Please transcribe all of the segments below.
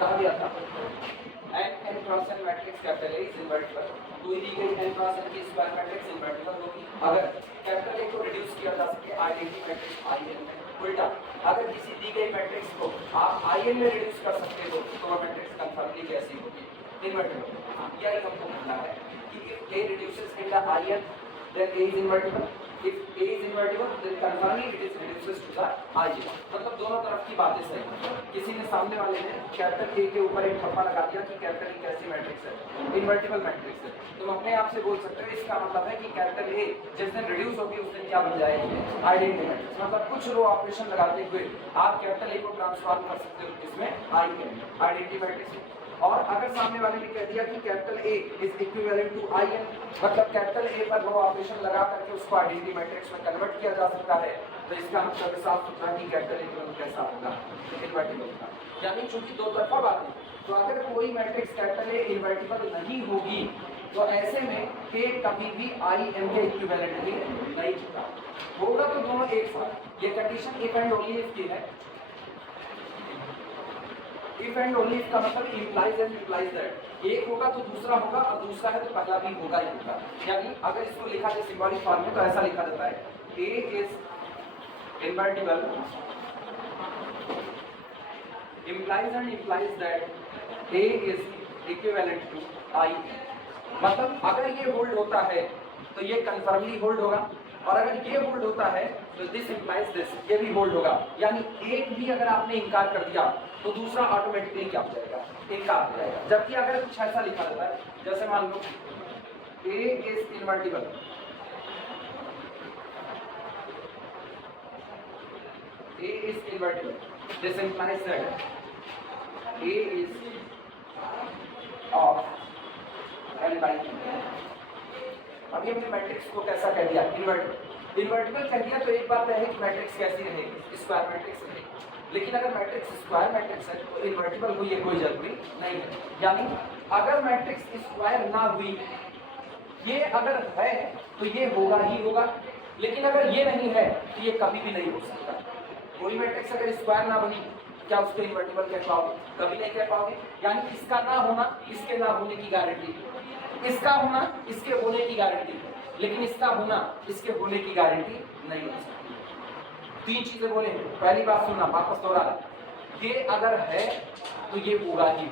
कहा गया था n cross n matrix capital A is invertible. कोई दी गई n क्रॉस n की स्क्वायर मैट्रिक्स इनवर्टिबल होगी अगर कैपिटल A को रिड्यूस किया जा सके आइडेंटिटी मैट्रिक्स In में। उल्टा अगर किसी दी गई मैट्रिक्स को आप In में रिड्यूस कर सकते हो तो वह मैट्रिक्स कंफर्मली कैसी होगी? इनवर्टिबल। यह हमको कहना है कि if A reduces in the In then A is invertible. If A is invertible then confirmly it is reduces to the In। मतलब दोनों तरफ की बातें सही। किसी ने सामने वाले ने कैपिटल A के ऊपर एक ठप्पा लगा दिया कि कैपिटल A कैसी मैट्रिक्स है? इनवर्टिबल मैट्रिक्स है। तुम अपने आप से बोल सकते हो इसका मतलब है कि कैपिटल A जिस दिन रिड्यूस होगी उस दिन क्या बन जाएगी? Identity matrix. मतलब कुछ रो ऑपरेशन लगाते हुए आप कैपिटल A को ट्रांसफॉर्म कर सकते हो इसमें आइडेंटिटी मैट्रिक्स। और अगर सामने वाले ने कह दिया कि capital A is equivalent to In, मतलब कैपिटल A पर वो ऑपरेशन लगा करके उसको आइडेंटिटी मैट्रिक्स में कन्वर्ट किया जा सकता है, तो इसका मतलब साफ सुथरा कि कैपिटल A तुरंत कैसा होगा? इनवर्टिबल होगा। यानी चूंकि दो तरफा बात है, तो अगर कोई मैट्रिक्स कैपिटल A इनवर्टिबल नहीं होगी तो ऐसे में A कभी भी In के इक्विवेलेंट भी नहीं होगा तो दोनों एक साथ। ये condition if and only if की है। इफ एंड ओनली इफ का मतलब इम्प्लाइज एंड इम्प्लाइज दैट एक होगा तो दूसरा होगा और दूसरा है तो पहला भी होगा ही होगा। यानी अगर इसको लिखा जाए सिंबॉलिक फॉर्म में तो ऐसा लिखा जाता है A is invertible implies and implies that A is equivalent to I। मतलब अगर ये होल्ड होता है तो ये कन्फर्मली होल्ड होगा और अगर ये होल्ड होता है तो दिस इंप्लाइज दिस, ये भी होल्ड होगा। यानी एक भी अगर आपने इनकार कर दिया तो दूसरा ऑटोमेटिकली क्या हो जाएगा? इनकार हो जाएगा। जबकि अगर कुछ ऐसा लिखा रहता है जैसे मान लो A is invertible, A is invertible, this implies that A is of L by Q। अभी हमने मैट्रिक्स को कैसा कह दिया? इनवर्टिबल। इनवर्टिबल कह दिया तो एक बात है कि मैट्रिक्स कैसी रहेगी? स्क्वायर मैट्रिक्स रहेगी। लेकिन अगर मैट्रिक्स स्क्वायर मैट्रिक्स है तो इनवर्टिबल हुई है कोई जरूरी नहीं है। यानी अगर मैट्रिक्स स्क्वायर ना हुई, ये अगर है तो ये होगा ही होगा, लेकिन अगर ये नहीं है तो ये कभी भी नहीं हो सकता। कोई मैट्रिक्स अगर स्क्वायर ना बनी क्या उसको इनवर्टिबल कह पाओगे? कभी नहीं कह पाओगे। यानी इसका ना होना इसके ना होने की गारंटी, इसका होना इसके होने की गारंटी, लेकिन इसका होना इसके होने की गारंटी नहीं हो सकती। तीन चीजें बोले हैं। पहली बात सुनना, वापस दोहरा, ये अगर है तो ये होगा ही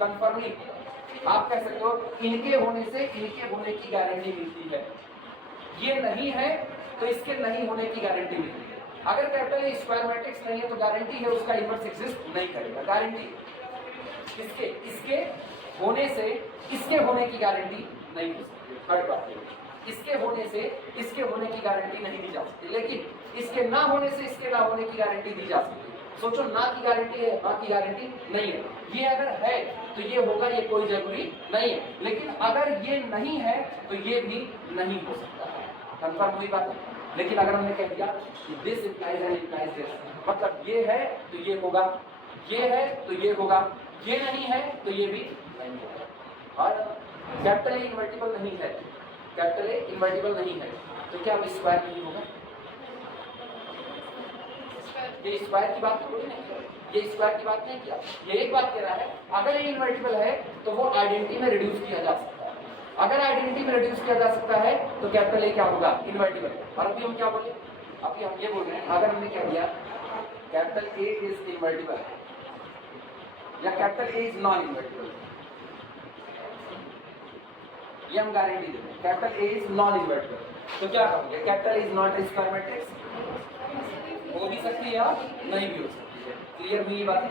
कंफर्मली। आप कह सकते हो इनके होने से इनके होने की गारंटी मिलती है, ये नहीं है तो इसके नहीं होने की गारंटी मिलती है। अगर कैपिटल ए स्क्वायर मैट्रिक्स नहीं है तो गारंटी है उसका इनवर्स एग्जिस्ट नहीं करेगा। गारंटी इसके इसके होने से इसके होने की गारंटी नहीं हो सकती। थर्ड बात है, इसके होने से इसके होने की गारंटी नहीं दी जा सकती, लेकिन इसके ना होने से इसके ना होने की गारंटी दी जा सकती। सोचो, ना की गारंटी है, हाँ की गारंटी नहीं है। ये अगर है तो ये होगा, ये कोई जरूरी नहीं है, लेकिन अगर ये नहीं है तो ये भी नहीं हो सकता। कंफर्म हुई बात है। लेकिन अगर हमने कह दिया कि this implies and implies this, मतलब ये है तो ये होगा, ये है तो ये होगा, ये नहीं है तो ये भी नहीं होगा। और कैपिटल ए इनवर्टिबल नहीं है, कैपिटल ए इनवर्टिबल नहीं है तो क्या वो स्क्वायर नहीं होगा? ये स्क्वायर की बात थोड़ी नहीं, ये स्क्वायर की बात नहीं किया। ये एक बात कह रहा है अगर ये इनवर्टिबल है तो वो आइडेंटिटी में रिड्यूस किया जा सकता है। अगर आइडेंटिटी में रिड्यूस किया जा सकता है तो कैपिटल ए क्या होगा? इनवर्टिबल। और अभी हम क्या बोले? अभी हम ये बोल रहे हैं अगर हमने कह दिया कैपिटल ए इज इनवर्टिबल या capital A is non invertible, ये हम गारंटी दे रहे हैं capital A is non invertible, तो क्या कहोगे? Capital A is not a square matrix, हो भी सकती है और नहीं भी हो सकती है। क्लियर हुई ये बात?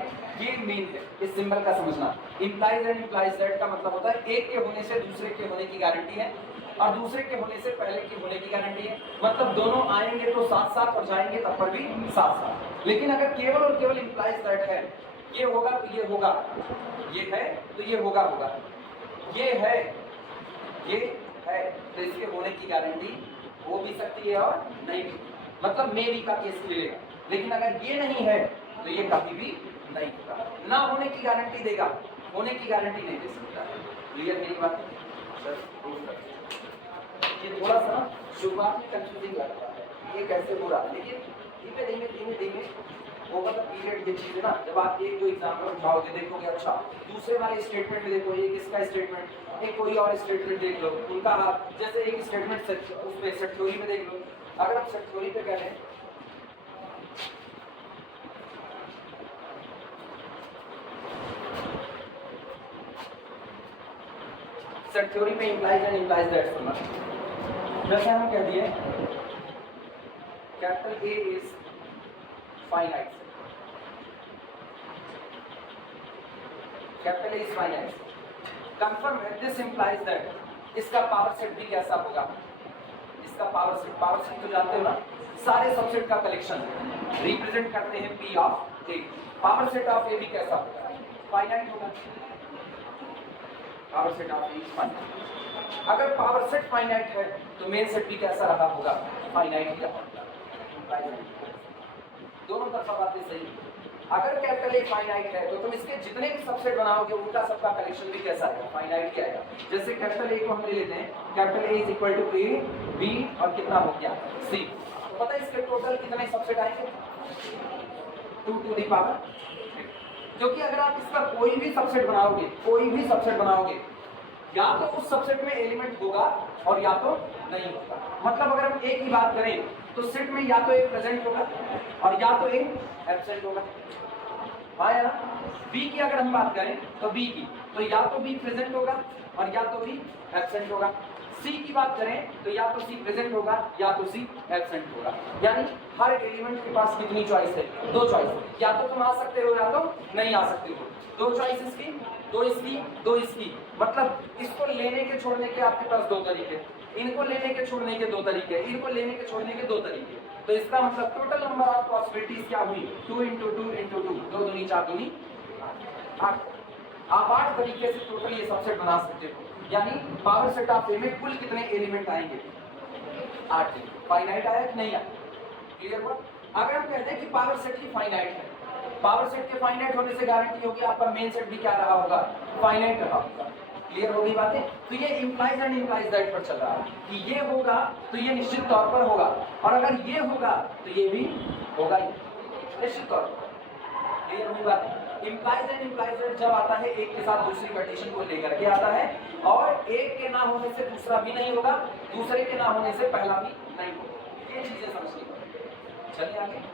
ये मेन है इस सिंबल का समझना। इंप्लाइज एंड इंप्लाइज दैट का मतलब होता है एक के होने से दूसरे के होने की गारंटी है और दूसरे के होने से पहले के होने की गारंटी है। मतलब दोनों आएंगे तो साथ साथ और जाएंगे तब पर भी साथ साथ। लेकिन अगर केवल और केवल इंप्लाइज दैट है, ये होगा तो ये होगा, ये है तो ये होगा होगा, ये है तो इसके होने की गारंटी हो भी सकती है और नहीं भी, मतलब मे बी का केस मिलेगा। लेकिन अगर ये नहीं है तो ये कभी भी नहीं होगा। ना होने की गारंटी देगा, होने की गारंटी नहीं दे सकता। क्लियर मेरी बात? ये थोड़ा सा शुरुआत में कंफ्यूजिंग लगता है, ये कैसे हो रहा है, लेकिन धीमे धीमे धीमे धीमे ओवर द पीरियड ये चीज है ना, जब आप एक दो एग्जांपल उठाओगे देखोगे अच्छा दूसरे वाले स्टेटमेंट में देखो एक इसका स्टेटमेंट एक कोई और स्टेटमेंट देख लो उनका आप जैसे एक स्टेटमेंट उसमें सेट थ्योरी में देख लो, अगर आप सेट थ्योरी पे करें सेट थ्योरी में इंप्लाइज एंड इंप्लाइज दैट सुनना, जैसे हम कह दिए capital A is finite, capital A is finite, confirm है दिस इंप्लाइज दैट इसका पावर सेट भी कैसा होगा, इसका पावर सेट तो जानते हो ना, सारे सबसेट का कलेक्शन रिप्रेजेंट करते हैं P of A, power set of A भी कैसा होगा, फाइनाइट होगा, power set of A is finite. अगर पावर सेट फाइनाइट है तो मेन सेट भी कैसा रहा होगा, फाइनाइट ही रहा, दोनों तरफा बातें सही। अगर कैपिटल ए फाइनाइट है तो तुम इसके जितने भी सबसेट बनाओगे उनका सबका कलेक्शन भी कैसा आएगा, फाइनाइट ही आएगा। जैसे कैपिटल ए को हम ले लेते हैं, capital A is equal to A B और कितना हो गया सी, तो पता है इसके टोटल कितने सबसेट आएंगे, 2 टू द पावर, क्योंकि अगर आप इसका कोई भी सबसेट बनाओगे या तो उस सबसेट में एलिमेंट होगा और या तो नहीं होगा। मतलब अगर हम ए की बात करें तो सेट में या तो एक प्रेजेंट होगा और या तो एक एब्सेंट होगा, हाँ या ना। बी की अगर हम बात करें तो बी की तो या तो बी प्रेजेंट होगा और या तो बी एब्सेंट होगा। सी की बात करें तो या तो सी प्रेजेंट होगा या तो सी एब्सेंट होगा। यानी हर एलिमेंट के पास कितनी चॉइस है, 2 चॉइस, या तो तुम आ सकते हो या तो नहीं आ सकते हो, 2 चॉइस इसकी, 2 इसकी, 2 इसकी। मतलब इसको लेने के छोड़ने के आपके पास 2 तरीके, इनको लेने के छोड़ने के 2 तरीके, इनको लेने के छोड़ने के 2 तरीके। तो इसका मतलब टोटल नंबर ऑफ पॉसिबिलिटीज क्या हुई, 2 × 2 × 2, 2 दूनी 4 दूनी 8। आप 8 तरीके से टोटल ये सबसेट बना सकते हो। यानी पावर सेट ऑफ ए में कुल कितने एलिमेंट आएंगे, 8। फाइनाइट आया कि नहीं आया, क्लियर हुआ। अगर हम कहते हैं कि पावर सेट ही फाइनाइट है, पावर सेट के फाइनाइट होने से गारंटी होगी आपका मेन सेट भी क्या रहा होगा, फाइनाइट रहा होगा। क्लियर हो गई बातें। तो ये इंप्लाइज एंड इंप्लाइज दैट पर चल रहा है कि ये होगा तो ये निश्चित तौर पर होगा, और अगर ये होगा तो ये भी होगा ही निश्चित तौर पर। क्लियर हो गई बातें। इंप्लाइज एंड इंप्लाइज दैट जब आता है एक के साथ दूसरी कंडीशन को लेकर के आता है, और एक के ना होने से दूसरा भी नहीं होगा, दूसरे के ना होने से पहला भी नहीं होगा। ये चीजें समझनी पड़ेगी। चलिए आगे।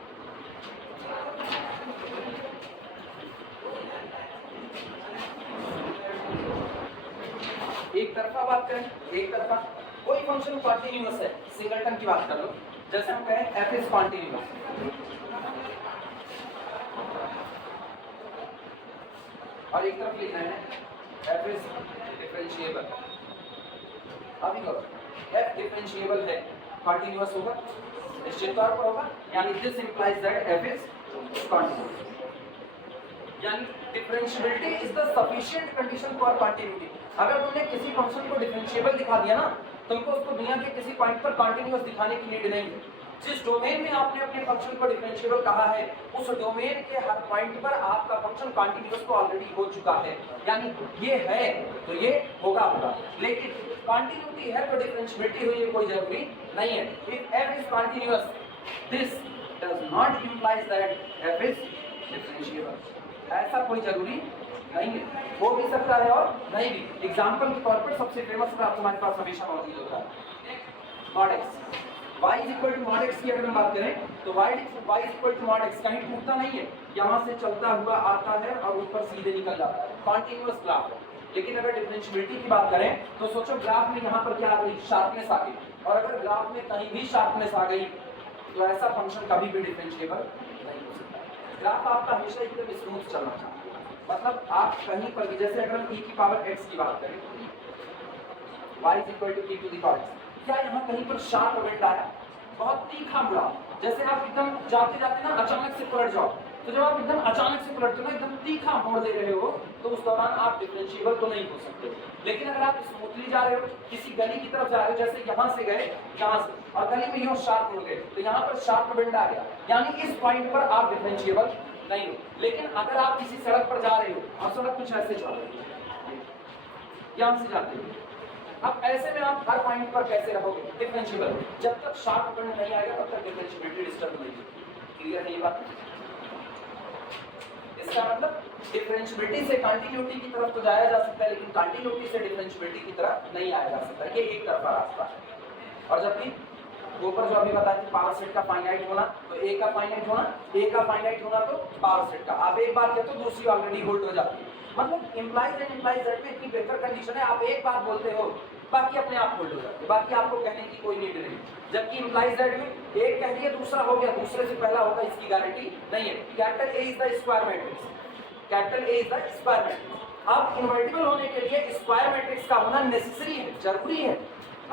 एक तरफा बात करें, एक तरफा कोई फंक्शन कॉन्टिन्यूअस है, सिंगलटन की बात कर लो, जैसे हम कहें f इज कॉन्टिन्यूअस, और एक तरफ लिखना है f इज डिफरेंशिएबल। अभी करो f डिफरेंशिएबल है, कॉन्टिन्यूअस होगा, निश्चित तौर पर होगा, यानी this implies that f is continuous. यानी differentiability is the sufficient condition for continuity. अगर तुमने किसी फंक्शन को डिफरेंशिएबल दिखा दिया ना, तुमको उसको दुनिया के किसी पॉइंट पर कंटीन्यूअस दिखाने की नीड नहीं है। जिस डोमेन में आपने अपने फंक्शन को डिफरेंशिएबल कहा है, उस डोमेन के हर पॉइंट पर आपका फंक्शन कंटीन्यूअस तो ऑलरेडी हो चुका है। यानी ये है तो ये होगा, लेकिन कंटिन्यूटी है तो डिफरेंशिएबिलिटी हुई है कोई जरूरी नहीं है। If f is continuous, this does not implies that f is differentiable. ऐसा कोई जरूरी नहीं है, हो भी सकता है और नहीं भी। एग्जाम्पल के तौर पर सबसे फेमस प्राप्त हमारे पास हमेशा मौजूद होता है mod x। y is equal to mod x की अगर हम बात करें तो y is equal to mod x कहीं टूटता नहीं है, यहाँ से चलता हुआ आता है और ऊपर सीधे निकल जाता है, कॉन्टिन्यूअस ग्राफ है। लेकिन अगर डिफरेंशिएबिलिटी की बात करें तो सोचो ग्राफ में यहाँ पर क्या आ गई, शार्पनेस आ गई, और अगर ग्राफ में कहीं भी शार्पनेस आ गई तो ऐसा फंक्शन कभी भी डिफरेंशिएबल नहीं हो सकता। ग्राफ आपका हमेशा एकदम स्मूथ चलना चाहिए। मतलब आप कहीं पर भी, जैसे अगर हम e की पावर x की बात करें, y is equal to e to the power x, क्या यहाँ कहीं पर शार्प इवेंट आया, बहुत तीखा मुड़ा, जैसे आप एकदम जाते जाते ना अचानक से पलट जाओ, तो जब आप एकदम अचानक से पलटते हो ना, एकदम तीखा मोड़ ले रहे हो, तो उस दौरान आप डिफरेंशिएबल तो नहीं हो सकते। लेकिन अगर आप स्मूथली जा रहे हो, किसी गली की तरफ जा रहे हो, जैसे यहाँ से गए यहाँ से, और गली में यूँ शार्प मुड़ गए, तो यहाँ पर शार्प इवेंट आ गया, यानी इस पॉइंट पर आप डिफरेंशिएबल नहीं हो। लेकिन अगर आप किसी सड़क पर जा रहे हो और सड़क कुछ ऐसे चल रही है, यहाँ से जाते हो, अब ऐसे में आप हर पॉइंट पर कैसे रहोगे, डिफरेंशिएबल। जब तक शार्प इवेंट नहीं आएगा तब तक डिफरेंशिएबिलिटी डिस्टर्ब नहीं होगी। क्लियर है ये बात? इसका मतलब डिफरेंशियबिलिटी से कंटिन्यूटी की तरफ तो जाया जा सकता है, लेकिन कंटिन्यूटी से डिफरेंशियबिलिटी की तरफ नहीं आया जा सकता, ये एक तरफा रास्ता है। और जबकि ऊपर जो अभी बताया कि पावर सेट का फाइनाइट होना, तो ए का फाइनाइट होना, ए का फाइनाइट होना तो पावर सेट का, आप एक बात कहते हो दूसरी ऑलरेडी होल्ड हो जाती है। मतलब इंप्लाइज एंड इंप्लाइज दैट में इतनी बेहतर कंडीशन है, आप एक बात बोलते हो बाकी अपने आप होल्ड हो जाते हैं, बाकी आपको कहने की कोई नीड नहीं। जबकि इंप्लाइज दैट में एक कह दिया दूसरा हो गया, दूसरे से पहला होगा इसकी गारंटी नहीं है। Capital A is the square matrix, capital A is the square matrix. अब इनवर्टिबल होने के लिए स्क्वायर मैट्रिक्स का होना नेसेसरी है, जरूरी है।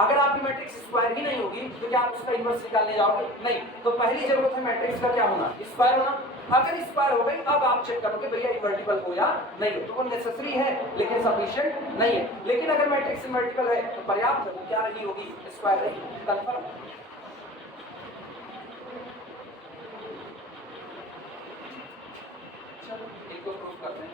अगर आपकी मैट्रिक्स स्क्वायर ही नहीं होगी तो क्या आप उसका इनवर्स निकालने जाओगे? नहीं। तो पहली जरूरत है मैट्रिक्स का क्या होना? स्क्वायर होना। अगर स्क्वायर हो गई अब आप चेक करोगे भैया इनवर्टिबल हो या नहीं हो, तो वो नेसेसरी है लेकिन सफिशिएंट नहीं है। लेकिन अगर मैट्रिक्स इनवर्टिबल है तो पर्याप्त है, वो क्या रही होगी? स्क्वायर रही। कंफर्म? चलो एक को प्रूव करते हैं।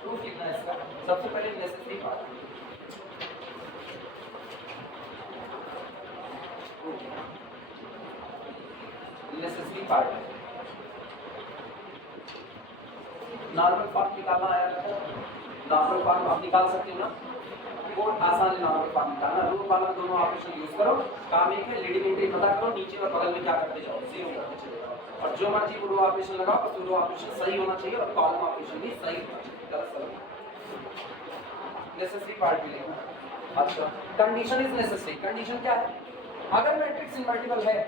प्रूफ कितना है इसका? सबसे पहले necessary part, necessary part normal form निकालना आया था, नॉर्मल फॉर्म आप निकाल सकते हो ना, बहुत आसान है नॉर्मल फॉर्म निकालना। रो कॉलम दोनों ऑपरेशन यूज करो, काम एक है, लीडिंग इंटीग्रल पता करो, नीचे और बगल में क्या करते जाओ, जीरो करते चले जाओ, और जो मर्जी रो ऑपरेशन लगाओ तो रो ऑपरेशन सही होना चाहिए और कॉलम ऑपरेशन भी सही होना चाहिए। दरअसल नेसेसरी पार्ट भी लेना। अच्छा, कंडीशन इज नेसेसरी। कंडीशन क्या है? अगर मैट्रिक्स इनवर्टिबल है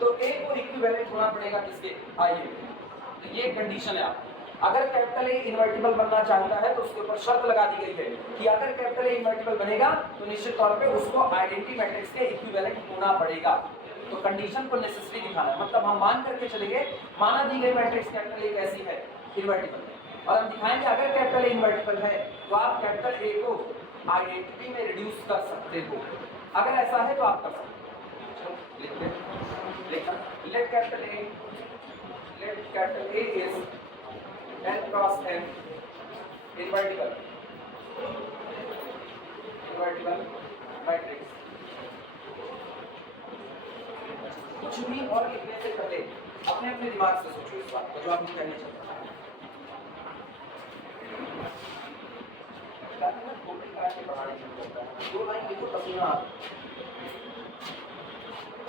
तो ए को इक्विवेलेंट होना पड़ेगा किसके? आई ए। तो ये कंडीशन है आपकी। अगर कैपिटल ए इनवर्टिबल बनना चाहता है तो उसके ऊपर शर्त लगा दी गई है कि अगर कैपिटल ए इनवर्टिबल बनेगा तो निश्चित तौर पे उसको आइडेंटिटी मैट्रिक्स के इक्विवेलेंट होना पड़ेगा। तो कंडीशन को नेसेसरी दिखाना है, मतलब हम मान करके चलेंगे माना दी गई मैट्रिक्स कैपिटल ए कैसी है? इनवर्टिबल है, और हम दिखाएंगे अगर कैपिटल ए इनवर्टिबल है तो आप कैपिटल ए को आइडेंटिटी में रिड्यूस कर सकते हो। अगर ऐसा है तो आप कर सकते हो। Late capital A is n cross n invertible matrix. कुछ भी और लिखने से पहले अपने अपने दिमाग से सोचो इस बात को जो आप कहने चाहते हैं। दो लाइन लिखो पसीना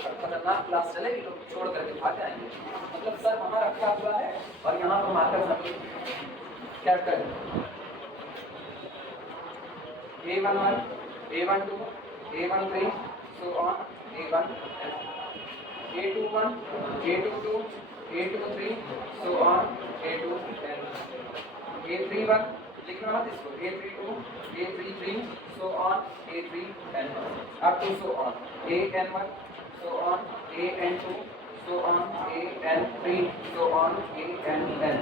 खतरनाक क्लास चलेगी तो छोड़ करके भाग आएंगे। मतलब सर हमारा रखा हुआ है और यहाँ पर मार्कर सब capital A11, A12, A13, so on, A1, A21, A22, A23, so on, A2, A31, लिखना मत इसको, A32, A33, so on, A3, up to so on, AN1, so on, AN2, so on, AN3, so on, ANN।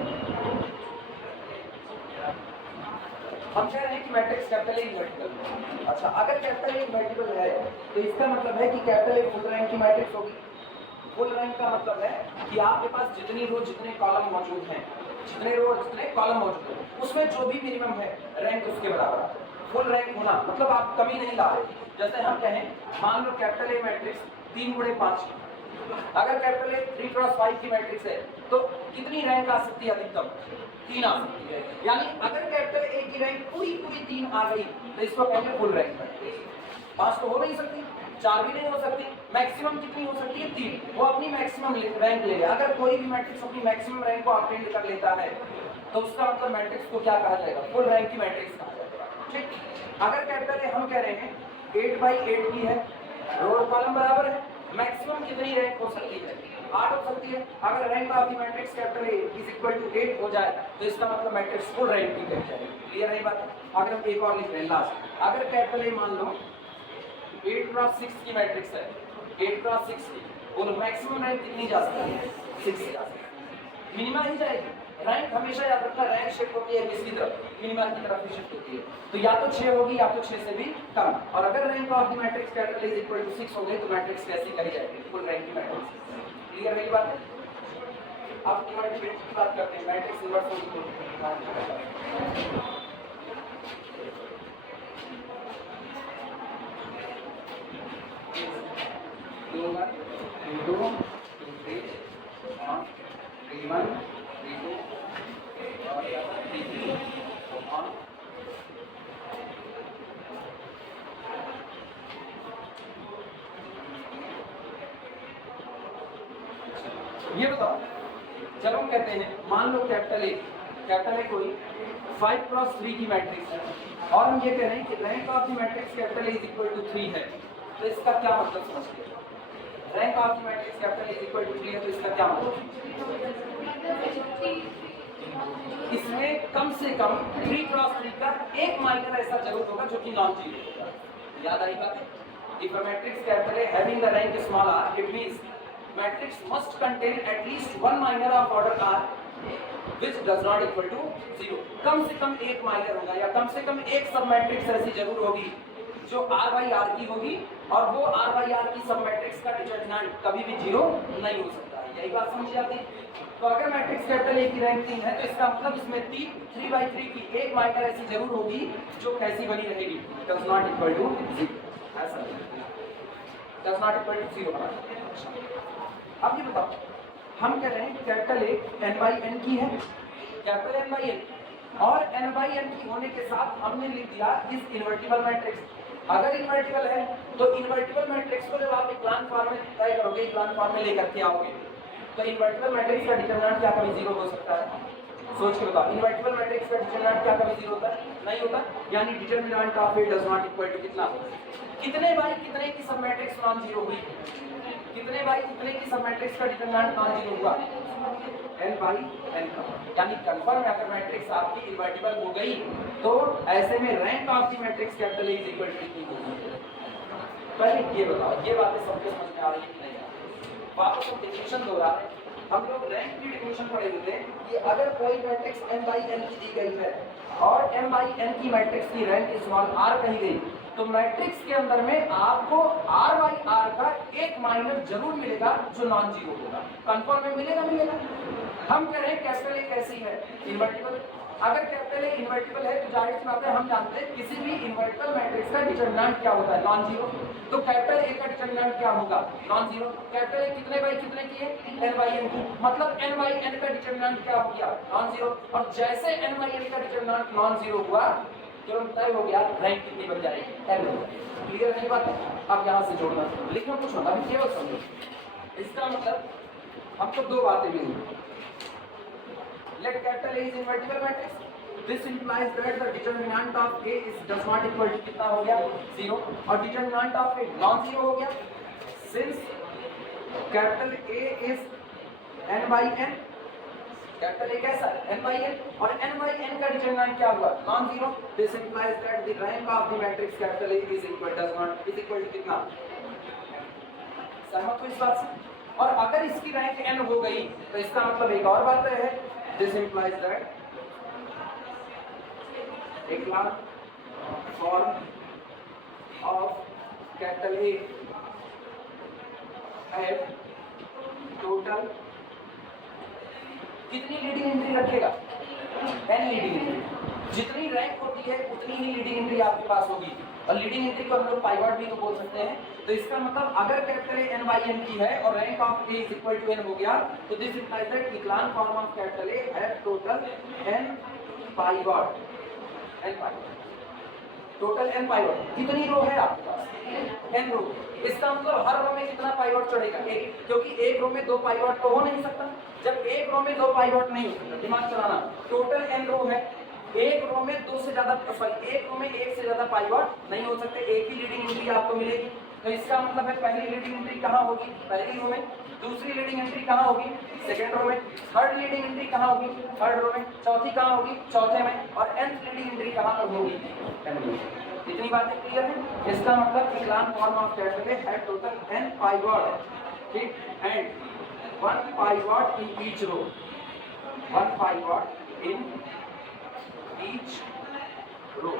हम कह रहे हैं कि matrix capital ए invertible है। अच्छा, अगर कैपिटल ए इनवर्टिबल है तो इसका मतलब है कि कैपिटल ए फुल रैंक की मैट्रिक्स होगी। फुल रैंक का मतलब है कि आपके पास जितनी रो जितने कॉलम मौजूद हैं, जितने रो जितने कॉलम मौजूद हैं, उसमें जो भी मिनिमम है रैंक उसके बराबर है। फुल रैंक होना मतलब आप कमी नहीं ला रहे। जैसे हम कहें मान लो कैपिटल ए मैट्रिक्स 3/5 की, अगर कैपिटल ए 3x5 की मैट्रिक्स है तो कितनी रैंक आ सकती है? अधिकतम 3 आ सकती है। यानी अगर कैपिटल ए की रैंक पूरी 3 आ गई तो इसको कहेंगे फुल रैंक मैट्रिक्स। 5 तो हो नहीं सकती, 4 भी नहीं हो सकती, मैक्सिमम कितनी हो सकती है? 3। वो अपनी मैक्सिमम रैंक ले ले। अगर कोई भी मैट्रिक्स अपनी मैक्सिमम रैंक को अटेंड कर लेता है तो उसका मतलब मैट्रिक्स को क्या कहा जाएगा? फुल रैंक की मैट्रिक्स कहा जाएगा। ठीक। अगर कैपिटल ए हम कह रहे हैं 8/8 की है, रो कॉलम बराबर है, मैक्सिमम कितनी रैंक हो सकती है? 8 हो सकती है। अगर rank of the matrix capital A is equal to 8 हो जाए तो इसका मतलब मैट्रिक्स फुल रैंक की कही जाएगी। क्लियर है बात? अगर हम एक और लिख रहे हैं लास्ट, अगर कैपिटल ए मान लो 8x6 की मैट्रिक्स है, 8x6 की, और मैक्सिमम रैंक कितनी जा सकती है? 6 जा सकती है। मिनिमा ही जाएगी। रैंक हमेशा याद रखना, रैंक शिफ्ट होती है किसकी तरफ? मिनिमा की तरफ ही शिफ्ट होती है। तो या तो 6 होगी या तो 6 से भी कम। और अगर rank of the matrix capital is equal to 6 हो गई तो मैट्रिक्स कैसी कही जाएगी? फुल रैंक की मैट्रिक्स। क्लियर है ये बात? अब इनवर्टिबिलिटी की बात करते हैं। मैट्रिक्स इनवर्ट होगी तो T2, T3 और T1, T2 और T3 और ये बताओ, जब हम कहते हैं मान लो कैपिटल ए कोई 5x3 की मैट्रिक्स है और हम ये कह रहे हैं कि rank of the matrix capital A is equal to 3 है, तो इसका क्या मतलब समझते हैं? Rank of the matrix capital A is equal to 3 है, तो इसका क्या मतलब? इसमें कम से कम 3x3 का एक माइनर ऐसा जरूर होगा जो कि नॉन जीरो होगा। याद आई बात है? If a matrix capital A having the rank small r, it means matrix must contain at least one minor of order r which does not equal to 0। कम से कम एक माइनर होगा या कम से कम एक सब मैट्रिक्स ऐसी जरूर होगी जो r by r की होगी और वो r by r की सब मैट्रिक्स का डिटरमिनेंट कभी भी 0 नहीं हो सकता है। यही बात समझ आती है? तो अगर मैट्रिक्स कैपिटल ए की रैंक 3 है तो इसका मतलब इसमें 3/3 की एक माइनर ऐसी जरूर होगी जो कैसी बनी रहेगी? does not equal to 0। ऐसा does not equal to 0 बना। अब ये बताओ, हम कह रहे हैं कैपिटल ए n/n की है, कैपिटल n/n और n/n की होने के साथ हमने लिख दिया इस इन्वर्टिबल मैट्रिक्स। अगर इन्वर्टिबल है तो इन्वर्टिबल मैट्रिक्स को जब आप इक्लान फॉर्म में ट्राई करोगे, इक्लान फॉर्म में लेकर के आओगे, तो इन्वर्टिबल मैट्रिक्स का डिटरमिनेंट क्या कभी 0 हो सकता है? सोच के बताओ, इन्वर्टिबल मैट्रिक्स का डिटरमिनेंट क्या कभी 0 होता है? नहीं होता। यानी determinant of A does not equal to कितना? कितने बाई कितने की सब मैट्रिक्स नॉन जीरो हुई? कितने बाई कितने की सब मैट्रिक्स का डिटरमिनेंट नॉन जीरो हुआ? n/n का। यानी कंफर्म है अगर मैट्रिक्स आपकी इन्वर्टिबल हो गई तो ऐसे में rank of the matrix capital A is equal to कितनी होगी? पहले ये बताओ, ये बातें सबको समझ में आ रही है कि नहीं आ रही? वापस हम डेफिनेशन दोहरा रहे हैं। हम लोग रैंक की डेफिनेशन पढ़े हुए थे कि अगर कोई मैट्रिक्स m/n की दी गई है और m/n की मैट्रिक्स की रैंक स्मॉल r कही गई, तो मैट्रिक्स के अंदर में आपको r/r का एक माइनर जरूर मिलेगा जो नॉन जीरो होगा। कंफर्म में मिलेगा। हम कह रहे हैं कैपिटल ए कैसी है? इन्वर्टिबल। अगर कैपिटल ए इन्वर्टिबल है तो जाहिर सी बात है हम जानते हैं किसी भी इन्वर्टिबल मैट्रिक्स का डिटरमिनेंट क्या होता है? Non zero. तो कैपिटल ए का डिटरमिनेंट क्या होगा? Non zero. कैपिटल ए कितने बाई कितने की है? n/n की। मतलब n/n का डिटरमिनेंट क्या हो गया? Non zero. और जैसे n/n का डिटरमिनेंट नॉन जीरो हुआ तुरंत तय हो गया रैंक कितनी बन जाएगी? n। क्लियर है बात? अब यहाँ से जोड़ना लिखना कुछ होगा अभी केवल समझो। इसका मतलब हमको दो बातें मिली। Let capital A is invertible matrix. This implies that the determinant of A is does not equal to कितना हो गया? 0। और determinant of A non-zero हो गया। Since capital A is n/n, capital A कैसा? n/n और n/n का determinant क्या हुआ? non-zero. This implies that the rank of the matrix capital A is equal to कितना? सहमत हो इस बात से? और अगर इसकी रैंक n हो गई तो इसका मतलब एक और बात है, this implies that echelon form of capital A have total कितनी लीडिंग एंट्री रखेगा? n leading entry. जितनी रैंक होती है उतनी ही लीडिंग एंट्री आपके पास होगी और लीडिंग एंट्री को हम लोग पाइवट भी तो बोल सकते हैं। तो इसका मतलब अगर कैपिटल ए n/n की है और rank of A is equal to n हो गया तो this implies that echelon form of capital A have total n pivot. Total n pivot. कितनी रो है आपके पास? n रो। इसका मतलब हर रो में कितना पाइवट चढ़ेगा? एक, क्योंकि एक रो में दो पाइवट तो हो नहीं सकता। जब एक रो में दो पाइवट नहीं हो सकता, दिमाग चलाना, टोटल n रो है, एक रो में दो से ज्यादा एक रो में एक से ज्यादा पाइवट नहीं हो सकते, एक ही लीडिंग एंट्री आपको मिलेगी। तो इसका मतलब है पहली लीडिंग एंट्री कहाँ होगी? पहली रो में। दूसरी लीडिंग एंट्री कहाँ होगी? सेकंड रो में। थर्ड लीडिंग एंट्री कहाँ होगी? थर्ड रो में। चौथी कहाँ होगी? चौथे में। और nth लीडिंग एंट्री कहाँ पर होगी? n में। इतनी बातें क्लियर है? इसका मतलब echelon form of capital A have total n pivot, ठीक, and one pivot in each row, one pivot in each row.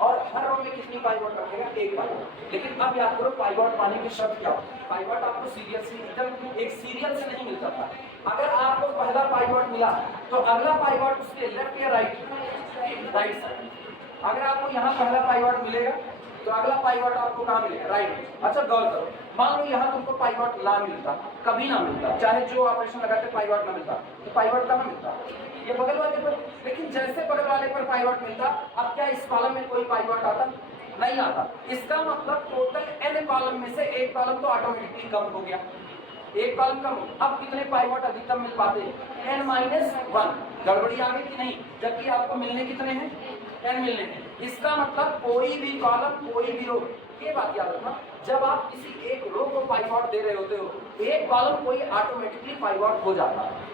और हर रो में कितनी पाइवट रखेगा? एक पाइवट। लेकिन अब याद करो पाइवट पाने की शर्त क्या हो? पाइवट आपको सीरियसली एकदम एक सीरियल से नहीं मिलता था। अगर आपको पहला पाइवट मिला तो अगला पाइवट उसके लेफ्ट या राइट? Right side. अगर आपको यहाँ पहला पाइवट मिलेगा तो अगला पाइवट आपको कहाँ मिलेगा, राइट। अच्छा गौर करो, मान लो यहाँ तुमको पाइवट ना मिलता, कभी ना मिलता, चाहे जो ऑपरेशन लगाते पाइवट ना मिलता, तो पाइवट कहाँ मिलता, ये बगल वाले पर। लेकिन जैसे बगल वाले पर पाइवट मिलता, अब क्या इस कॉलम में कोई पाइवट आता, नहीं आता। इसका मतलब टोटल n कॉलम में से एक कॉलम तो ऑटोमेटिकली कम हो गया, एक कॉलम कम। अब कितने पाइवट अधिकतम मिल पाते, n-1। गड़बड़ी आ गई कि नहीं, जबकि आपको मिलने कितने हैं, n मिलने हैं। इसका मतलब कोई भी कॉलम कोई भी रो, ये बात याद रखना, जब आप किसी एक रो को पाइवट दे रहे होते हो, एक कॉलम कोई ऑटोमेटिकली पाइवट हो जाता है।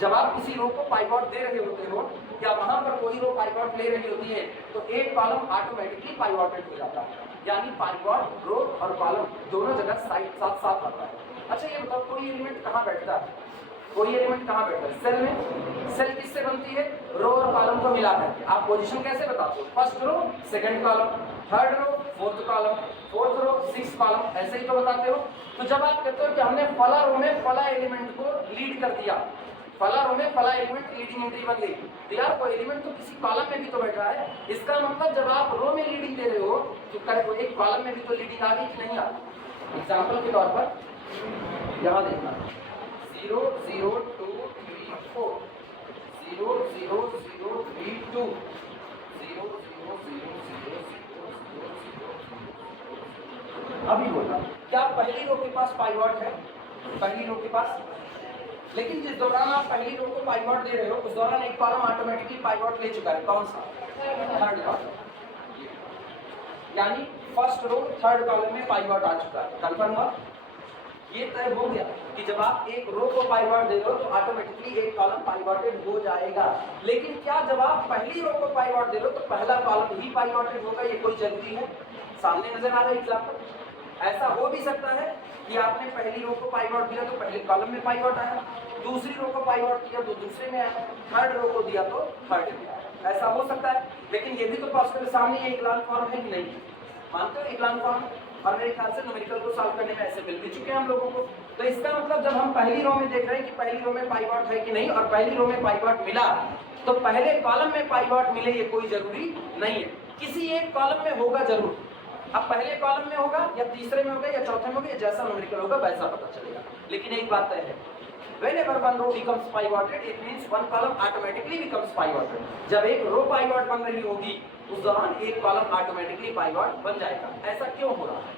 जब आप किसी रो को पाइवट दे रहे होते हो या वहां पर कोई रो पाइवट ले रही होती है, तो एक कॉलम ऑटोमेटिकली पाइवटेड हो जाता है। यानी पाइवट रो और कॉलम दोनों जगह साइड साथ साथ आता है। अच्छा ये बताओ, कोई एलिमेंट कहाँ बैठता है, कोई एलिमेंट कहाँ बैठता है, सेल में। सेल किससे बनती है, रो और कॉलम को मिला करके। आप पोजीशन कैसे बताते हो, first row second column, third row fourth column, fourth row sixth column, ऐसे ही तो बताते हो। तो जब आप कहते हो कि हमने फला रो में फला एलिमेंट को लीड कर दिया, फला रो में फला एलिमेंट लीडिंग एंट्री बन गई, तो यार वो एलिमेंट तो किसी कॉलम में भी तो बैठा है। इसका मतलब जब आप रो में लीडिंग दे रहे हो तो एक कॉलम में भी तो लीडिंग आ गई कि नहीं आ गई। एग्जाम्पल के तौर पर यहाँ देखना 0 0 2 3 4, 0 0 0 3 2, 0 0 0 0 0। अभी बोलना, क्या पहली रो के पास पाइवट है, पहली रो के पास, लेकिन जिस दौरान आप पहली रो को पाइवट दे रहे हो उस दौरान एक कॉलम ऑटोमेटिकली पाइवट ले चुका है, कौन सा, थर्ड कॉलम। यानी फर्स्ट रो थर्ड कॉलम में पाइवट आ चुका है, कंफर्म हुआ। ये तय हो गया कि जब आप एक रो को पाइवट दे रहे हो तो ऑटोमेटिकली एक कॉलम पाइवटेड हो जाएगा। लेकिन क्या जब आप पहली रो को पाइवट दे रहे हो तो पहला कॉलम ही पाइवटेड होगा, ये कोई जरूरी है, सामने नजर आ रहा है एग्जाम्पल। ऐसा हो भी सकता है कि आपने पहली रो को पाइवट दिया तो पहले कॉलम में पाइवट आया, दूसरी रो को पाइवट दिया तो दूसरे में आया, थर्ड रो को दिया तो थर्ड में आया, ऐसा हो सकता है। लेकिन ये भी तो पॉसिबल, सामने ये इक्लान फॉर्म है कि नहीं, मानते हो इक्लान फॉर्म, और मेरे ख्याल से न्यूमेरिकल को सॉल्व करने में ऐसे मिल भी चुके हैं हम लोगों को। तो इसका मतलब जब हम पहली रो में देख रहे हैं कि पहली रो में पाइवट है कि नहीं, और पहली रो में पाइवट मिला तो पहले कॉलम में पाइवट मिले ये कोई जरूरी नहीं है, किसी एक कॉलम में होगा जरूर। अब पहले कॉलम में होगा या तीसरे में होगा या चौथे में होगा, जैसा न्यूमेरिकल होगा वैसा पता चलेगा। लेकिन एक बात तय है, whenever one row becomes pivoted it means one column automatically becomes pivoted। जब एक रो पाइवट बन रही होगी उस दौरान एक कॉलम ऑटोमेटिकली पाइवट बन जाएगा। ऐसा क्यों हो रहा है,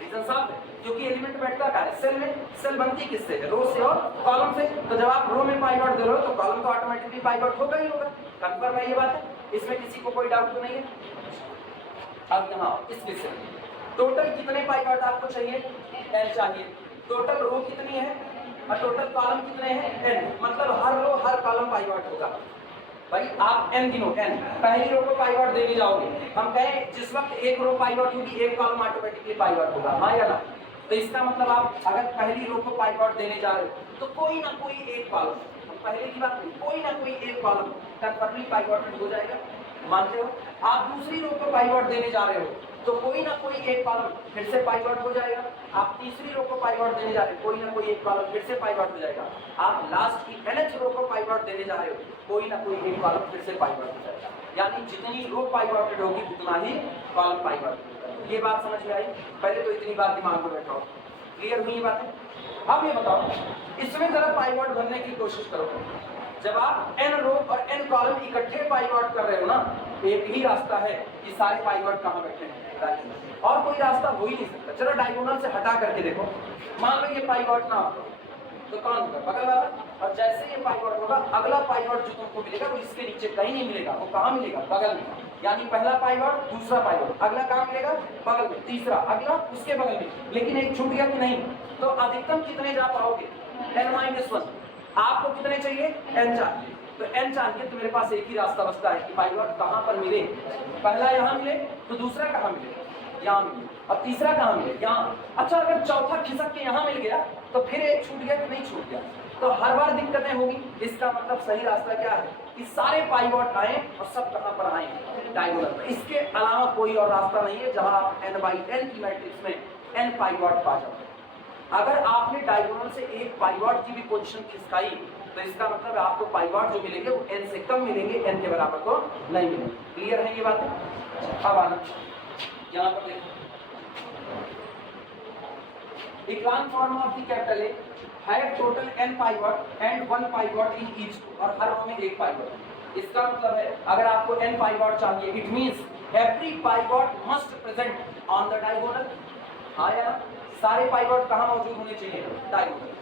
रीजन साफ है, क्योंकि एलिमेंट बैठता क्या है, सेल में। सेल बनती किससे है, रो से और कॉलम से। तो जब आप रो में पाइवट दे रहे हो तो कॉलम तो ऑटोमेटिकली पाइवट होगा ही होगा, कंफर्म है ये बात है, इसमें किसी को कोई डाउट तो नहीं है। अब यहाँ इस विषय में टोटल कितने पाइवट आपको चाहिए, n चाहिए। टोटल रो कितनी है और टोटल कॉलम कितने हैं, n। मतलब हर रो हर कॉलम पाइवट होगा। भाई आप n गिनो, n पहली रो को पाइवट देने जाओगे, हम कहें जिस वक्त एक रो पाइवट होगी एक कॉलम ऑटोमेटिकली पाइवट होगा, हाँ या ना। तो इसका मतलब आप अगर पहली रो को पाइवट देने जा रहे हो तो कोई ना कोई एक कॉलम, पहले की बात नहीं, कोई ना कोई एक कॉलम कंफर्मली पाइवटेड हो जाएगा, मानते हो। आप दूसरी रो को पाइवट देने जा रहे हो तो कोई ना कोई एक कॉलम फिर से पाइवट हो जाएगा। आप तीसरी रो को पाइवट देने जा रहे हो, कोई ना कोई एक कॉलम फिर से पाइवट हो जाएगा। आप लास्ट की nth रो को पाइवट देने जा रहे हो, कोई ना कोई एक कॉलम फिर से पाइवट हो जाएगा। यानी जितनी रो पाइवटेड होगी उतना ही कॉलम पाइवट होगा। ये बात समझ में आई, पहले तो इतनी बात दिमाग में बैठाओ, क्लियर हुई ये बातें। अब ये बताओ, इसमें जरा पाइवट भरने की कोशिश करो। जब आप n रो और n कॉलम इकट्ठे पाइवट कर रहे हो ना, एक ही रास्ता है कि सारे पाइवट कहाँ बैठे हैं, और कोई रास्ता हो ही नहीं सकता। चलो डायगोनल से हटा करके देखो, मान लो ये पाइवट ना हो तो कौन होगा, बगल वाला। और जैसे ये पाइवट होगा अगला पाइवट जो तुमको मिलेगा वो इसके नीचे कहीं नहीं मिलेगा, वो कहाँ मिलेगा, बगल में। यानी पहला पाइवट दूसरा पाइवट, अगला कहाँ मिलेगा, बगल में, तीसरा अगला उसके बगल में। लेकिन एक छूट गया कि नहीं, तो अधिकतम कितने जा पाओगे, n-1। आपको कितने चाहिए, n चाहिए, तो n चाहिए तो मेरे पास एक ही रास्ता बचता है कि पाइवट कहाँ पर मिले। पहला यहाँ मिले तो दूसरा कहाँ मिले, यहाँ मिले, और तीसरा कहाँ मिले, यहाँ। अच्छा अगर चौथा खिसक के यहाँ मिल गया तो फिर एक छूट गया कि नहीं छूट गया, तो हर बार दिक्कतें होगी। इसका मतलब सही रास्ता क्या है कि सारे पाइवट आए और सब कहाँ पर आए, डायगोनल पर। इसके अलावा कोई और रास्ता नहीं है जहाँ आप n/n की मैट्रिक्स में n पाइवट पा जाओ। अगर आपने डायगोनल से एक पाइवट की भी पोजीशन खिसकाई तो इसका मतलब आपको पाइवट जो मिलेंगे वो n से कम मिलेंगे, n के बराबर तो नहीं मिलेंगे। क्लियर है ये बात। अब आना यहाँ पर देखो echelon form of the capital A have total n pivot and 1 pivot in each, और हर रो में एक पाइवट। इसका मतलब है अगर आपको n पाइवट चाहिए, it means every pivot must present on the diagonal. हाँ या ना, सारे पाइवट कहाँ मौजूद होने चाहिए? डायगोनल।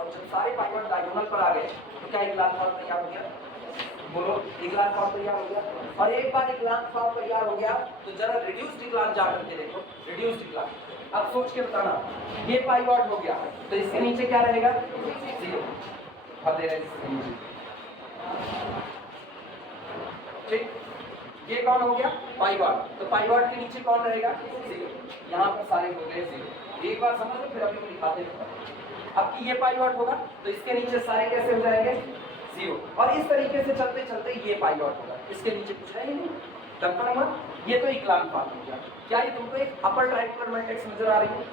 और जब सारे पाइवट डायगोनल पर आ गए तो क्या इक्लान फॉर्म तैयार हो गया? बोलो, इक्लान फॉर्म तैयार हो गया। और एक बार इक्लान फॉर्म तैयार हो गया तो जरा रिड्यूस्ड इक्लान जा करके देखो, रिड्यूस्ड इक्लान। अब सोच के बताना, ये पाइवट हो गया तो इसके नीचे क्या रहेगा? जीरो। अब दे रहे ठीक, ये कौन हो गया? पाइवट। तो पाइवट के नीचे कौन रहेगा? जीरो। यहाँ पर सारे हो गए जीरो। एक बार समझो, फिर अभी दिखाते हैं। अब कि ये पाइवट होगा तो इसके नीचे सारे कैसे हो जाएंगे? जीरो। और इस तरीके से चलते चलते ये पाइवट होगा, इसके नीचे कुछ है ही नहीं। कंफर्म हुआ? ये तो इक्लान फॉर्म हो गया। क्या ये तुमको एक अपर ट्रायंगुलर मैट्रिक्स नजर आ रही है?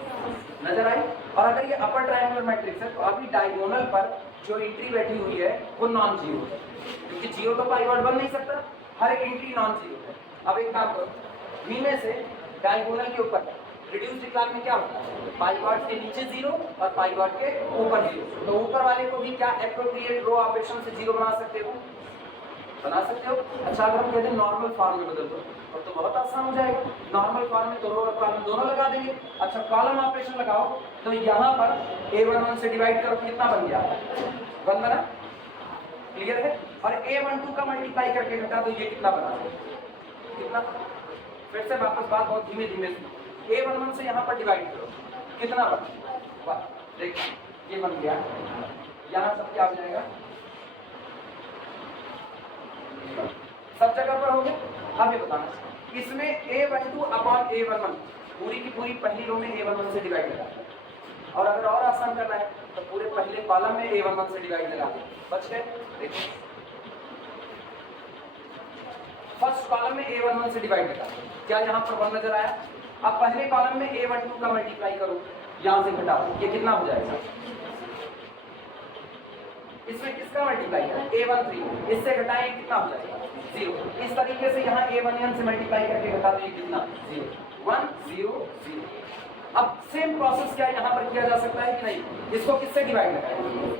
नजर आई? और अगर ये अपर ट्रायंगुलर मैट्रिक्स है तो अभी डायगोनल पर जो एंट्री बैठी हुई है वो नॉन जीरो है, क्योंकि जीरो तो पाइवट बन नहीं सकता, हर एक एंट्री नॉन जीरो है। अब एक काम करो, V में से डायगोनल के ऊपर रिड्यूस्ड इक्लान में क्या होता है? पाइवट के नीचे जीरो और पाइवट के ऊपर जीरो। तो ऊपर वाले को भी क्या एप्रोप्रिएट रो ऑपरेशन से जीरो बना सकते हो? बना सकते हो। अच्छा, अगर हम कहते हैं नॉर्मल फॉर्म में बदल दो तो बहुत आसान हो जाएगा। नॉर्मल फॉर्म में तो रो और कॉलम दोनों लगा देंगे। अच्छा, कॉलम ऑपरेशन लगाओ तो यहाँ पर A11 से डिवाइड करो, कितना बन गया? 1 बना। क्लियर है? और A12 का मल्टीप्लाई करके घटा तो ये कितना बना? कितना? फिर से वापस बात बहुत धीमे धीमे सुनो। A11 से यहाँ पर डिवाइड करो, कितना बना? देखिए ये बन गया, यहाँ सब क्या हो जाएगा? सब जगह पर हो गया। अब ये बताना, इसमें A12 अपॉन A11 पूरी की पूरी पहली रो में A11 से डिवाइड लगा, और अगर और आसान करना है तो पूरे पहले कॉलम में A11 से डिवाइड लगा दे, बच गए। देखो फर्स्ट कॉलम में A11 से डिवाइड लगा, क्या यहाँ पर 1 नजर आया? अब पहले कॉलम में A12 का मल्टीप्लाई करो, यहाँ से घटाओ, ये कितना हो जाएगा? इसमें किसका मल्टीप्लाई है? A13, इससे घटाएं कितना हो जाएगा? 0। इस तरीके से यहाँ A11 से मल्टीप्लाई करके घटा दें कितना? 0 1 0 0। अब सेम प्रोसेस क्या यहाँ पर किया जा सकता है कि नहीं? इसको किससे डिवाइड लगाएं?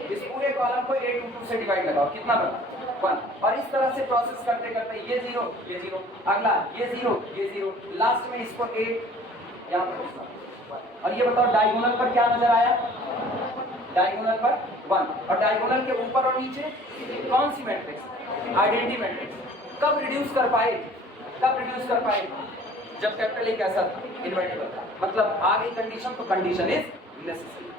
इस पूरे कॉलम को A22 से डिवाइड लगाओ, कितना बना? 1। और इस तरह से प्रोसेस करते करते ये 0 ये 0, अगला ये 0 ये 0, लास्ट में इसको 8 यहाँ पर। और ये बताओ डायगोनल पर क्या नजर आया? डायगोनल पर 1, और डायगोनल के ऊपर और नीचे कौन सी मैट्रिक्स? Identity matrix. कब रिड्यूस कर पाए? कब रिड्यूस कर पाए? जब कैपिटल ए कैसा था? इन्वर्टिबल था। मतलब आ गई कंडीशन तो कंडीशन इज नेसेसरी।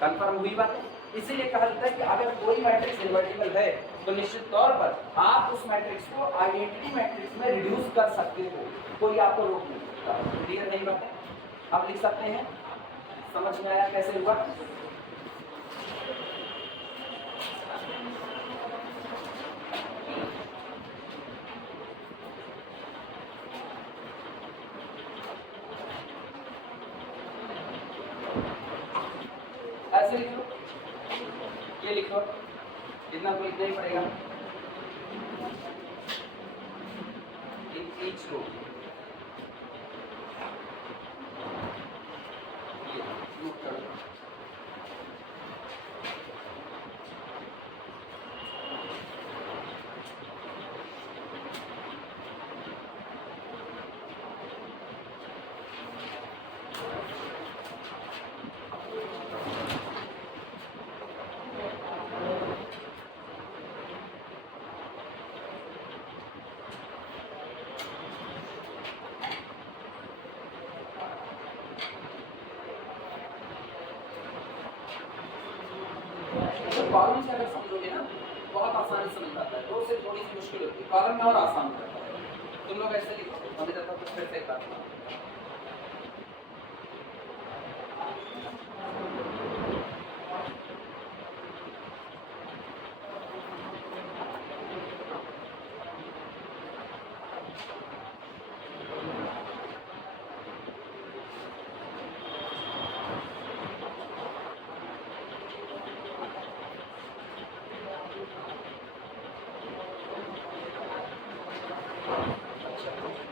कंफर्म हुई बात? इसीलिए कहा जाता है कि अगर कोई मैट्रिक्स इन्वर्टिबल है तो निश्चित तौर पर आप उस मैट्रिक्स को आइडेंटिटी मैट्रिक्स में रिड्यूस कर सकते हो, कोई आपको रोक नहीं सकता। क्लियर नहीं बात है? आप लिख सकते हैं। समझ में आया कैसे हुआ? ऐसे लिख लो, ये लिख लो, इतना कोई लिखना ही पड़ेगा। ईच रो ये नोट कर लो। कॉलम से अगर समझोगे ना बहुत आसानी से समझ आता है, रो से थोड़ी सी मुश्किल होती है, कॉलम में और आसान होता है। तुम लोग ऐसे लिखो, समझ आता है तो फिर से करना।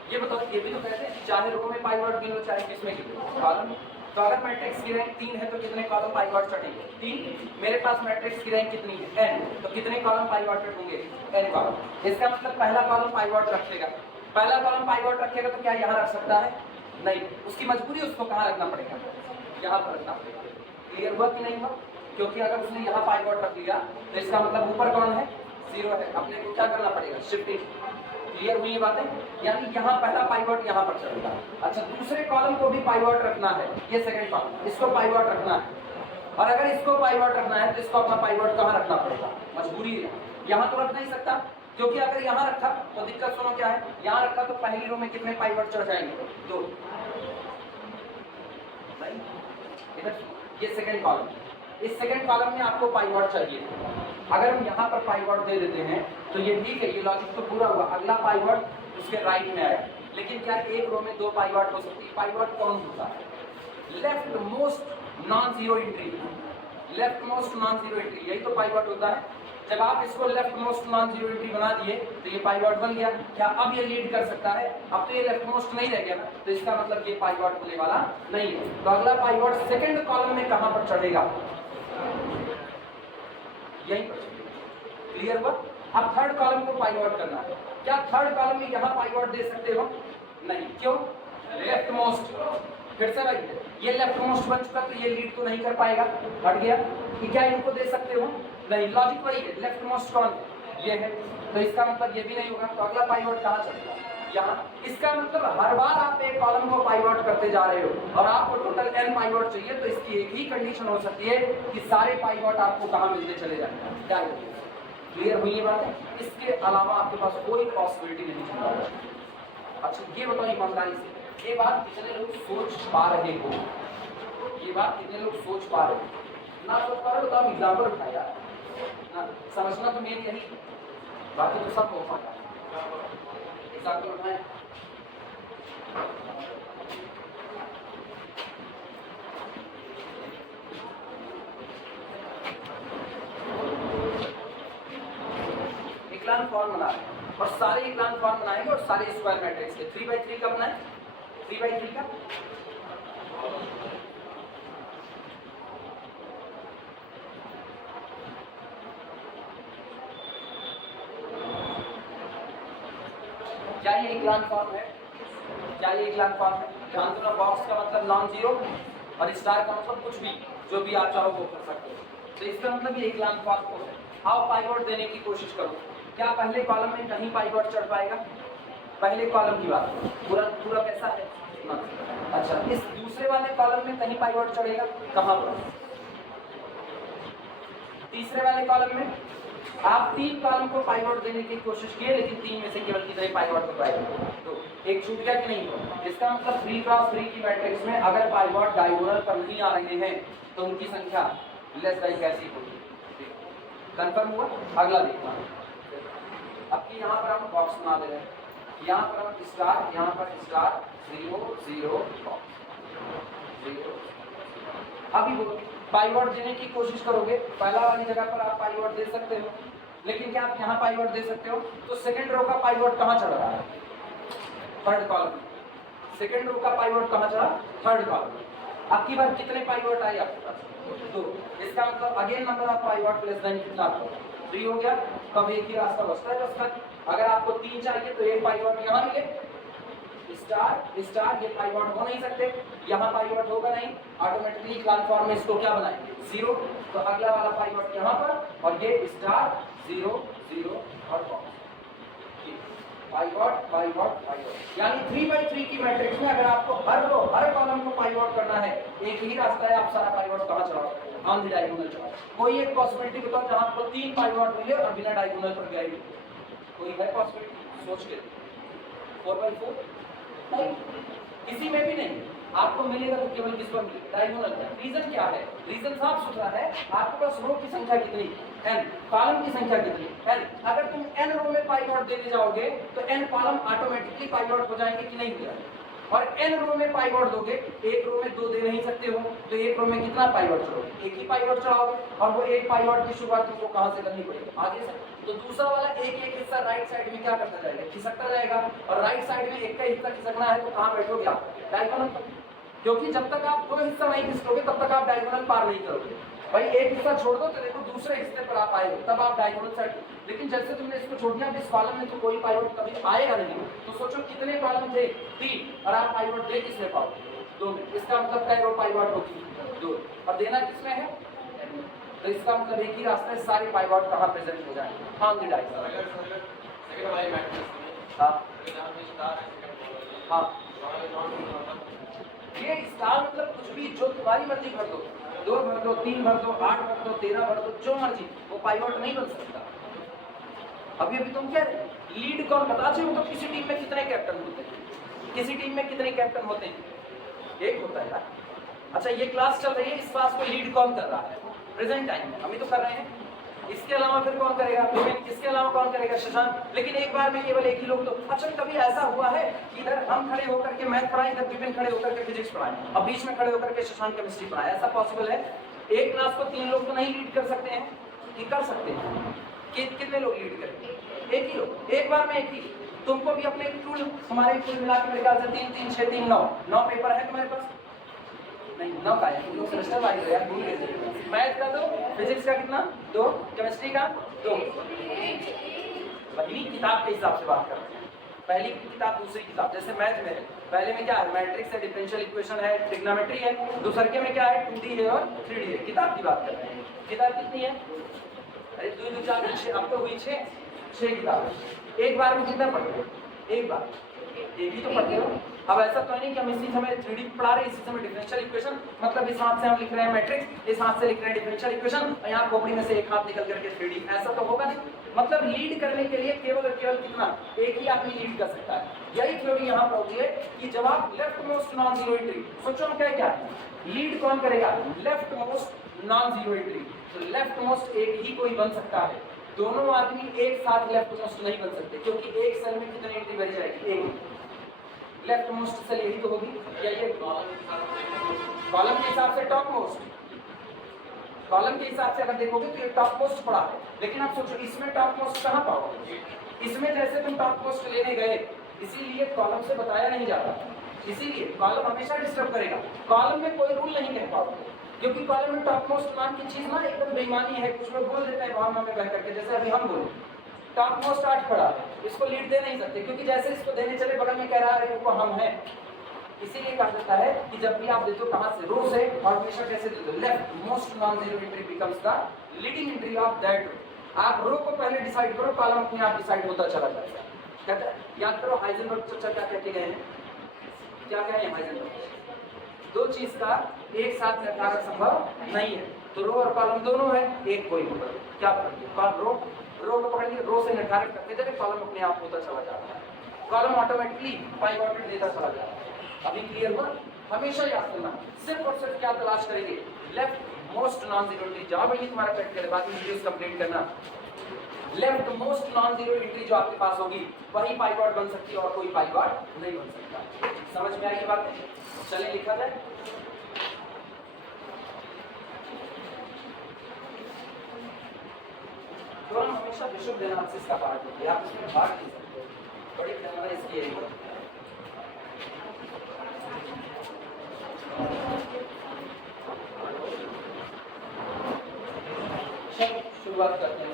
ये बताओ ये भी तो कहते हैं कि चाहे रो में पाइवट गिनो चाहे किसमें गिनो कॉलम। तो अगर मैट्रिक्स की रैंक 3 है तो कितने कॉलम पाइवट चढ़ेंगे? 3। मेरे पास मैट्रिक्स की रैंक कितनी है? n, तो कितने कॉलम पाइवट होंगे? n column. इसका मतलब पहला कॉलम पाइवट रखेगा, पहला कॉलम पाइवट रखेगा तो क्या यहाँ रख सकता है? नहीं, उसकी मजबूरी, उसको कहाँ रखना पड़ेगा? यहाँ पर रखना पड़ेगा। क्लियर हुआ कि नहीं हुआ? क्योंकि अगर उसने यहाँ पाइवट रख लिया तो इसका मतलब ऊपर कौन है? 0 है। अपने को क्या करना पड़ेगा? शिफ्टिंग। क्लियर हुई ये बातें? यानी यहाँ पहला पाइवट यहाँ पर चलेगा। अच्छा, दूसरे कॉलम को भी पाइवट रखना है, ये सेकंड कॉलम, इसको पाइवट रखना है। और अगर इसको पाइवट रखना है तो इसको अपना पाइवट कहाँ रखना पड़ेगा? मजबूरी है, यहाँ तो रख नहीं सकता, क्योंकि अगर यहाँ रखा तो दिक्कत सुनो क्या है, यहाँ रखा तो पहली रो में कितने पाइवट चढ़ जाएंगे? 2। इधर ये सेकंड कॉलम, इस सेकंड कॉलम में आपको पाइवट चाहिए। अगर हम यहाँ पर पाइवट दे देते हैं तो ये ठीक है, ये लॉजिक तो पूरा हुआ, अगला पाइवट उसके राइट में आया। लेकिन क्या एक रो में 2 पाइवट हो सकती है? पाइवट कौन होता है? Left most non zero entry, left most non zero entry, यही तो पाइवट होता है। जब आप इसको left most non zero entry बना दिए तो ये पाइवट बन गया। क्या अब ये लीड कर सकता है? अब तो ये लेफ्ट मोस्ट नहीं रह गया ना, तो इसका मतलब ये पाइवट होने वाला नहीं है। तो अगला पाइवट सेकंड कॉलम में कहां पर चढ़ेगा? यहीं पर। क्लियर हुआ? अब थर्ड कॉलम को पाइवट करना है। क्या थर्ड कॉलम में यहाँ पाइवट दे सकते हो? नहीं। क्यों? Left most. फिर से भाई, ये लेफ्ट मोस्ट बन चुका तो ये लीड तो नहीं कर पाएगा, हट गया। कि क्या इनको दे सकते हो? नहीं, लॉजिक वही है, लेफ्ट मोस्ट कौन? ये है, तो इसका मतलब ये भी नहीं होगा। तो अगला पाइवट कहाँ चलेगा? यहाँ। इसका मतलब हर बार आप एक कॉलम को पाइवट करते जा रहे हो और आपको टोटल n पाइवट चाहिए, तो इसकी एक ही कंडीशन हो सकती है कि सारे पाइवट आपको कहाँ मिलते चले जाएंगे? क्या क्लियर हुई ये बात है? इसके अलावा आपके पास कोई पॉसिबिलिटी नहीं है। अच्छा, ये बताओ ईमानदारी से, ये बात कितने लोग सोच पा रहे हो? ये बात कितने लोग सोच पा रहे हो? ना सोच पा रहे हो तो हम एग्जाम्पल उठाया ना, समझना तो मेन यही, बाकी तो सब हो पाता है। एग्जाम्पल उठाए, इक्लान फॉर्म बना रहे हैं और सारे इक्लान फॉर्म बनाएंगे और सारे स्क्वायर मैट्रिक्स के 3x3 का बनाए, 3x3 का। क्या ये इक्लान फॉर्म है? क्या ये इक्लान फॉर्म है? ध्यान दो ना, बॉक्स का मतलब नॉन जीरो और स्टार का मतलब कुछ भी, जो भी आप चाहो वो कर सकते हो। तो इसका मतलब ये इक्लान फॉर्म को है। आओ पाइवट देने की कोशिश करो। क्या पहले कॉलम में कहीं पाइवट चढ़ पाएगा? पहले कॉलम की बात, पूरा पूरा कैसा है? अच्छा, इस दूसरे वाले कॉलम में कहीं पाइवट चढ़ेगा? कहाँ पर? तीसरे वाले कॉलम में। आप 3 कॉलम को पाइवट देने की कोशिश किए, लेकिन 3 में से केवल कितने पाइवट हो पाएगा? तो एक छूट गया कि नहीं? इसका मतलब 3x3 की मैट्रिक्स में अगर पाइवट डायगोनल पर नहीं आ रहे हैं तो उनकी संख्या लेस देन कैसी होगी? कंफर्म हुआ? अगला देखना, अब की यहाँ पर हम बॉक्स बना दे रहे हैं, यहाँ पर हम स्टार, यहाँ पर स्टार 0 0 बॉक्स 0। अभी वो पाइवट देने की कोशिश करोगे, पहला वाली जगह पर आप पाइवट दे सकते हो, लेकिन क्या आप यहाँ पाइवट दे सकते हो? तो सेकंड रो का पाइवट कहाँ चढ़ रहा है? Third column. सेकंड रो का पाइवट कहाँ चढ़ा? Third column. अब की बार कितने पाइवट आए आपके पास? 2। इसका मतलब again number of pivot less than कितना? 3 हो गया। तब एक ही रास्ता बचता है बस। अगर आपको 3 चाहिए तो एक पाइवट यहाँ मिले, स्टार स्टार, ये पाइवट हो नहीं सकते, यहाँ पाइवट होगा नहीं, ऑटोमेटिकली इक्लान फॉर्म में इसको क्या बनाएंगे? 0। तो अगला वाला पाइवट यहाँ पर और ये स्टार 0 0 और बॉक्स, पाइवट पाइवट पाइवट। यानी 3x3 की मैट्रिक्स में अगर आपको हर रो हर कॉलम को पाइवट करना है, एक ही रास्ता है, आप सारा पाइवट कहाँ चलाओ? ऑन द डायगोनल चलाओ। कोई एक पॉसिबिलिटी बताओ जहाँ आपको 3 पाइवट मिले और बिना डायगोनल पर गए भी? कोई है पॉसिबिलिटी? सोच के 4x4 नहीं, किसी में भी नहीं। आपको मिलेगा तो केवल किस पर मिलेगा? डायगोनल पर। रीजन क्या है? रीजन साफ सुथरा है, आपके पास रो की संख्या कितनी? n, कॉलम की संख्या कितनी? n। अगर तुम n रो में पाइवट देने जाओगे तो n कॉलम ऑटोमेटिकली पाइवट हो जाएंगे कि नहीं हो जाएंगे? और n रो में पाइवट दोगे, एक रो में 2 दे नहीं सकते हो, तो एक रो में कितना पाइवट चढ़ोगे, एक ही पाइवट चढ़ाओगे, और वो एक पाइवट की शुरुआत तुमको कहां से करनी पड़ेगी, आगे से। तो दूसरा वाला एक हिस्सा राइट साइड में क्या करता जाएगा, खिसकता जाएगा, और राइट साइड में एक का हिस्सा खिसकना है तो कहां बैठोगे आप, डायगोनल पर, क्योंकि जब तक आप दो हिस्सा नहीं खिसकोगे तब तक आप डायगोनल पार नहीं करोगे। भाई एक हिस्सा छोड़ दो तो देखो दूसरे हिस्से पर आप आएंगे, तब आप डायगोनल सेट, लेकिन जैसे तुमने इसको छोड़ दिया, इस कॉलम में तो कोई पाइवट कभी आएगा नहीं, तो सोचो कितने कॉलम थे, 3, और आप पाइवट दे किसमें पाओगे, 2 में, इसका मतलब कई रो पाइवट होगी, 2, और देना किसमें है, तो इसका मतलब एक ही रास्ता है, सारे पाइवट कहां प्रेजेंट हो जाएंगे, ऑन द डायगोनल। हाँ, ये स्टार मतलब कुछ भी जो तुम्हारी मर्जी भर दो, 2 भर दो, 3 भर दो, 8 भर दो, 13 भर दो, जो मर्जी, वो पाइवट नहीं बन सकता। अभी तुम कह रहे लीड कौन बता चुके हो, तो किसी टीम में कितने कैप्टन होते हैं, किसी टीम में कितने कैप्टन होते हैं, एक होता है ना। अच्छा, ये क्लास चल रही है, इस क्लास को लीड कौन कर रहा है, प्रेजेंट टाइम में हम ही तो कर रहे हैं, इसके अलावा फिर कौन करेगा, इसके अलावा कौन करेगा, शशांक, लेकिन एक बार में केवल एक ही लोग तो। अच्छा, कभी ऐसा हुआ है कि इधर हम खड़े होकर के मैथ पढ़ाएं, इधर विपिन खड़े होकर के फिजिक्स पढ़ाएं, और बीच में खड़े होकर के शशांक केमिस्ट्री पढ़ाएं, ऐसा पॉसिबल है? एक क्लास को 3 लोग तो नहीं लीड कर सकते हैं, कि कर सकते हैं, कितने लोग लीड करेंगे, एक ही लोग, एक बार में एक ही। तुमको भी अपने टूल, हमारे कुल मिला के मेरे ख्याल से 3 3 6 3 9 पेपर है तुम्हारे पास, नहीं 9 का है, तुम लोग सेमेस्टर वाइज हो यार, भूल गए। मैथ का 2, फिजिक्स का कितना 2, केमिस्ट्री का 2, वही किताब के हिसाब से बात कर रहे हैं, पहली किताब दूसरी किताब, जैसे मैथ में पहले में क्या है, मैट्रिक्स है, डिफरेंशियल इक्वेशन है, ट्रिग्नोमेट्री है, दूसरे में क्या है, 2D है और 3D है, किताब की बात कर रहे हैं। किताब कितनी है, अरे 2 2 4 6, अब तो हुई 6 किताब, एक बार में कितना पढ़ते हो, एक बार एक ही तो पढ़ते हो। अब ऐसा तो नहीं कि हम इसी समय 3D पढ़ा रहे हैं, इसी समय डिफरेंशियल इक्वेशन, मतलब इस हाथ से हम लिख रहे हैं मैट्रिक्स, इस हाथ से लिख रहे हैं डिफरेंशियल इक्वेशन, और यहाँ खोपड़ी में से एक हाथ निकल करके 3D, ऐसा तो होगा नहीं। मतलब लीड करने के लिए केवल केवल कितना, एक ही आदमी लीड कर सकता है। यही थ्योरी यहाँ पर होती है कि जब आप left most non zero entry, सोचो हम क्या है, लीड कौन करेगा, left most non zero entry, तो लेफ्ट मोस्ट एक ही कोई बन सकता है, दोनों आदमी एक साथ लेफ्ट मोस्ट नहीं बन सकते, क्योंकि एक सेल में कितनी एंट्री बन जाएगी, एक लेफ्ट मोस्ट सेल यही तो होगी, या ये कॉलम के हिसाब से टॉप मोस्ट, कॉलम के हिसाब से अगर देखोगे तो ये टॉप मोस्ट पड़ा है, लेकिन आप सोचो इसमें टॉप मोस्ट कहाँ पाओगे, इसमें जैसे तुम टॉप मोस्ट लेने गए, इसीलिए कॉलम से बताया नहीं जाता, इसीलिए कॉलम हमेशा डिस्टर्ब करेगा, कॉलम में कोई रूल नहीं कह पाओगे, क्योंकि कॉलम में टॉप मोस्ट नाम की चीज ना एकदम बेईमानी है, कुछ लोग बोल देते हैं भावना में बह करके, जैसे अभी हम बोले टॉप मोस्ट 8 पड़ा है, इसको लीड दे नहीं सकते, क्योंकि जैसे इसको देने चले बगल में कह रहा है वो हम है, इसीलिए कहा जाता है कि जब भी आप देते हो कहां से, रो से, और हमेशा कैसे देते हो, left most non zero entry becomes the leading entry of that row. आप रो को पहले डिसाइड करो, कॉलम अपने आप डिसाइड होता चला जाएगा। कहते हैं, याद करो हाइजेनबर्ग चर्चा क्या कहते गए हैं, क्या कहें हाइजेनबर्ग, 2 चीज का एक साथ निर्धारण संभव नहीं है, तो रो और कॉलम दोनों है, एक कोई पकड़, क्या पकड़, रो को पकड़ लिया, रो से निर्धारित करते चले, कॉलम अपने आप होता चला जाता है, कॉलम ऑटोमेटिकली पाइवट देता चला जाता है। अभी क्लियर हुआ? हमेशा याद करना, सिर्फ और सिर्फ क्या तलाश करेंगे, left most non zero entry, जहां भी तुम्हारा प्रैक्टिकल बाद में वीडियोस कंप्लीट करना, left most non zero entry जो आपके पास होगी वही पाइवट बन सकती है, और कोई पाइवट नहीं बन सकता। समझ में आई ये बात? चलिए लिखा जाए, तो हम हमेशा विशुद्ध एनालिसिस का पार्ट होती है, आप इसमें भाग नहीं सकते, बड़ी कैमरा इसकी है। शुरुआत करते हैं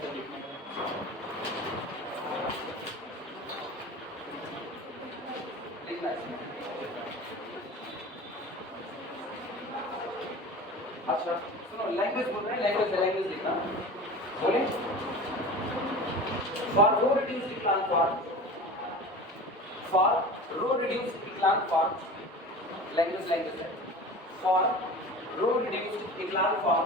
लिखना है। अच्छा सुनो, लैंग्वेज बोल रहे हैं, लैंग्वेज लिखना, बोले form row reduce echelon form row reduce echelon form language है, form row reduce echelon form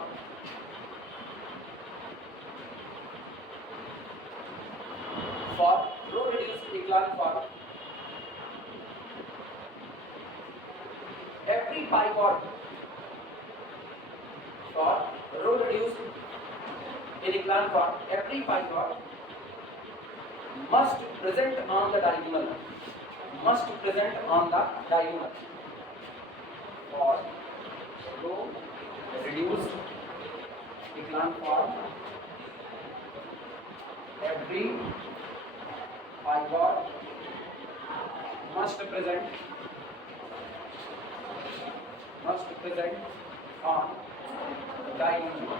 row reduce echelon for every pivot for row reduced in echelon form, every pivot must present on the diagonal, must present on the diagonal. For row reduced echelon form, every pivot must present on diagonal.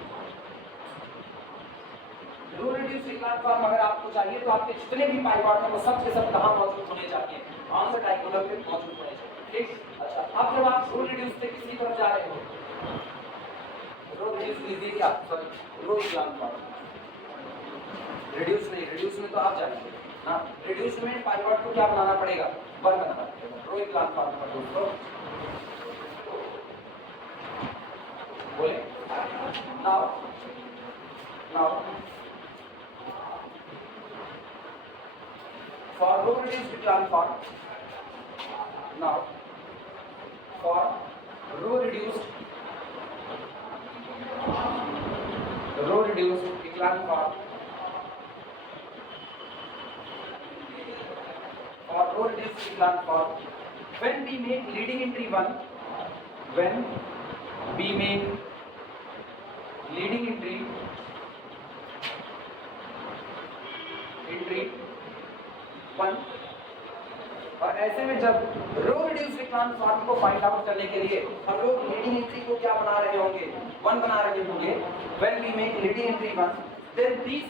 Row reduce echelon form अगर आपको चाहिए तो आपके जितने भी pivot हैं वो सब के सब कहाँ मौजूद होने चाहिए, ऑन द डायगोनल पे मौजूद होने चाहिए। ठीक, अच्छा अब जब आप रो रिड्यूस से किसी तरफ जा रहे हो, रो रिड्यूस लीजिए क्या, सॉरी रो इक्लान फॉर्म, रिड्यूस नहीं, रिड्यूस में तो आप जाएंगे ना, रिड्यूस में पाइवट को क्या बनाना पड़ेगा, वन बनाना पड़ेगा। रो इक्लान फॉर्म पर दोस्तों बोले now for row reduced echelon form, now for row reduced echelon form, when we make leading entry 1, when we make leading entry 1, और ऐसे में जब रो रिड्यूस्ड इक्लान फॉर्म को फाइंड आउट करने के लिए हम लोग लीडिंग एंट्री को क्या बना रहे होंगे, 1 बना रहे होंगे। When we make leading entry 1, then these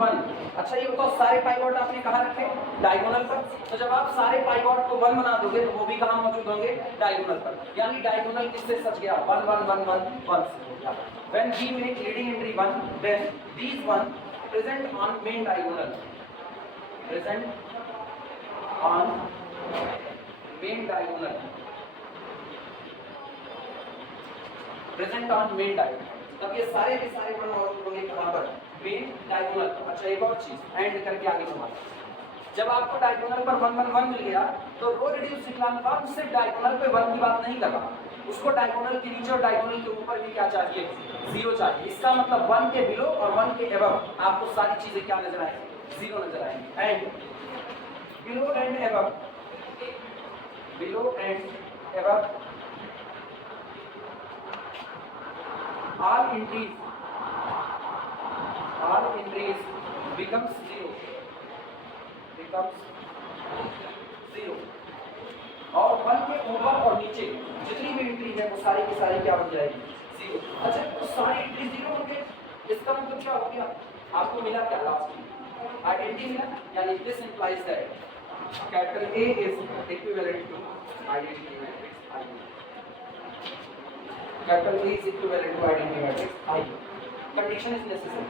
1, अच्छा ये बताओ सारे पाइवट आपने कहाँ रखे, डायगोनल पर। तो जब आप सारे पाइवट को 1 बना दोगे तो वो भी कहाँ मौजूद होंगे, डायगोनल पर। यानी डायगोनल किससे सज गया, 1 1 1 1 1 से हो गया। When we make leading entry 1, then these 1 present on main diagonal, तब ये सारे के सारे 1 मौजूद होंगे कहाँ पर, मेन डायगोनल। अच्छा एक और चीज एंड करके आगे चलते हैं, जब आपको डायगोनल पर 1 1 1 मिल गया तो रो रिड्यूस्ड इक्लान फॉर्म सिर्फ डायगोनल पे 1 की बात नहीं कर रहा, उसको डायगोनल के नीचे और डायगोनल के ऊपर भी क्या चाहिए, 0 चाहिए। इसका मतलब 1 के बिलो और 1 के अबव आपको सारी चीजें क्या नजर आएंगी, 0 नजर आएंगी। And below and above all entries becomes 0, और 1 के ऊपर और नीचे जितनी भी एंट्री है वो सारी की सारी क्या बन जाएगी, 0। अच्छा तो सारी एंट्री 0 हो गई, इसका मतलब क्या हो गया, आपको मिला क्या लास्ट में, आइडेंटिटी मिला। यानी this implies that capital A is equivalent to identity matrix I, capital A is equivalent to identity matrix I, condition is necessary.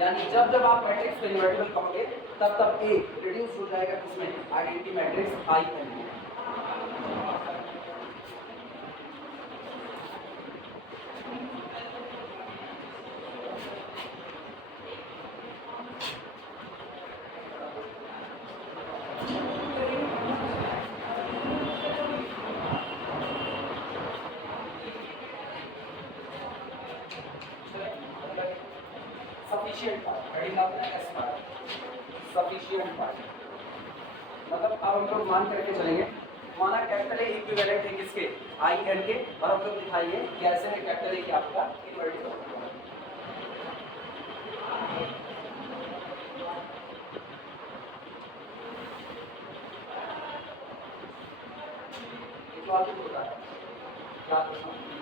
यानी जब जब आप मैट्रिक्स को इन्वर्टिबल कहोगे तब तब A रिड्यूस हो जाएगा किसमें, आइडेंटिटी मैट्रिक्स I में। सफिशिएंट पार्ट मतलब अब हम लोग मान करके चलेंगे, माना कैपिटल ए इक्विवेलेंट है किसके, आई एन के, और हम लोग दिखाइए कैसे है कैपिटल ए की आपका इन्वर्टिबल।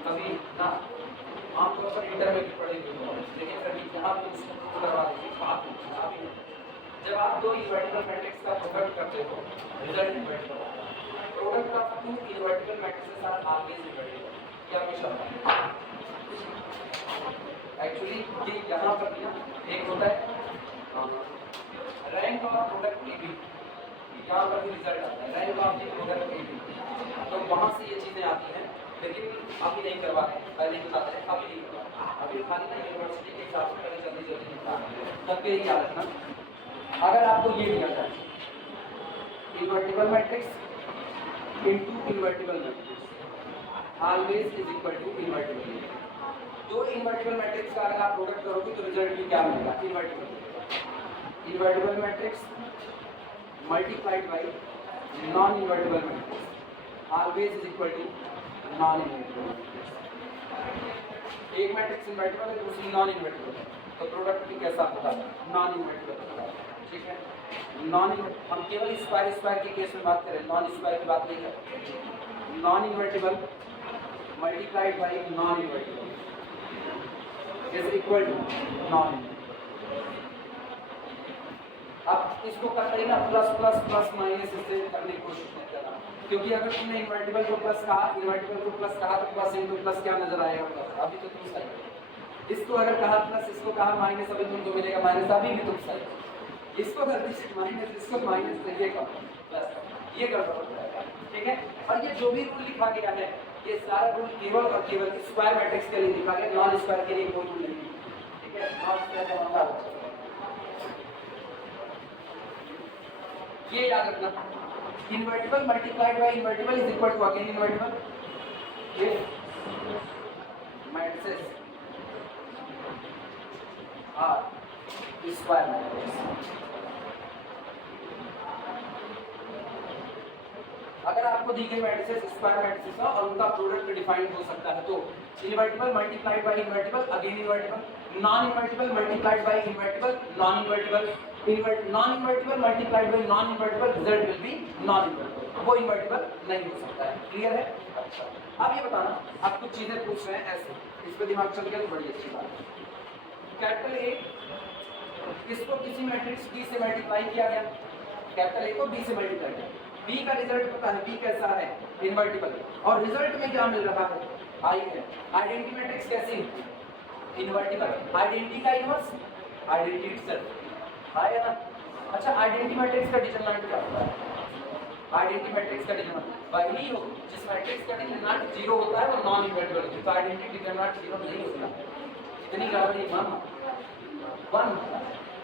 कभी ना आमतौर पर इंटरमीडिएट पढ़ेंगे, लेकिन कभी जहाँ भी उसको करवा देंगे। जब आप दो इन्वर्टिबल मैट्रिक्स का प्रोडक्ट करते हो, result invertible, product of two invertible matrices are always invertible. क्या हमेशा एक्चुअली ये यहाँ पर भी एक होता है रैंक और प्रोडक्ट ए बी, यहाँ पर भी रिजल्ट आता है rank of the product A B, तो वहाँ से ये चीज़ें आती हैं। लेकिन अभी नहीं करवा रहे, पहले ही बताते हैं, अभी नहीं करवा, अभी खाली ना यूनिवर्सिटी के हिसाब से पहले जल्दी जल्दी निकला, तब भी यही याद रखना। अगर आपको ये दिया जाए invertible matrix into invertible matrix always is equal to invertible, दो इन्वर्टिबल मैट्रिक्स का अगर आप प्रोडक्ट करोगे तो रिजल्ट भी क्या मिलेगा? Invertible matrix multiplied by non invertible matrix always is equal to non invertible matrix. एक मैट्रिक्स इन्वर्टिबल है, दूसरी नॉन इन्वर्टिबल है, तो प्रोडक्ट भी कैसा होगा? नॉन इन्वर्टिबल होगा। ठीक है, हम केवल स्क्वायर के केस में बात करें, नॉन स्क्वायर की बात नहीं करें। Non invertible multiplied by non invertible is equal to non invertible. अब इसको करते ही ना प्लस प्लस प्लस माइनस इससे करने की कोशिश नहीं करना, क्योंकि अगर तुमने इन्वर्टिबल को प्लस कहा, इन्वर्टिबल को प्लस कहा तो प्लस इनटू प्लस क्या नजर आएगा? प्लस। अभी तो तुम सही। इसको अगर कहा प्लस, इसको कहा माइनस, अभी तुमको मिलेगा माइनस, अभी भी तुम सही। इसको कर माइनस, इसको माइनस, तो ये कर प्लस, ये गड़बड़ हो जाएगा। ठीक है, और ये जो भी रूल लिखा गया है ये सारा रूल केवल और केवल स्क्वायर मैट्रिक्स के लिए लिखा गया, नॉन स्क्वायर के लिए कोई रूल नहीं। ठीक है, नॉन स्क्वायर का मतलब ये याद रखना, invertible multiplied by invertible is equal to again invertible, ये मैट्रिसेस आर स्क्वायर मैट्रिक्स। अगर आपको दी गई मैट्रिसेस स्क्वायर मैट्रिसेस है और उनका प्रोडक्ट डिफाइंड हो सकता है तो invertible multiplied by invertible again invertible, non invertible multiplied by invertible non invertible, non invertible multiplied bye non invertible, result will be non invertible, वो इन्वर्टिबल नहीं हो सकता है। क्लियर है? अच्छा, अब ये बताना, आप कुछ चीजें पूछ रहे हैं ऐसे, इस पर दिमाग चल गया तो बड़ी अच्छी बात है। कैपिटल ए, इसको किसी मैट्रिक्स बी से मल्टीप्लाई किया गया, कैपिटल ए को बी से मल्टीप्लाई किया, बी का रिजल्ट पता है, बी कैसा है? इन्वर्टिबल, और रिजल्ट में क्या मिल रहा है? आई है। आइडेंटिटी मैट्रिक्स कैसी? इन्वर्टिबल। आइडेंटिटी का इन्वर्स आइडेंटिटी इटसेल्फ आएगा ना। अच्छा, आइडेंटिटी मैट्रिक्स का डिटरमिनेंट क्या होता है? आइडेंटिटी मैट्रिक्स का डिटरमिनेंट वही हो जिस मैट्रिक्स का डिटरमिनेंट 0 होता है वो नॉन इन्वर्टिबल होता है, तो आइडेंटिटी डिटरमिनेंट 0 नहीं होता। इतनी गड़बड़ी वन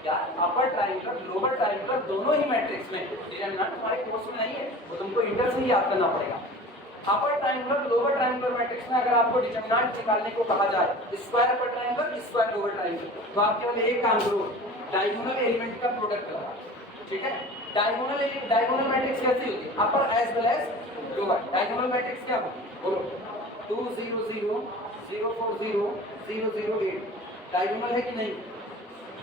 क्या अपर ट्रायंगुलर लोअर ट्रायंगुलर दोनों ही मैट्रिक्स में डिटरमिनेंट हमारे कोर्स में नहीं है, वो तुमको इंटर से ही याद करना पड़ेगा। Upper triangular lower triangular matrix में अगर आपको डिटरमिनेंट निकालने को कहा जाए, square upper triangular square lower triangular, तो आप केवल एक काम करो, डायगोनल एलिमेंट का प्रोडक्ट लगाओ। ठीक है, डायगोनल मैट्रिक्स कैसी होती है? Upper as well as lower. Diagonal matrix क्या होती है? बोलो। 2 0 0 0 4 0 0 0 8 डायगोनल है कि नहीं?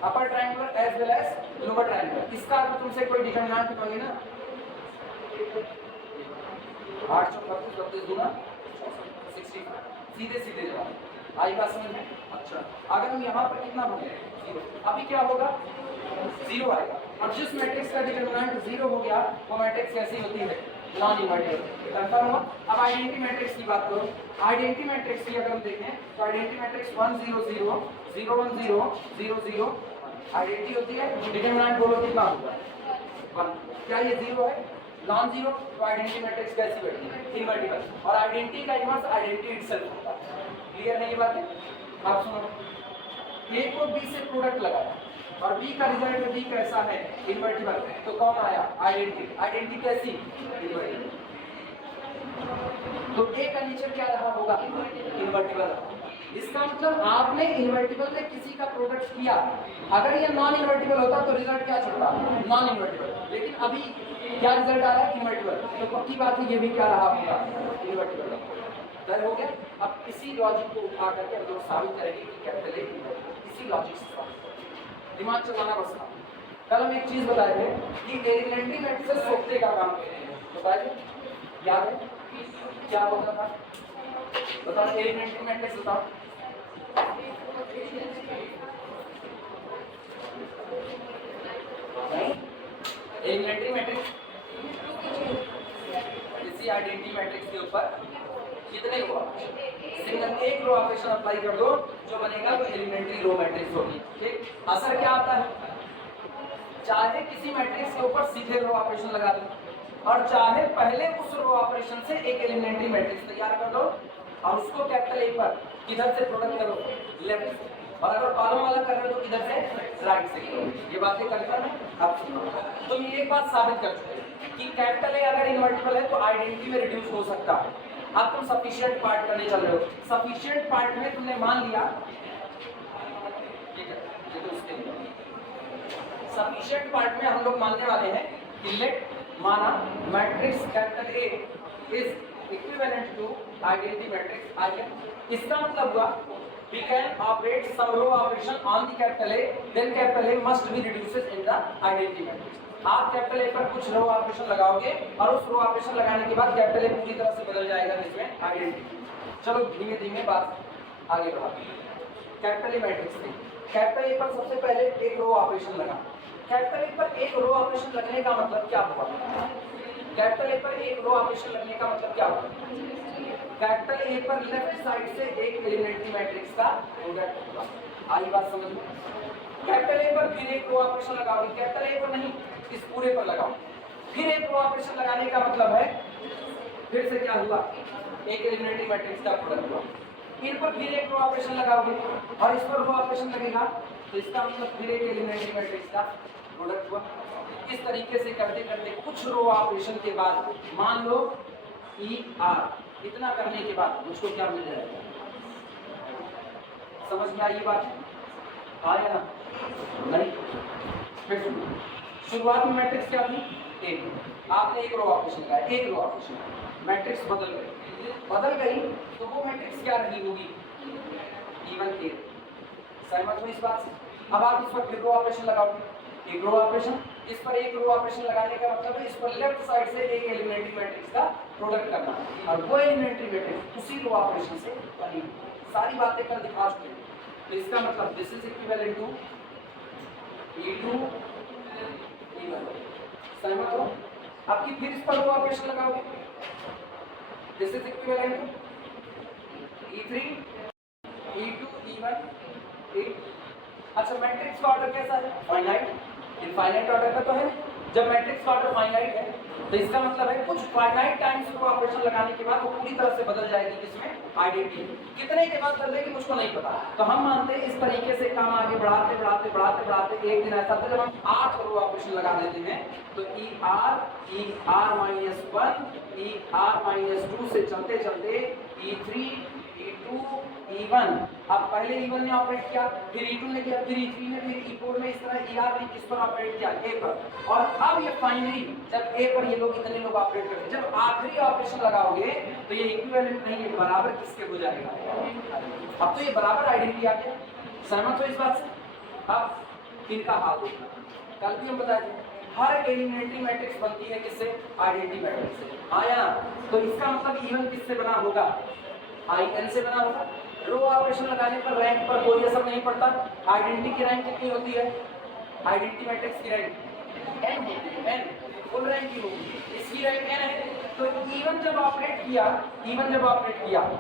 Upper triangular as well as lower triangular. इसका अगर तुमसे कोई डिटरमिनेंट मांगे ना, 8 4 32 32 दूना 60, सीधे सीधे जवाब आई बात समझ में? अच्छा, अगर हम यहाँ पर कितना बने 0, अभी क्या होगा? 0 आएगा। अब जिस मैट्रिक्स का डिटरमिनेंट 0 हो गया वो मैट्रिक्स कैसी होती है? Non invertible. कंफर्म हुआ? अब आइडेंटिटी मैट्रिक्स की बात करो। आइडेंटिटी मैट्रिक्स की अगर हम देखें तो आइडेंटिटी मैट्रिक्स 1 0 0 0 1 0 0 0 आइडेंटिटी होती है। डिटरमिनेंट बोलो कितना होगा? 1। क्या ये 0 है? नॉन जीरो, तो आइडेंटिटी मैट्रिक्स कैसी बैठी है? इन्वर्टिबल। और आइडेंटिटी का इन्वर्स आइडेंटिटी इटसेल्फ होता है। क्लियर है ये बातें? आप सुनो, ए को बी से प्रोडक्ट लगाया और बी का रिजल्ट में बी कैसा है? इन्वर्टिबल, तो कौन आया? आइडेंटिटी। आइडेंटिटी कैसी? इन्वर्टिबल। तो ए का नेचर क्या रहा होगा? इन्वर्टिबल। इसका मतलब आपने इन्वर्टिबल में किसी का प्रोडक्ट किया, अगर ये नॉन इन्वर्टिबल होता तो रिजल्ट क्या छोड़ता? Non invertible. लेकिन अभी क्या रिजल्ट आ रहा है? इन्वर्टिबल। तो पक्की बात है ये भी क्या रहा होगा? इन्वर्टिबल। डर हो गया? अब इसी लॉजिक को उठा करके हम लोग साबित करेंगे कि कैपिटल ए इन्वर्टिबल। इसी लॉजिक से साबित, दिमाग चलाना बस था। कल हम एक चीज बताए थे कि एलिमेंट्री मैट्रिसेस सोखते का काम करते हैं, बताए थे? याद है क्या होता था? बताओ, एलिमेंट्री मैट्रिक्स बताओ। एलिमेंट्री मैट्रिक्स इसी आइडेंटिटी मैट्रिक्स के ऊपर कितने हुआ? सिंगल एक रो ऑपरेशन अप्लाई कर दो, जो बनेगा वो एलिमेंट्री रो मैट्रिक्स होगी। ठीक, असर क्या आता है? चाहे किसी मैट्रिक्स के ऊपर सीधे रो ऑपरेशन लगा दो और चाहे पहले उस रो ऑपरेशन से एक एलिमेंट्री मैट्रिक्स तैयार कर दो और उसको कैपिटल ए पर किधर से प्रोडक्ट करो? लेफ्ट से। और अगर कॉलम वाला कर रहे हो तो किधर से? राइट से करो। ये बातें करता है। अब सुनो, तुम ये एक बात साबित कर चुके कि कैपिटल ए अगर इन्वर्टिबल है तो आइडेंटिटी में रिड्यूस हो सकता है। अब तुम सफिशिएंट पार्ट करने चल रहे हो। सफिशिएंट पार्ट में तुमने मान लिया, ठीक है, ये तो उसके लिए सफिशिएंट पार्ट में हम लोग मानने वाले हैं कि लेट माना matrix capital A is equivalent to identity matrix I. इसका मतलब हुआ we can operate some row operation on the capital A, then capital A must be reduces in the identity matrix। आप कैपिटल ए पर कुछ रो operation लगाओगे और उस रो operation लगाने के बाद कैपिटल ए पूरी तरह से बदल जाएगा जिसमें आइडेंटिटी। चलो धीमे धीमे बात आगे बढ़ाते हैं। कैपिटल ए मैट्रिक्स में कैपिटल ए पर सबसे पहले एक रो ऑपरेशन लगा। कैपिटल ए पर एक रो ऑपरेशन लगने का मतलब क्या हुआ? कैपिटल ए पर एक रो ऑपरेशन लगने का मतलब क्या हुआ? कैपिटल ए पर लेफ्ट साइड से एक एलिमेंट्री मैट्रिक्स का प्रोडक्ट होगा। आई बात समझ में? कैपिटल ए पर फिर एक रो ऑपरेशन लगाओगे, कैपिटल ए पर नहीं, इस पूरे पर लगाओ। फिर एक रो ऑपरेशन लगाने का मतलब है फिर से क्या हुआ? एक एलिमेंट्री मैट्रिक्स का प्रोडक्ट हुआ। इन पर फिर एक रो ऑपरेशन लगाओगे और इस पर रो ऑपरेशन लगेगा तो इसका मतलब फिर एक एलिमेंट्री मैट्रिक्स का प्रोडक्ट हुआ। इस तरीके से करते करते कुछ रो ऑपरेशन के बाद मान लो ई आर, इतना करने के बाद मुझको क्या मिल जाएगा? समझ में आई बात? आया ना? नहीं? फिर शुरुआत में मैट्रिक्स क्या थी? एक। आपने एक रो ऑपरेशन लगाया, एक रो ऑपरेशन, मैट्रिक्स बदल गई तो वो मैट्रिक्स क्या रही होगी? Even a. सहमत हो इस बात से? अब आप इस पर फिर रो ऑपरेशन लगाओगे, एक रो ऑपरेशन, इस पर एक रो ऑपरेशन लगाने का मतलब है इस पर लेफ्ट साइड से एक एलिमेंट्री मैट्रिक्स का प्रोडक्ट करना है और वो एलिमेंट्री मैट्रिक्स उसी रो ऑपरेशन से बनी। सारी बातें कल दिखा चुके हैं। तो इसका मतलब this is equivalent to E2 E1। सहमत हो? अब की फिर इस पर रो ऑपरेशन लगाओगे, this is equivalent to E3 E2 E1 E। अच्छा, मैट्रिक्स का ऑर्डर कैसा है? फाइनाइट। इनफाइनाइट ऑर्डर का तो है। जब मैट्रिक्स का ऑर्डर फाइनाइट है तो इसका मतलब है कुछ फाइनाइट टाइम्स को ऑपरेशन लगाने के बाद वो पूरी तरह से बदल जाएगी किसमें? आइडेंटिटी। कितने के बाद बदलेगी मुझको नहीं पता, तो हम मानते हैं इस तरीके से काम आगे बढ़ाते बढ़ाते बढ़ाते बढ़ाते एक दिन ऐसा था जब हम 8 रो ऑपरेशन लगा देते हैं तो ER-1 से चलते चलते E3 E2 E1। अब पहले E1 ने ऑपरेट किया, फिर E2 ने किया, फिर E3 ने, फिर E4 ने, इस तरह ER ने किस पर ऑपरेट किया? A पर। और अब ये फाइनली जब A पर ये लोग इतने लोग ऑपरेट करते, जब आखिरी ऑपरेशन लगाओगे तो ये इक्विवेलेंट नहीं, ये बराबर किसके हो जाएगा? अब तो ये बराबर आइडेंटिटी आ गया। सहमत हो इस बात से? अब इनका हाल देखना, कल भी हम बताए थे हर एलिमेंट्री मैट्रिक्स बनती है किससे? आइडेंटिटी मैट्रिक्स से। आया? तो इसका मतलब E1 किससे बना होगा? IN से बना होगा। रो ऑपरेशन लगाने पर रैंक पर कोई असर नहीं पड़ता। आइडेंटिटी की रैंक कितनी होती है? आइडेंटिटी मैट्रिक्स की रैंक n होती है, n फुल रैंक की होगी, इसकी रैंक n है। तो E1 जब ऑपरेट किया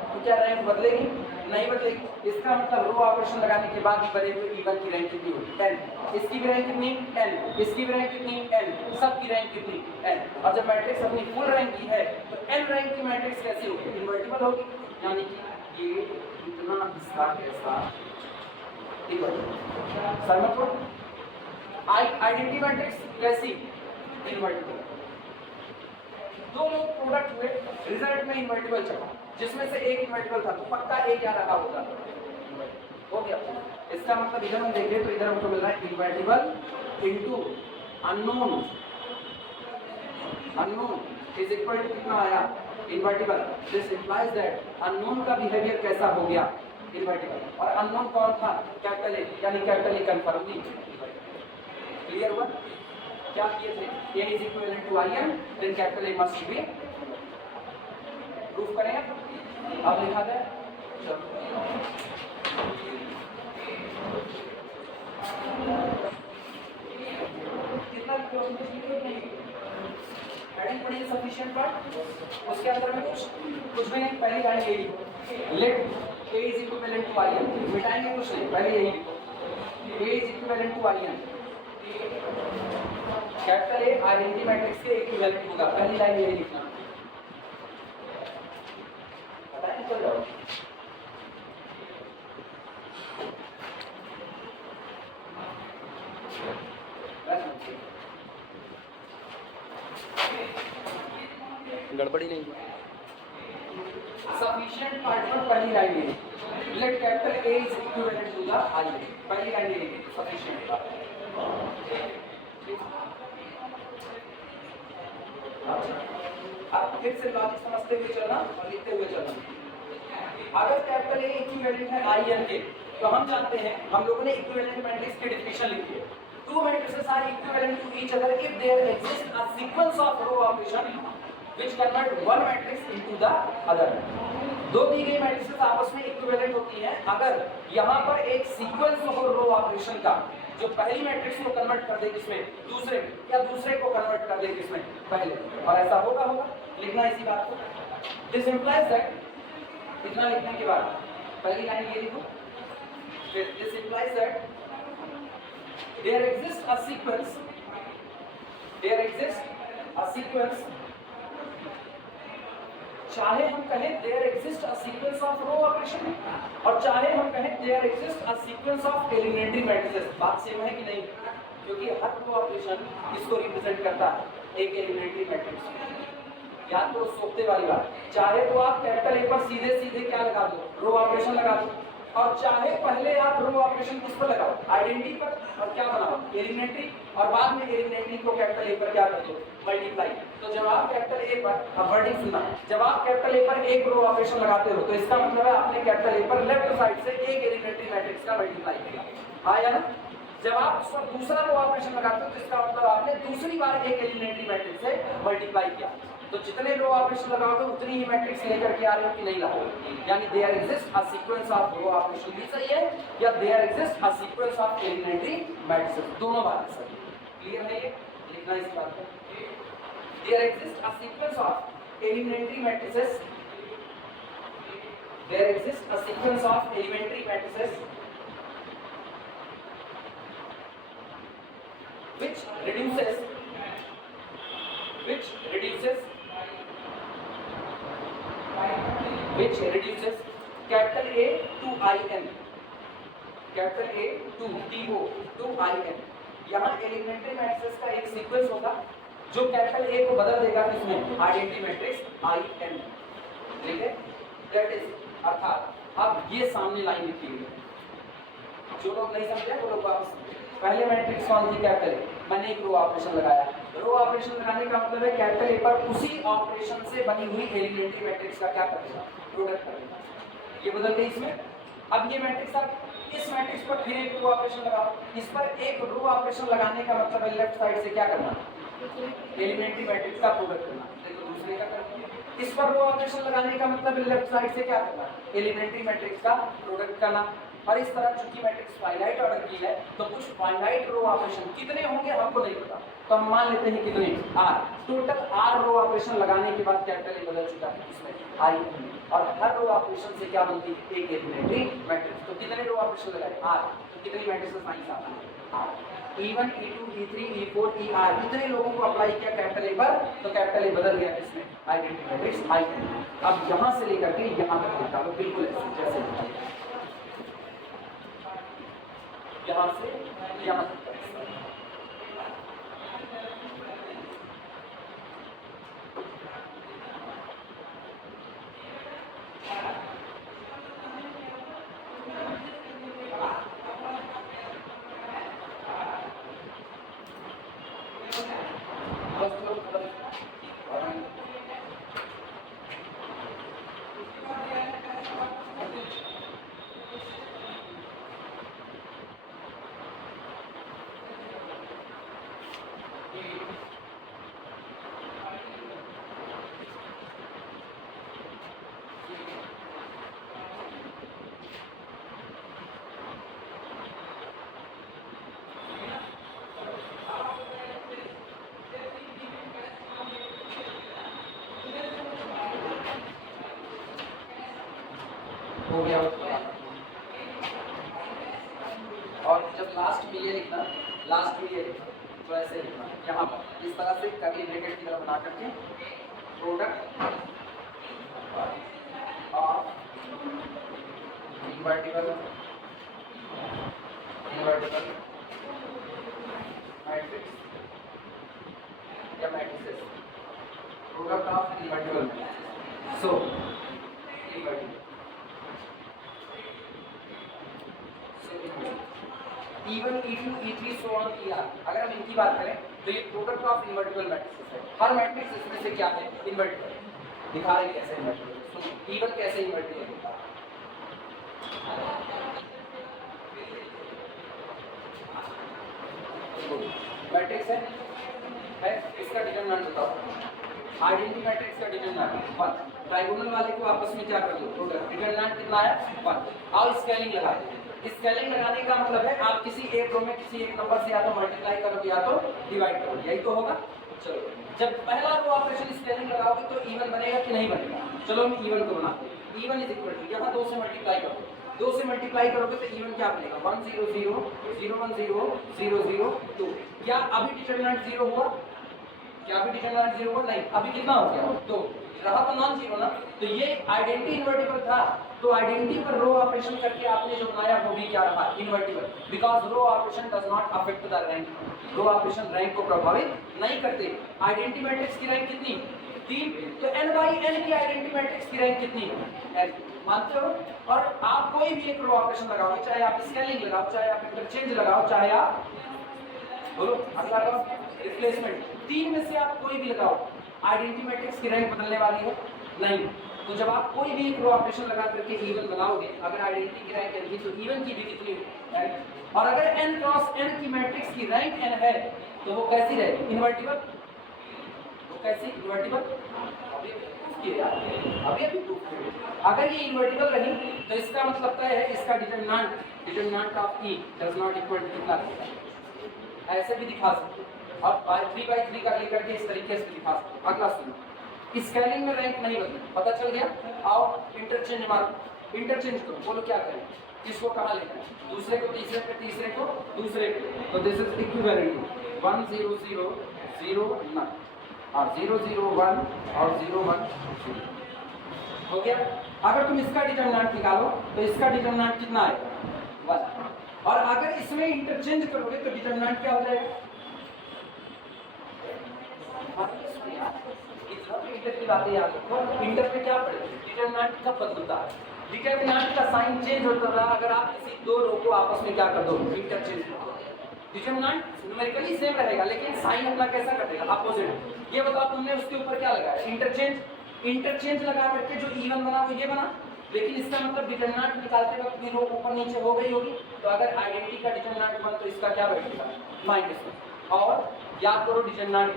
तो क्या रैंक बदलेगी? नहीं बदलेगी। इसका मतलब रो ऑपरेशन लगाने के बाद ही बने हुए E1 की रैंक कितनी होगी? n। इसकी भी रैंक कितनी? n। इसकी भी रैंक कितनी? n। सबकी रैंक कितनी? n। और जब मैट्रिक्स अपनी फुल रैंक की है तो n रैंक की मैट्रिक्स कैसी होगी? इनवर्टिबल होगी, यानी कि ये इतना हिस्सा कैसा इनवर्टिबल। सहमत हो? आइडेंटिटी मैट्रिक्स कैसी? इनवर्टिबल। दो लोग प्रोडक्ट हुए, रिजल्ट में इनवर्टिबल चला, जिसमें से एक इनवर्टिबल था तो पक्का एक क्या रहा होगा? हो गया। इसका मतलब इधर हम देखें तो इधर हमको मिल रहा है invertible into unknown. Unknown is equal to कितना आया? Invertible. This implies that unknown का बिहेवियर कैसा हो गया? इनवर्टिबल। और अननोन कौन था? कैपिटल ए, यानी कैपिटल ए कंफर्मली। क्लियर हुआ? क्या किए थे? A is equivalent to IN, then capital A must be। Proof करें अब लिखा जाए। कितना हेडिंग पढ़िए सफिशिएंट पार्ट, उसके अंदर में कुछ भी नहीं, पहली लाइन यही लिखो, let A is equivalent to IN। मिटाएंगे कुछ नहीं, पहले यही लिखो, A is equivalent to IN। Capital A identity matrix के इक्विवेलेंट होगा, पहली लाइन यही लिखना। पता है चल जाओ। गड़बड़ी नहीं। सफिशिएंट पार्ट पर पहली लाइन ये let capital A is equivalent to the I, पहली लाइन ये सफिशिएंट पार्ट। अब फिर से लॉजिक समझते हुए चलना और लिखते हुए चलना। अगर कैपिटल ए इक्विवेलेंट है आई एन के, तो हम जानते हैं, हम लोगों ने इक्विवेलेंट मैट्रिक्स की डेफिनेशन लिखी है, two matrices are equivalent to each other if there exists a sequence of row operation which convert one matrix into the other। दो दी गई मैट्रिसेस आपस में इक्विवेलेंट होती हैं अगर यहाँ पर एक सीक्वेंस हो रो ऑपरेशन का जो पहली मैट्रिक्स को कन्वर्ट कर दे किसमें, दूसरे में, या दूसरे को कन्वर्ट कर दे किसमें, पहले। और ऐसा होगा लिखना इसी बात को। दिस इंप्लाइज दैट, इतना लिखने के बाद पहली लाइन ये लिखो, this implies that there exists a sequence चाहे हम कहें there exists a sequence of row operation और चाहे हम कहें there exists a sequence of eliminatory matrices, बात सेम है कि नहीं, क्योंकि हर रो ऑपरेशन इसको रिप्रेजेंट करता है एक एलिमिनेटरी मैट्रिक्स। याद करो सोखते वाली बात, चाहे तो आप कैपिटल ए पर सीधे सीधे क्या लगा दो, रो ऑपरेशन लगा दो, और चाहे पहले आप रो ऑपरेशन किस पर लगाओ, आइडेंटिटी पर, और क्या बनाओ, एलिमिनेटरी, और बाद में एलिमिनेटरी को कैपिटल ए पर क्या कर दो, मल्टीप्लाई। तो जब आप कैपिटल ए पर, अब वर्डिंग सुनना, जब आप कैपिटल ए पर एक रो ऑपरेशन लगाते हो तो इसका मतलब है आपने कैपिटल ए पर लेफ्ट साइड से एक एलिमिनेटरी मैट्रिक्स का मल्टीप्लाई किया, हाँ या ना। जब आप उस पर दूसरा रो ऑपरेशन लगाते हो तो इसका मतलब आपने दूसरी बार एक एलिमिनेटरी मैट्रिक्स से मल्टीप्लाई किया। तो जितने रो ऑपरेशन लगाओगे उतनी ही मैट्रिक्स लेकर के आ रहे हो कि नहीं लाओगे, यानी there exist a sequence of row operation भी सही है, या there exist a sequence of eliminatory matrices, दोनों बातें सही है। क्लियर है ये, लिखना इस बात को, there exist a sequence of eliminatory matrices, there exist a sequence of elementary matrices which reduces capital A to IN, capital A to TO to IN। यहाँ एलिमेंट्री मैट्रिसेस का एक सीक्वेंस होगा जो कैपिटल ए को बदल देगा किसमें, identity matrix IN, ठीक है। दैट इज, अर्थात अब ये सामने लाइन लिखी हुई है, जो लोग नहीं समझे वो लोग वापस, पहले मैट्रिक्स कौन थी, कैपिटल ए, मैंने एक रो ऑपरेशन लगाया, रो ऑपरेशन लगाने का मतलब है कैपिटल ए पर उसी ऑपरेशन से बनी हुई एलिमेंट्री मैट्रिक्स का क्या करेगा, प्रोडक्ट करेगा, ये बदल गई इसमें। अब ये मैट्रिक्स, आप इस मैट्रिक्स पर फिर एक रो ऑपरेशन लगाओ, इस पर एक रो ऑपरेशन लगाने का मतलब है लेफ्ट साइड से क्या करना, एलिमेंट्री मैट्रिक्स का प्रोडक्ट करना, देखो दूसरे का करना। इस पर रो ऑपरेशन लगाने का मतलब है लेफ्ट साइड से क्या करना, एलिमेंट्री मैट्रिक्स का प्रोडक्ट करना। और इस तरह चूंकि मैट्रिक्स फाइनाइट ऑर्डर की है तो कुछ फाइनाइट रो ऑपरेशन कितने होंगे हमको नहीं पता, तो हम मान लेते हैं कितने, R, total R row operation लगाने के बाद कैपिटल ए बदल चुका है इसमें आई, और हर रो ऑपरेशन से क्या बनती है, एक एलिमेंट्री मैट्रिक्स। तो कितने रो ऑपरेशन लगाए, आर, तो कितनी मैट्रिक्स साइंस आता है, are, E1, E2, E3, E4, ER, इतने लोगों को अप्लाई किया कैपिटल ए पर, तो कैपिटल ए बदल गया इसमें आइडेंटिटी मैट्रिक्स आई। अब यहाँ से लेकर के यहाँ तक निकालो, बिल्कुल ऐसे जैसे यहाँ से यहाँ तक। हो गया। और जब लास्ट में ये लिखना, लास्ट में ये लिखना तो ऐसे लिखना, यहाँ पर इस तरह से कर्ली ब्रैकेट की तरह बना करके प्रोडक्ट ऑफ इनवर्टिबल मैट्रिक्स या matrices, product of invertible matrix. So invertible. E1, E2, E3 so on ER। अगर हम इनकी बात करें तो ये प्रोडक्ट ऑफ इन्वर्टिबल मैट्रिसेस है। हर मैट्रिक्स इसमें से क्या है? इन्वर्टिबल। दिखा रहे कैसे इन्वर्टिबल। सुनो E1 कैसे इन्वर्टिबल होता है। मैट्रिक्स है इसका डिटरमिनेंट बताओ। आइडेंटिटी मैट्रिक्स का डिटरमिनेंट 1। ट्राइगोनल वाले को आपस में क्या कर दो? प्रोडक्ट। डिटरमिनेंट कितना आया? 1। आओ स्केलिंग लगा दो। स्केलिंग लगाने का मतलब है आप किसी एक रो में किसी एक नंबर से या तो मल्टीप्लाई करोगे या तो डिवाइड करोगे, यही तो होगा। चलो जब पहला रो ऑपरेशन स्केलिंग लगाओगे तो इवन बनेगा कि नहीं बनेगा? चलो हम इवन को बनाते हैं। इवन इज इक्वल टू यहाँ 2 से मल्टीप्लाई करो, 2 से मल्टीप्लाई करोगे तो इवन क्या बनेगा? 1 0 0 0 1 0 0 0 2। क्या अभी डिटरमिनेंट 0 हुआ? क्या अभी डिटरमिनेंट 0 हुआ? नहीं। अभी कितना हो गया? 2 रहा तो नॉन जीरो ना। तो ये आइडेंटिटी इन्वर्टिबल था, तो आइडेंटिटी पर रो ऑपरेशन करके आपने जो बनाया वो भी क्या रहा? Invertible. Because row operation does not affect the rank. Row operation rank को प्रभावित नहीं करते। आइडेंटिटी मैट्रिक्स की रैंक कितनी? 3। तो n बाई n की आइडेंटिटी मैट्रिक्स की रैंक कितनी? n। मानते हो? और आप कोई भी एक रो ऑपरेशन लगाओगे, चाहे आप स्केलिंग लगाओ, चाहे आप इंटरचेंज लगाओ, चाहे आप बोलो अगला लगाओ रिप्लेसमेंट, 3 में से आप कोई भी लगाओ, आइडेंटिटी मैट्रिक्स की रैंक बदलने वाली है नहीं। तो जब आप कोई भी एक रो ऑपरेशन लगा करके इवन बनाओगे, अगर आइडेंटिटी की रैंक n थी तो इवन की भी कितनी है? और अगर n क्रॉस n की मैट्रिक्स की रैंक n है तो वो कैसी रहेगी? इन्वर्टिबल। वो कैसी? इन्वर्टिबल। अभी प्रूफ किया। अगर ये इन्वर्टिबल रही तो इसका मतलब क्या है? इसका determinant of E does not equal to कितना रहेगा? ऐसे भी दिखा सकते हो और 3/3 का लेकर के इस तरीके से दिखा सकते हो। अगला सुनो, स्केलिंग में रैंक नहीं बदली, पता चल गया। आओ इंटरचेंज मारो, इंटरचेंज करो, बोलो क्या करें? किसको कहाँ लेना है? दूसरे को तीसरे पे, तीसरे को दूसरे पे। तो दिस इज इक्विवेलेंट टू 1 0 0 0 9 और 0 0 1 और 0 1 0 हो गया। अगर तुम इसका डिटरमिनेंट निकालो तो इसका डिटरमिनेंट कितना आएगा? 1। और अगर इसमें इंटरचेंज करोगे तो डिटरमिनेंट क्या हो जाएगा? इंटर की बातें याद रखो। इंटर में क्या पढ़ेंगे? डिटरमिनेंट कब बदलता है? डिटरमिनेंट का साइन चेंज होता है अगर आप किसी दो रो को आपस में क्या कर दो? इंटरचेंज कर दो। डिटरमिनेंट न्यूमेरिकली सेम रहेगा लेकिन साइन अपना कैसा कर देगा? अपोजिट। ये बताओ तुमने उसके ऊपर क्या लगाया? इंटरचेंज। इंटरचेंज लगा करके जो इवन बना वो ये बना, लेकिन इसका मतलब डिटरमिनेंट निकालते वक्त भी रो ऊपर नीचे हो गई होगी। तो अगर आइडेंटिटी का डिटरमिनेंट 1 तो इसका क्या बैठेगा? -1। और याद करो डिटरमिनेंट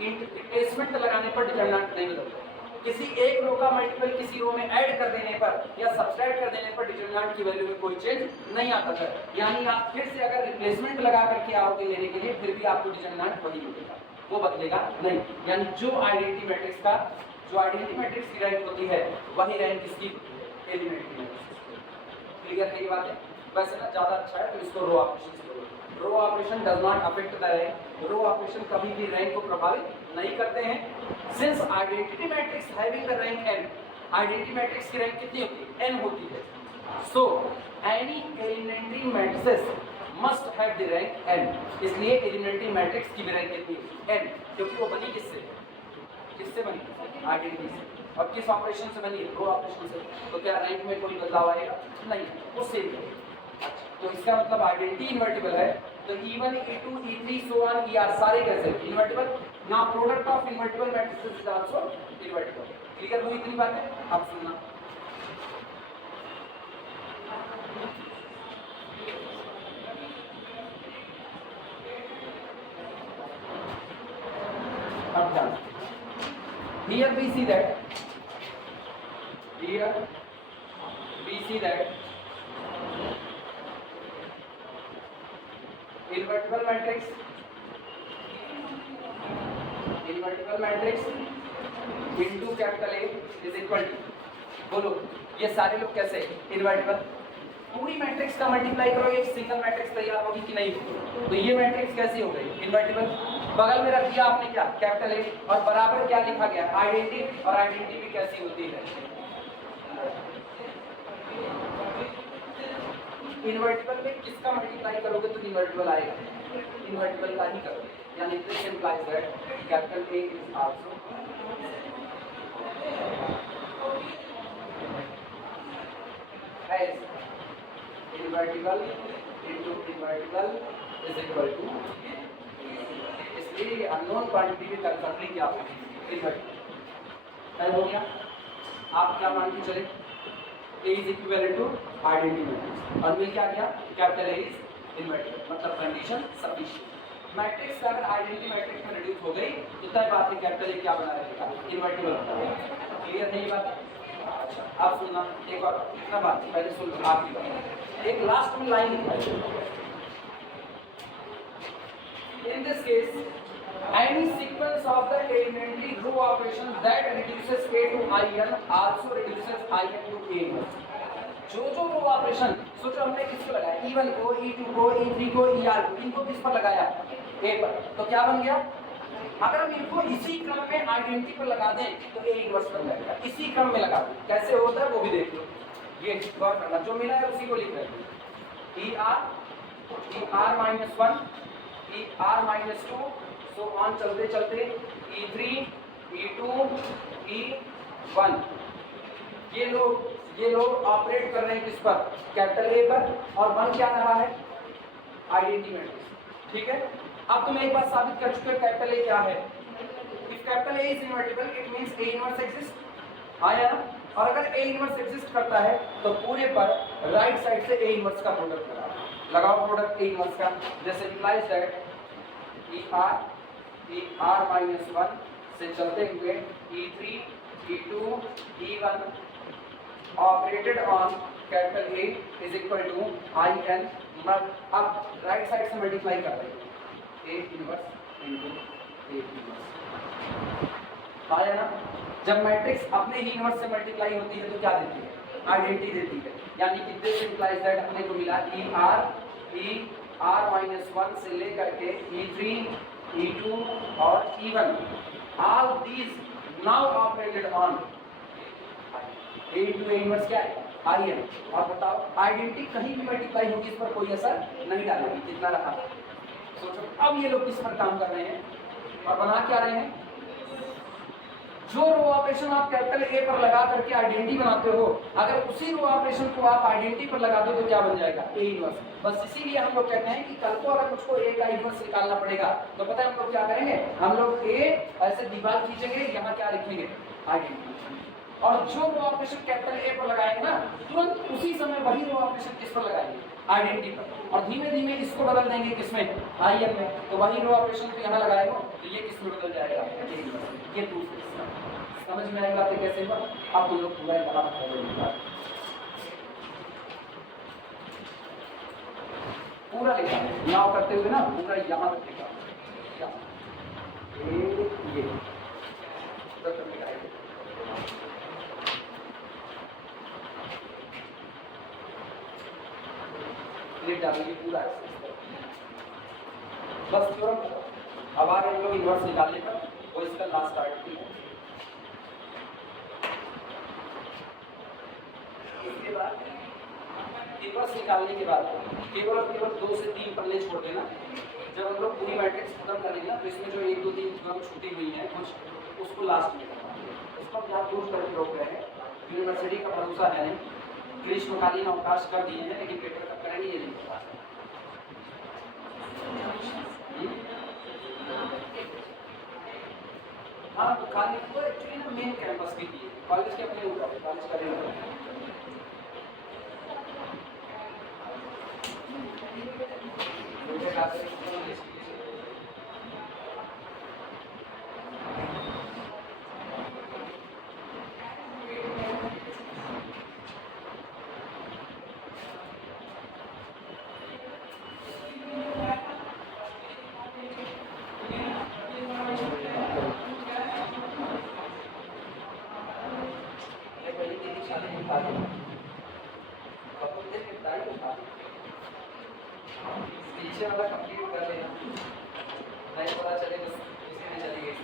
रिप्लेसमेंट लगाने पर डिटरमिनेंट नहीं बदलता। किसी एक रो का मल्टीपल किसी रो में ऐड कर देने पर या सब्सट्रैक्ट कर देने पर डिटरमिनेंट की वैल्यू में कोई चेंज नहीं आता है। यानी आप फिर से अगर रिप्लेसमेंट लगा करके आओगे लेने के लिए, फिर भी आपको डिटरमिनेंट वही मिलेगा, वो बदलेगा नहीं। यानी जो आइडेंटिटी मैट्रिक्स की रैंक होती है वही रैंक इसकी एलिमेंट्री मैट्रिक्स। क्लियर है ये बात है? वैसे ना ज़्यादा अच्छा है तो इसको रो ऑपरेशन से करो। Row operation does not affect the rank. Row operation कभी भी रैंक को प्रभावित नहीं करते हैं। Since identity matrix having the rank n, identity matrix की रैंक कितनी होती है? n होती है। So any elementary matrices must have the rank n। इसलिए एलिमेंट्री मैट्रिक्स की भी रैंक कितनी है? n, क्योंकि वो बनी किससे बनी? आइडेंटिटी से। और किस ऑपरेशन से बनी? रो ऑपरेशन से। तो क्या रैंक में कोई बदलाव आएगा? नहीं, वो सेम है। अच्छा, तो इसका मतलब आइडेंटिटी इन्वर्टिबल है। तो E1 E2 E3 so on ER सारे कैसे invertible? Now product of invertible matrices is also invertible. Clear हुई इतनी बातें? अब सुनना, अब ध्यान, here we see that invertible matrix into capital A is equal to, बोलो ये सारे लोग कैसे इन्वर्टिबल? पूरी मैट्रिक्स का मल्टीप्लाई करो, एक सिंगल मैट्रिक्स तैयार होगी कि नहीं? तो ये मैट्रिक्स कैसी हो गई? इन्वर्टिबल। बगल में रख दिया आपने क्या? कैपिटल ए, और बराबर क्या लिखा गया? आइडेंटिटी। और आइडेंटिटी भी कैसी होती है? इन्वर्टिबल में किसका मल्टीप्लाई करोगे तो इन्वर्टिबल आएगा? इन्वर्टिबल का ही करोगे। यानी this implies that capital A is also invertible into invertible is equal to, इसलिए अननोन क्वांटिटी भी कंफर्मली क्या होगी इनवर्टिबल। तय हो गया। आप क्या मान के चले, A is equivalent to identity matrix, और मिल क्या गया कैपिटल A इज इनवर्टिबल, मतलब कंडीशन सफिशिएंट। मैट्रिक्स अगर आइडेंटिटी मैट्रिक्स में रिड्यूस हो गई तो तय बात है कैपिटल A क्या बना रहेगा, इनवर्टिबल बना रहेगा। क्लियर है ये बात? अच्छा अब सुनना एक और इतना बात पहले सुन लो, आखिरी बात एक लास्ट में लाइन लिखा in this case any sequence of the elementary row operations that reduces A to In also reduces In to A inverse। जो रो ऑपरेशन सोचो हमने किसको लगाया, E1 को, E2 को, E3 को, ER को, इनको किस पर लगाया, A पर, तो क्या बन गया, अगर हम इनको इसी क्रम में आइडेंटिटी पर लगा दें तो A इनवर्स बन जाएगा। इसी क्रम में लगा दें, कैसे होता है वो भी देख लो, ये गौर करना, जो मिला है उसी को लिख रहे हैं, ER -1 ER-2 सो ऑन चलते चलते E3 E2 E1, ये लोग ऑपरेट कर रहे हैं किस पर, कैपिटल A पर, और बन क्या रहा है आइडेंटिटी मैट्रिक्स। ठीक है, अब तुम एक बात साबित कर चुके हो कैपिटल A क्या है, if capital A is invertible it means A inverse exist, आया ना, और अगर A इनवर्स एग्जिस्ट करता है तो पूरे पर राइट साइड से A इनवर्स का प्रोडक्ट लगाओ प्रोडक्ट A इनवर्स का, जैसे इम्प्लाइज दैट ER-1 से चलते हुए E3 E2 E1 operated on capital A is equal to IN, अब राइट साइड से मल्टीप्लाई कर रहे हैं A inverse into A inverse, आया ना। जब मैट्रिक्स अपने ही इनवर्स से मल्टीप्लाई होती है तो क्या देती है, आइडेंटिटी देती है, यानी कि दिस इंप्लाइज दैट अपने को मिला ER-1 से लेकर के E3 E2 और E1 all these now operated on A into A inverse क्या है IN, और बताओ आइडेंटिटी कहीं भी मल्टीप्लाई होगी इस पर कोई असर नहीं डालेगी, जितना रखा। सोचो अब ये लोग किस पर काम कर रहे हैं और बना क्या रहे हैं, जो रो ऑपरेशन आप कैपिटल A पर लगा करके आइडेंटिटी बनाते हो, अगर उसी रो ऑपरेशन को आप आइडेंटिटी पर लगा दो तो क्या बन जाएगा A इनवर्स। बस इसीलिए हम लोग कहते हैं कि कल को अगर मुझको A का इनवर्स निकालना पड़ेगा तो पता है हम लोग क्या करेंगे, हम लोग A ऐसे दीवार खींचेंगे, यहाँ क्या लिखेंगे आइडेंटिटी, और जो रो ऑपरेशन कैपिटल A पर लगाएंगे ना तुरंत उसी समय वही रो ऑपरेशन किस पर लगाएंगे आइडेंटिटी पर, और धीमे धीमे इसको बदल देंगे किसमें IN में, तो वही रो ऑपरेशन तो यहाँ लगाएगा तो ये किसमें बदल जाएगा A इनवर्स। ये दूसरी समझ में आई बात कैसे हुआ, अब तुम लोग पूरा पूरा लिखा नाव करते हुए ना पूरा यहाँ तक लिखा ये डालेंगे पूरा बस तुरंत। अब आ गए हम लोग इनवर्स निकालने पर, वो इसका लास्ट आर्टिकल है। इसके बाद इनवर्स निकालने के बाद केवल और केवल 2 से 3 पन्ने छोड़ देना। जब हम लोग पूरी मैट्रिक्स खत्म करेंगे तो इसमें जो 1 2 3 टर्म छूटी हुई हैं कुछ, उसको लास्ट में करना है। इसको हम यहाँ दूर करके रोक रहे हैं, यूनिवर्सिटी का भरोसा है नहीं, ग्रीष्मकालीन अवकाश कर दिए हैं लेकिन पेपर कब करेंगे ये नहीं पता। हाँ तो खाली तो एक्चुअली ना मेन कैंपस की थी, कॉलेज के अपने ऊपर कॉलेज करेंगे। पीछे वाला कंप्लीट कर लेना, नहीं पता चले बस इसी में चली गई।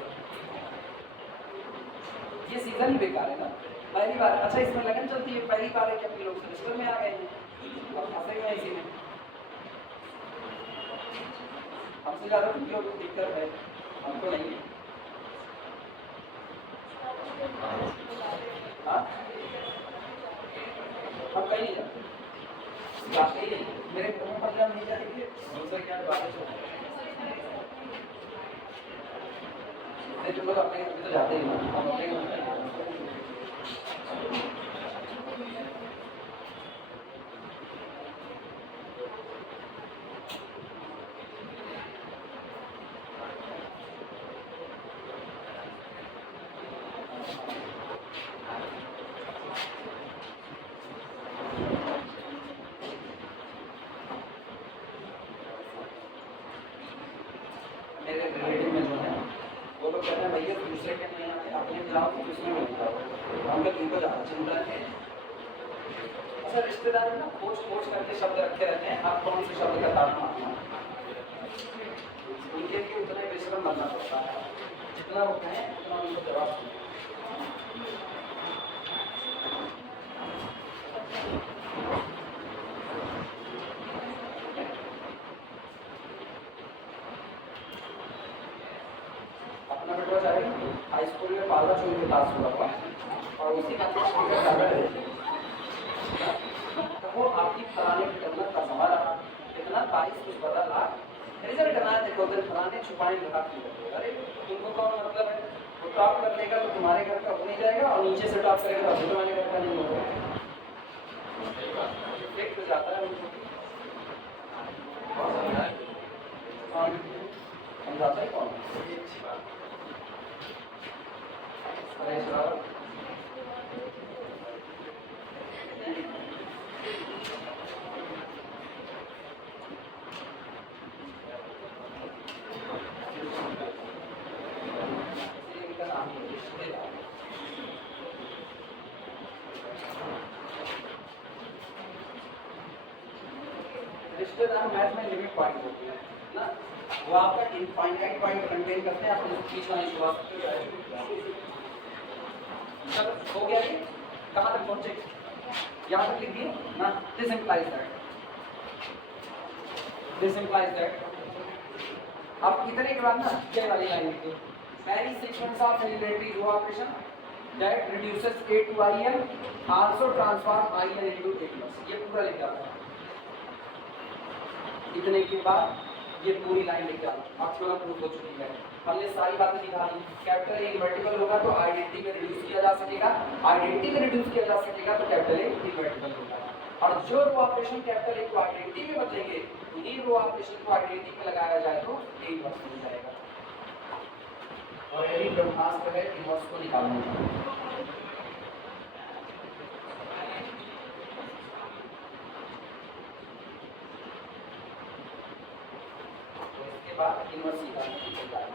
ये सीजन ही बेकार है ना, पहली बार। अच्छा इसमें लगन चलती है, पहली बार है कि अपने लोग सेमेस्टर में आ गए हैं और फंसे हुए इसी में। हमसे ज़्यादा तुम लोगों को दिक्कत है, हमको नहीं है। हाँ हम कहीं नहीं जाते। जाते ही नहीं, मेरे मुंह पर जब नहीं जाएंगे उनसे क्या बातें चल तुम लोग अपने तो जाते ही नहीं, हम अपने मेरे रिलेटिव में जो है वो लोग कहते हैं भैया दूसरे के नहीं आते, अपने जाओ तो दूसरे में जाओ, हम लोग इनको ज़्यादा चिंता है। अच्छा रिश्तेदार ना खोज खोज करके शब्द रखे रहते हैं, आप कौन से शब्द का तार मारना, उनके लिए उतना बेशरम बनना पड़ता है, जितना वो कहें उतना उनको जवाब दें। अपना बेटा जाए हाई स्कूल में 15 चोरी में पास हुआ और उसी का तो वो आपकी फलाने की गलत का सवाल कितना 22 कुछ बदला रिजल्ट करना देखो उधर फलाने छुपाने लगा, अरे तुमको कौन मतलब है, वो टॉप कर लेगा तो तुम्हारे घर का हो नहीं जाएगा और नीचे से टॉप करेगा तो तुम्हारे घर का नहीं होगा, एक तो जाता है उनको समझाता है कौन अरे सर रिश्तेदार मैथ में लिमिट पॉइंट होती है ना, वो आपका इनफाइनाइट पॉइंट कंटेन करते हैं, आप बीच वाली शुरुआत चलो हो गया ये, कहाँ तक पहुंचे यहाँ तक लिख दिए ना, दिस इम्प्लाइज दैट। अब इतने के बाद ना ये वाली लाइन लिखिए, many sequence of similarity row operation that reduces a to in also transform in into a plus, ये पूरा लिख डालना। इतने के बाद ये पूरी लाइन लिख डालना, अब थोड़ा प्रूफ हो चुकी है, हमने सारी बातें दिखा दी। कैपिटल ए इन्वर्टिबल होगा तो आइडेंटिटी में रिड्यूस किया जा सकेगा, आइडेंटिटी में रिड्यूस किया जा सकेगा तो कैपिटल ए इन्वर्टिबल होगा, और जो रो ऑपरेशन कैपिटल ए को आइडेंटिटी में बचेंगे उन्हीं रो ऑपरेशन को आइडेंटिटी में लगाया जाए तो ए इन्वर्स मिल जाएगा। और यही ब्रह्मास्त्र है इन्वर्स को निकालने का। बात इन्वर्स निकालने की तैयारी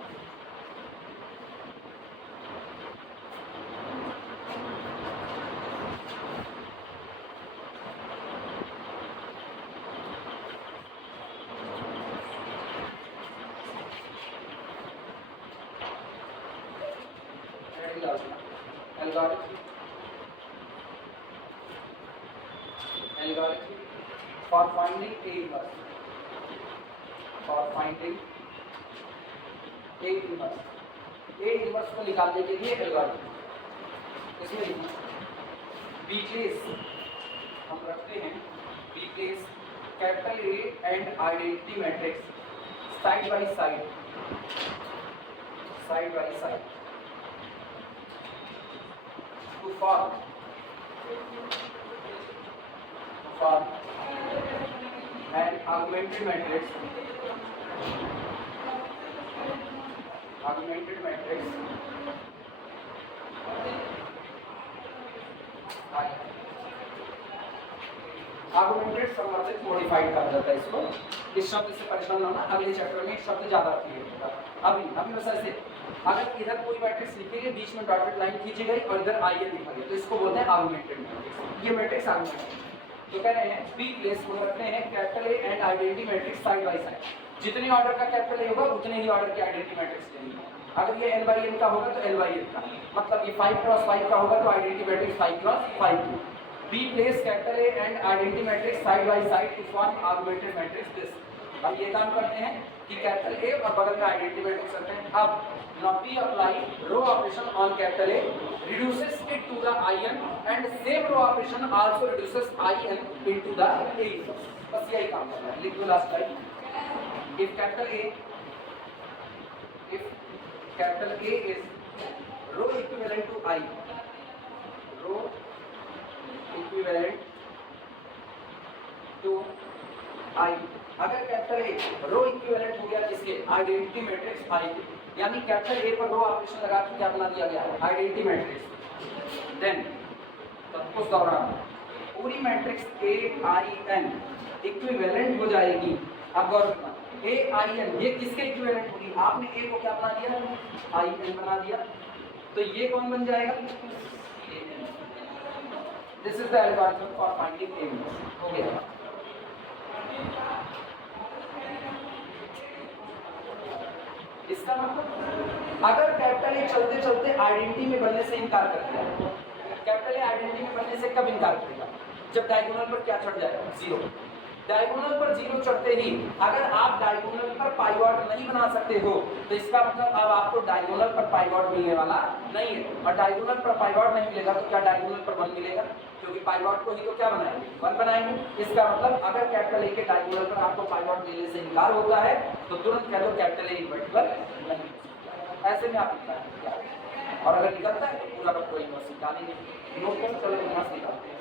algorithm for finding a inverse, for finding a inverse को निकालने के लिए एल्गोरिथम इसमें लिखिए बी प्लेस हम रखते हैं, B place capital A and identity matrix side by side to form an augmented matrix augmented समर्थित मॉडिफाइड कहा जाता है इसको। इस शब्द से परेशान होना, अगले चैप्टर में शब्द ज्यादा क्लियर होगा। अभी बस ऐसे अगर इधर कोई मैट्रिक्स लिखी गई, बीच में डॉटेड लाइन खींची गई और इधर आई एन लिखा गया तो इसको बोलते हैं आर्गुमेंटेड मैट्रिक्स। ये मैट्रिक्स आर्गुमेंटेड तो कह रहे हैं बी प्लेस को रखते हैं capital A and identity matrix side by side. जितने ऑर्डर का कैपिटल ए होगा उतने ही ऑर्डर की आइडेंटिटी मैट्रिक्स लेंगे। अगर ये एल बाई एन का होगा तो एल बाई एन का, मतलब ये 5 क्रॉस 5 का होगा तो आइडेंटिटी मैट्रिक्स 5 क्रॉस 5 की। Be place capital A and identity matrix side by side to form augmented matrix this. हम ये काम करते हैं कि कैपिटल ए और बगल में आइडेंटिटी मैट्रिक्स रखते हैं। अब now we apply row operation on capital A, reduces it to the in, and same row operation also reduces in into the A. बस यही काम करना है। लिख दो last line. if capital A is row equivalent to I, row equivalent to I, अगर capital A row equivalent हो गया किसके, आइडेंटिटी मैट्रिक्स आई के, यानी कैपिटल ए पर रो ऑपरेशन लगा के क्या बना दिया गया, आइडेंटिटी मैट्रिक्स। देन तब कुछ दौरान पूरी matrix A I N equivalent हो जाएगी। अब गौर रखना, ए आई एन ये किसके इक्विवेलेंट होगी, आपने ए को क्या बना दिया, आई एन बना दिया, तो ये कौन बन जाएगा, this is the algorithm for finding A. हो गया। इसका मतलब अगर कैपिटल ए चलते चलते आइडेंटिटी में बनने से इनकार कर दिया, कैपिटल ए आइडेंटिटी में बनने से कब इनकार करेगा, जब डायगोनल पर क्या चढ़ जाएगा, जीरो। डायगोनल पर जीरो चढ़ते ही अगर आप डायगोनल पर पाइवॉट नहीं बना सकते हो तो इसका मतलब अब आपको डायगोनल पर पाइवॉट मिलने वाला नहीं है, और डायगोनल पर पाइवॉट नहीं मिलेगा तो क्या डायगोनल पर 1 मिलेगा, क्योंकि पाइवॉट को ही तो क्या बनाएंगे, 1 बनाएंगे। इसका मतलब अगर कैपिटल ए के डायगोनल पर आपको पाइवॉट मिलने से इनकार होता है तो तुरंत कह दो कैपिटल ए इनवर्टिबल नहीं। ऐसे में आप निकाल, और अगर निकलता है तो पूरा का पूरा इनवर्स निकालेंगे। नो पॉइंट, चलो इनवर्स निकालते हैं।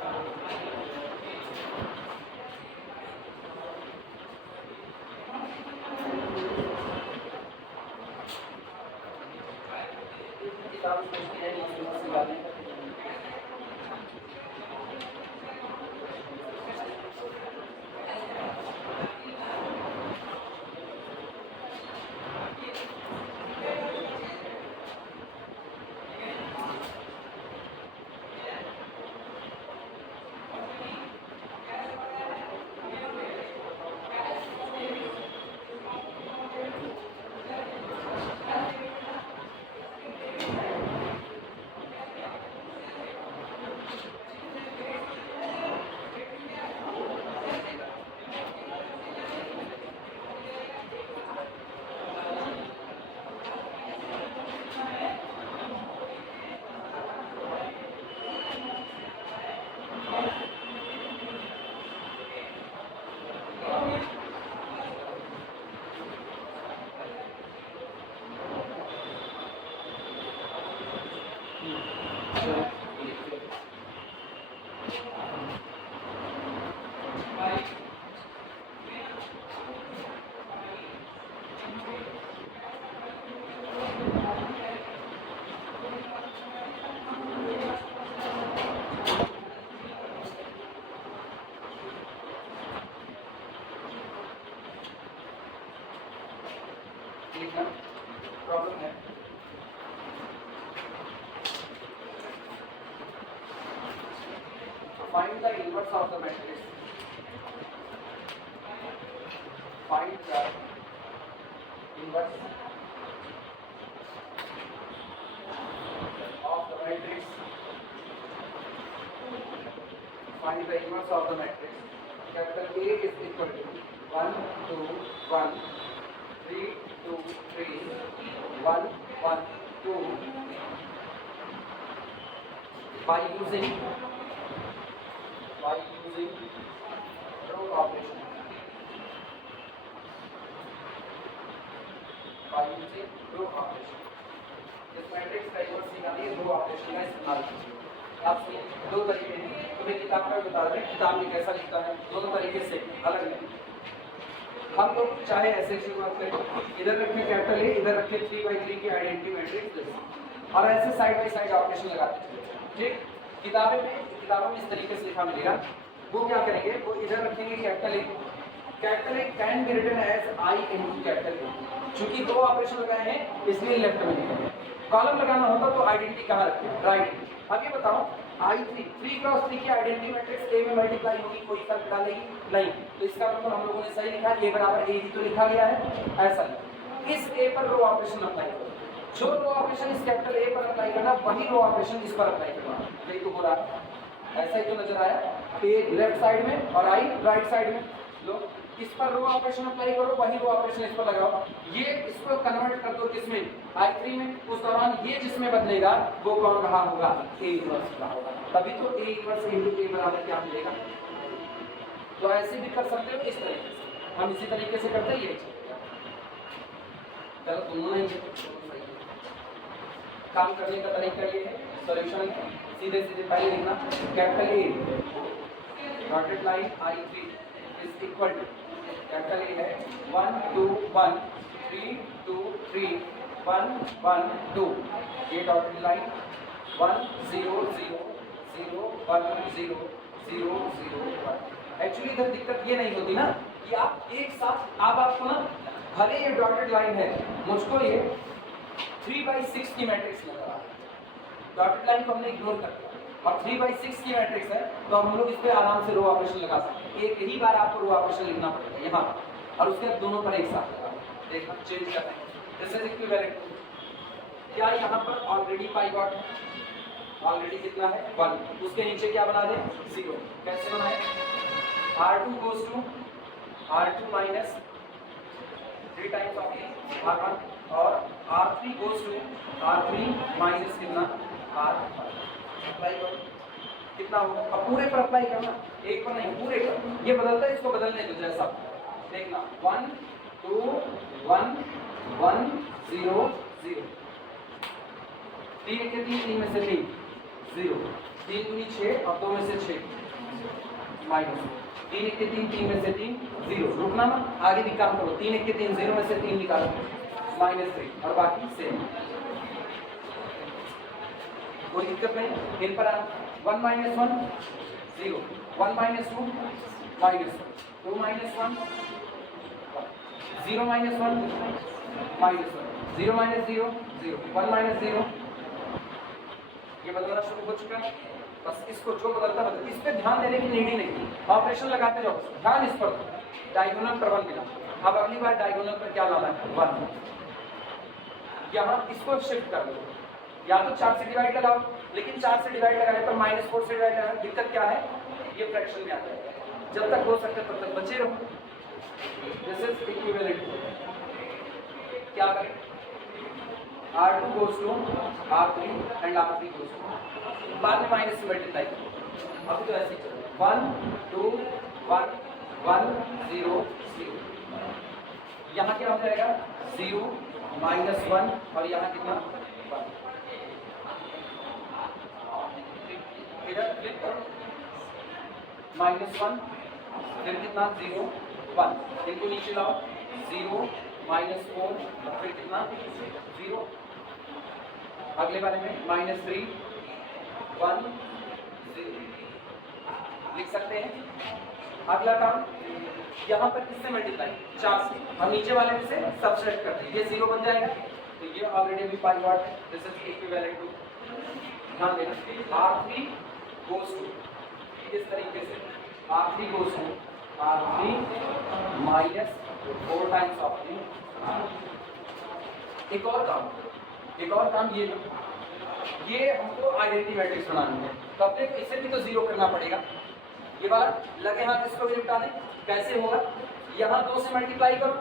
प्रॉब्लम है find the inverse of the matrix, find the inverse of the matrix, find the inverse of the matrix. Capital A is equal to 1 2 1 3 2 3 1 1 2 by using row operation, by using row operation। इस matrix का inverse निकालिए, row operation का इस्तेमाल कीजिए। आपसे दो तरीके हैं, तुम्हें किताब में बता रहे हैं किताब में कैसा लिखता है, दोनों तरीके से अलग है। हम लोग चाहे ऐसे शुरुआत करें, इधर रखें कैपिटल ए, इधर रखें 3/3 की आइडेंटिटी मैट्रिक्स, और ऐसे साइड बाय साइड ऑपरेशन लगाते चले। ठीक, किताबों में इस तरीके से लिखा मिलेगा। वो क्या करेंगे, वो इधर रखेंगे capital A can be written as I into capital A. चूंकि दो ऑपरेशन लगाए हैं इसलिए लेफ्ट में लिखेंगे। कॉलम लगाना होता तो आइडेंटिटी कहाँ रखें, राइट। अब ये बताओ I3 3x3 की आइडेंटिटी मैट्रिक्स ए में मल्टीप्लाई होगी, कोई फर्क डालेगी नहीं, तो इसका मतलब हम लोगों ने सही लिखा, ए बराबर ए ही तो लिखा गया है, ऐसा नहीं। इस ए पर रो ऑपरेशन अप्लाई करो, जो रो ऑपरेशन इस कैपिटल ए पर अप्लाई करना वही रो ऑपरेशन इस पर अप्लाई करना। यही तो हो रहा है, ऐसा ही तो नजर आया, ए लेफ्ट साइड में और आई राइट साइड में। लो इस पर रो ऑपरेशन अप्लाई करो, वही रो ऑपरेशन इस पर लगाओ। ये इसको कन्वर्ट कर दो किसमें, I3 में। उस दौरान ये जिसमें बदलेगा वो कौन रहा होगा, A इनवर्स रहा होगा। तभी तो A इनवर्स इनटू A बराबर क्या मिलेगा। तो ऐसे भी कर सकते हो, इस तरीके से हम इसी तरीके से करते हैं। ये चलो दोनों नहीं काम करने का तरीका ये है। सॉल्यूशन सीधे सीधे पहले लिखना, capital A dotted line I3 is equal to capital A है 1 2 1 3 2 3 1 1 2। ये डॉटेड लाइन 1 0 0 0 1 0 0 0 1। एक्चुअली इधर दिक्कत ये नहीं होती ना कि आप एक साथ, आप आपको ना भले ये डॉटेड लाइन है, मुझको ये 3/6 की मैट्रिक्स लग रहा है। डॉटेड लाइन को हमने इग्नोर कर दिया और 3/6 की मैट्रिक्स है, तो हम लोग इस पे आराम से रो ऑपरेशन लगा सकते हैं। एक ही बार आपको रो ऑपरेशन लिखना पड़ेगा यहाँ पर, और उसके बाद दोनों पर एक साथ लगा देखना, चेंज करना है। This is equivalent. क्या यहाँ पर ऑलरेडी पाइवट है, ऑलरेडी कितना है 1, उसके नीचे क्या बना दें 0। कैसे बनाए, R2 goes to R2 minus 3 times of R1 और R3 goes to R3 minus कितना R1। अप्लाई करो, कितना होगा, अब पूरे पर अप्लाई करना, एक पर नहीं पूरे पर। ये बदलता है, इसको बदलने दो जैसा देखना 1 2 1 1 0 0 3 के 3 में से 3 0 3 दूनी 6 और 2 में से 6 माइनस 3 1 के 3 में से 3 0। रुकना ना, आगे भी काम करो। 3 1 के 3 0 में से 3 निकालो -3 और बाकी सेम, कोई दिक्कत नहीं। इन पर 1 - 1 0 1 - 2 -2 -1 0 -1 -1 0 0 1 -0। ये बदलना शुरू हो चुका है। बस इसको जो बदलता बदल, इस पे ध्यान देने की नीड ही नहीं, ऑपरेशन लगाते जाओ, ध्यान इस पर। डायगोनल पर 1 मिला, अब अगली बार डायगोनल पर क्या लाना है 1। यहाँ इसको शिफ्ट कर दो, या तो 4 से डिवाइड लगाओ, लेकिन 4 से डिवाइड लगाने पर -4 से डिवाइड लगाने, दिक्कत क्या है, ये फ्रैक्शन में आता है। जब तक हो सकता है तब तक बचे रहो। This is equivalent. क्या करें, R2 goes to R3 and R3 goes to, बाद में माइनस से मल्टीप्लाई करो। अभी तो ऐसे ही चलो 1 2 1 1 0 0। यहाँ क्या हो जाएगा 0 -1 और यहाँ कितना 1। इधर क्लिक करो -1 फिर कितना 0 1, इनको नीचे लाओ 0 -4 फिर कितना 0। अगले वाले में -3 1 0 लिख सकते हैं। अगला काम यहाँ पर किससे मल्टीप्लाई 4 से, हम नीचे वाले में से सबट्रैक्ट कर दें, ये 0 बन जाएगा। तो ये ऑलरेडी भी पाइवट है, दिस इज इक्विवेलेंट टू। ध्यान देना R3 goes to, इस तरीके से R3 goes to R3 minus 4 times of the R। एक और काम ये हमको आइडेंटिटी मैट्रिक्स बनानी है, तो अपने को इसे भी तो 0 करना पड़ेगा। ये वाला लगे हाथ इसको भी निपटा दें। कैसे होगा, यहाँ 2 से मल्टीप्लाई करो,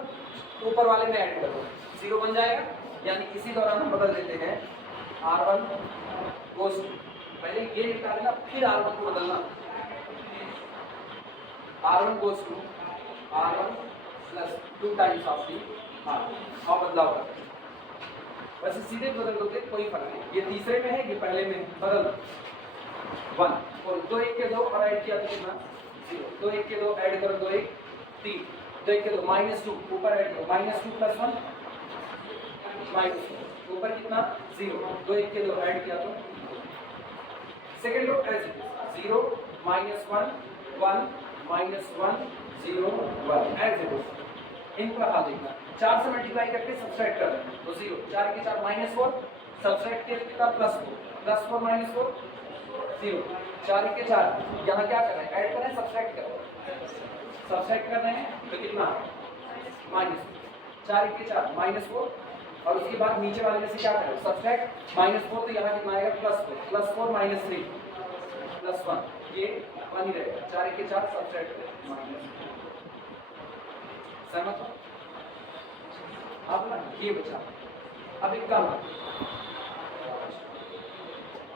ऊपर वाले में ऐड करो, 0 बन जाएगा। यानी इसी दौरान हम बदल देते हैं R1 goes to, पहले ये निपटा देना फिर R1 को बदलना। R1 goes to R1 plus 2 times of the R, और बदलाव करते हैं। वैसे सीधे बदल दोगे कोई फर्क नहीं, ये तीसरे में है ये पहले में, बदल 1 और 2 1 के 2 और ऐड किया तो कितना 0, 2 1 के 2 ऐड करो 2 1 3, 2 1 के 2 -2 ऊपर ऐड करो -2 + 1 -2 ऊपर कितना 0, 2 1 के 2 ऐड किया तो second row as 0 -1 1 -1 0 1 as it is. इनका हाल देखना, 4 से मल्टीप्लाई करके सब्ट्रैक्ट कर देना तो 0, 4 के 4 -4 सब्ट्रैक्ट किया कितना +4 -4 0, 4 के 4 यहाँ क्या कर रहे हैं ऐड कर रहे हैं सब्ट्रैक्ट कर रहे हैं तो कितना -4 के 4 -4 और उसके बाद नीचे वाले में से क्या करें सब्ट्रैक्ट -4 तो यहाँ कितना आएगा +4 -3 +1, ये 1 ही रहेगा। 4 के 4 सब्ट्रैक्ट सहमत हो? अब ना ये बचा, अब एक काम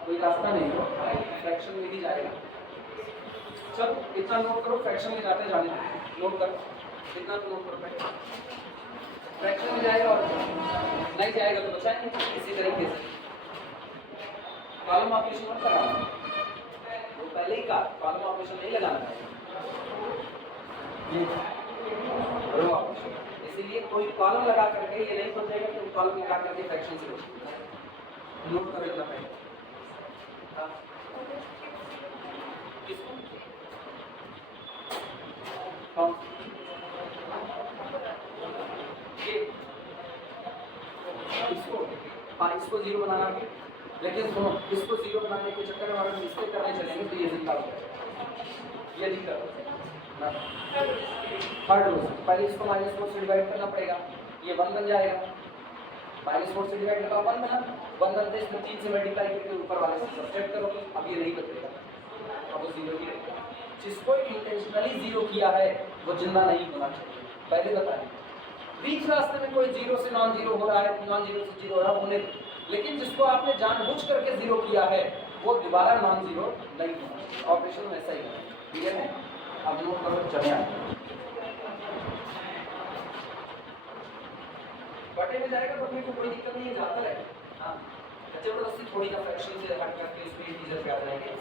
कोई रास्ता नहीं हो, फ्रैक्शन में ही जाएगा। चलो इतना नोट करो, फ्रैक्शन में जाते जाने नोट करो, इतना नोट करो पहले। फ्रैक्शन में जाएगा और नहीं जाएगा तो बचाएंगे इसी तरीके से। कॉलम ऑपरेशन मत लगाना, वो पहले ही कहा कॉलम ऑपरेशन नहीं लगाना है, ये रो ऑपरेशन। इसीलिए कोई कॉलम लगा करके ये नहीं सोचेगा कि कॉलम लगा करके फ्रैक्शन से बचेगा। नोट करो इतना पहले। किसको इसको इसको जीरो बनाना है, लेकिन सुनो इसको जीरो बनाने के चक्कर में अगर मिस्टेक करने चलेंगे तो ये दिक्कत होगा, ये दिक्कत थर्ड रो से पहले इसको -4 से डिवाइड करना पड़ेगा, ये 1 बन जाएगा। -4 से डिवाइड करना 1 बना, 1 बनते इसमें 3 से मल्टीप्लाई करके ऊपर वाले से सब्ट्रैक्ट करो, अब ये नहीं बचेगा, अब वो जीरो ही रहेगा। जिसको इंटेंशनली जीरो किया है वो जिंदा नहीं होना चाहिए, पहले बताएं। बीच रास्ते में कोई जीरो से नॉन जीरो हो रहा है, नॉन जीरो से जीरो हो रहा है होने, लेकिन जिसको आपने जानबूझ करके जीरो किया है वो दोबारा नॉन जीरो नहीं होगा। ऑपरेशन में ऐसा ही है, क्लियर है? अब नोट करो, चलिए बटे में जाएगा, बटे को कोई दिक्कत नहीं है, जाता रहेगा। हाँ जबरदस्ती थोड़ी का फ्रैक्शन से हट करके उसमें इंटीजर क्या रहेंगे।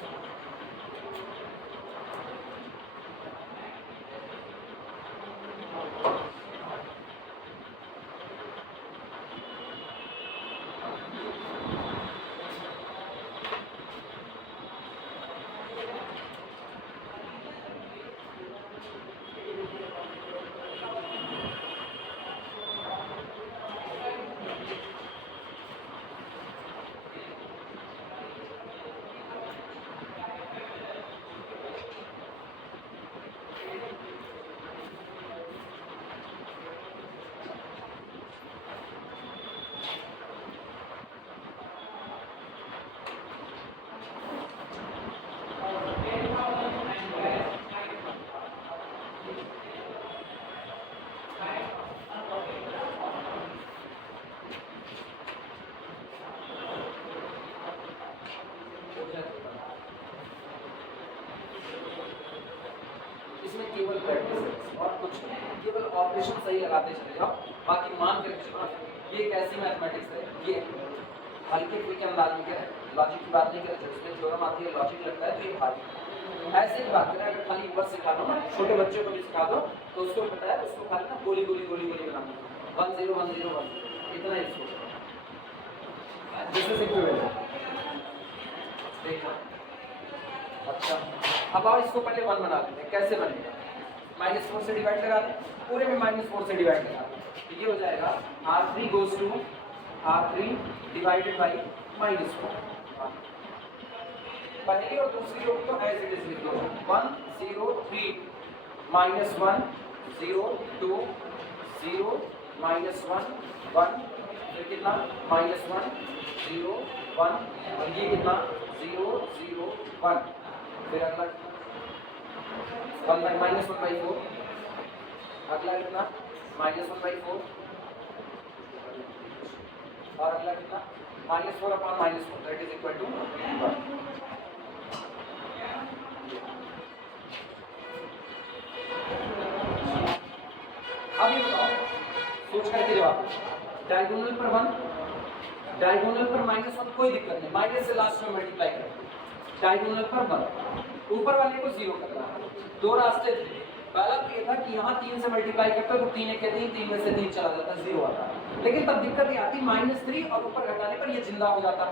इसमें केवल प्रैक्टिस और कुछ नहीं, केवल ऑपरेशन सही लगाते चले जाओ, बाकी मान के चलो। ये एक ऐसी मैथमेटिक्स है, ये हल्के फुल्के अंदाज में करें, लॉजिक की बात नहीं करें, जिसमें थ्योरम आती है लॉजिक लगता है तो ये भारी ऐसे की बात करें। अगर खाली ऊपर सिखा दो ना, छोटे बच्चों को भी सिखा दो तो उसको पता है, उसको खाली ना गोली गोली गोली गोली बनाना, 1 0 1 0 1 इतना ही इसको जैसे देखना। अच्छा अब आओ इसको पहले 1 बना लेते हैं, कैसे बनेगा? -4 से डिवाइड लगा दें, पूरे में -4 से डिवाइड लगा दें, तो ये हो जाएगा R3 goes to R3 divided by -4। पहली और दूसरी रो तो एज इट इज लिख लो, 1 0 3 -1 0 2 0 -1 1, फिर कितना -1 0 1, और ये कितना 0 0 1, फिर अगला -1/4, अगला कितना -1/4, और अगला कितना -4/-4 दैट इज इक्वल टू 1। अब ये बताओ सोच करके जवाब, डायगोनल पर 1, डायगोनल पर -1 कोई दिक्कत नहीं, माइनस से लास्ट में मल्टीप्लाई करें, डायगोनल पर 1 ऊपर वाले को 0 करना है। दो रास्ते थे, पहला तो ये था कि यहाँ 3 से मल्टीप्लाई करते तो 3 1 3, 3 में से 3 चला जाता, 0 आता, लेकिन तब दिक्कत ये आती -3 और ऊपर घटाने पर ये जिंदा हो जाता।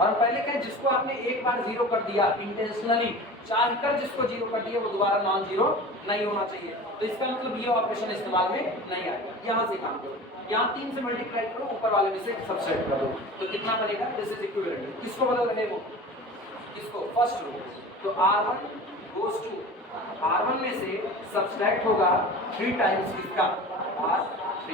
और पहले कहें जिसको आपने एक बार 0 कर दिया इंटेंशनली, चाह कर जिसको 0 कर दिया वो दोबारा नॉन 0 नहीं होना चाहिए, तो इसका मतलब ये ऑपरेशन इस्तेमाल में नहीं आएगा। यहाँ से काम करो, यहाँ 3 से मल्टीप्लाई करो, ऊपर वाले में से सबसेट कर दो, तो कितना बनेगा? This is equivalent. किसको बदल रहे हो? किसको? First row. तो R1 goes to R1 में से सब्सट्रैक्ट होगा 3 टाइम्स किसका? R3।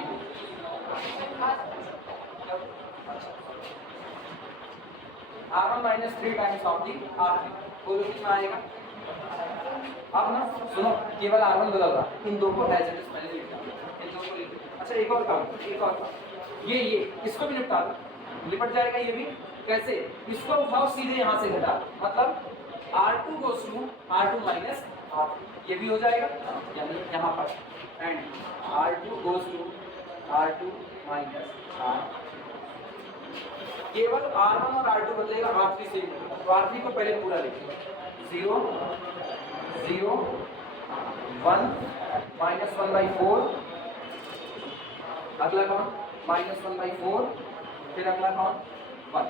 R1 minus 3 times of the R3, कोई कितना आएगा? अब ना सुनो, केवल R1 बदल रहा, इन दो को एज इट इज पहले लिख दिया, दो को लिख दो। अच्छा एक और काम, ये इसको भी निपटा दो, निपट जाएगा ये भी। कैसे? इसको उठाओ सीधे यहाँ से घटा, मतलब R2 goes to R2 minus R3, ये भी हो जाएगा, यानी यहाँ पर and R2 goes to R2 minus R3, केवल R1 और R2 बदलेगा, R3 से ही बदलेगा। तो R3 को पहले पूरा लिखिए, 0 0 1 -1/4, अगला कौन -1/4, फिर अगला कौन 1।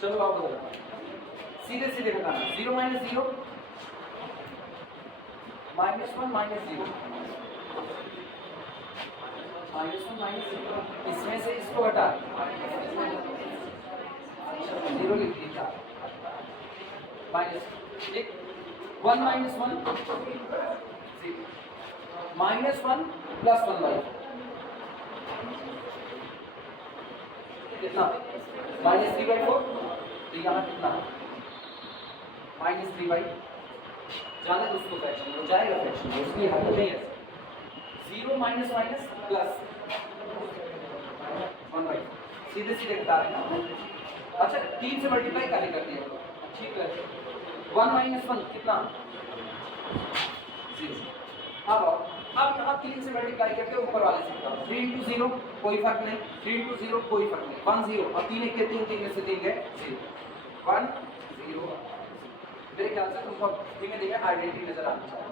चलो आप बताओ, सीधे सीधे बताना, 0 -0 -1 -0 -1 -0, इसमें से इसको हटा 0 लिख दिया, माइनस 1 -1 -1 + 1/4 कितना -3/4, तो यहाँ कितना -3/, जाने दो उसको, फ्रैक्शन हो जाएगा, फ्रैक्शन उसकी हद नहीं है। 0 माइनस माइनस प्लस 1/4, सीधे सीधे बता रहे ना। अच्छा 3 से मल्टीप्लाई काहे करते हैं, ठीक है। 1 - 1 कितना 0। अब यहाँ 3 से मल्टीप्लाई करके ऊपर वाले से बताओ, 3 × 0 कोई फर्क नहीं, 3 × 0 कोई फर्क नहीं, 1 0 और 3 1 के 3, 3 में से 3 गए 0, 1 0। मेरे ख्याल से तुमको धीमे धीमे आइडेंटिटी नजर आनी चाहिए।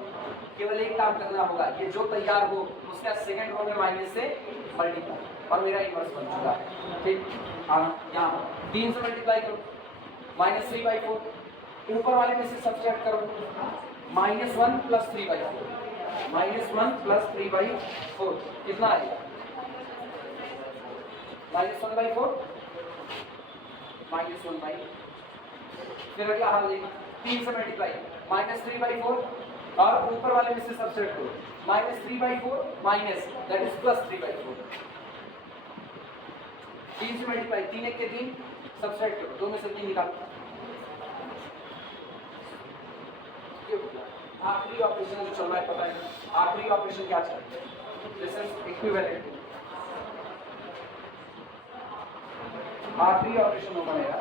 केवल एक काम करना होगा, ये जो तैयार हो उसका सेकंड रो में माइनस से मल्टीप्लाई, और मेरा इनवर्स बन चुका है, ठीक। यहाँ 3 से मल्टीप्लाई करो, -3/4, ऊपर वाले में से सब्ट्रैक्ट करो, -1 + 3/4, -1 + 3/4 कितना आएगा, -1/4 -1/, फिर अगला हाल देखो, 3 से मल्टीप्लाई -3/4, और ऊपर वाले में से सब्ट्रैक्ट करो, -3/4 माइनस दैट इज +3/4, 3 से मल्टीप्लाई, 3 1 के 3, सब्ट्रैक्ट करो, 2 में से 3 निकालो। आखिरी ऑपरेशन जो चल रहा है पता है, आखिरी ऑपरेशन क्या चल रहा है, दिस इज इक्विवेलेंट। आखिरी ऑपरेशन होगा मेरा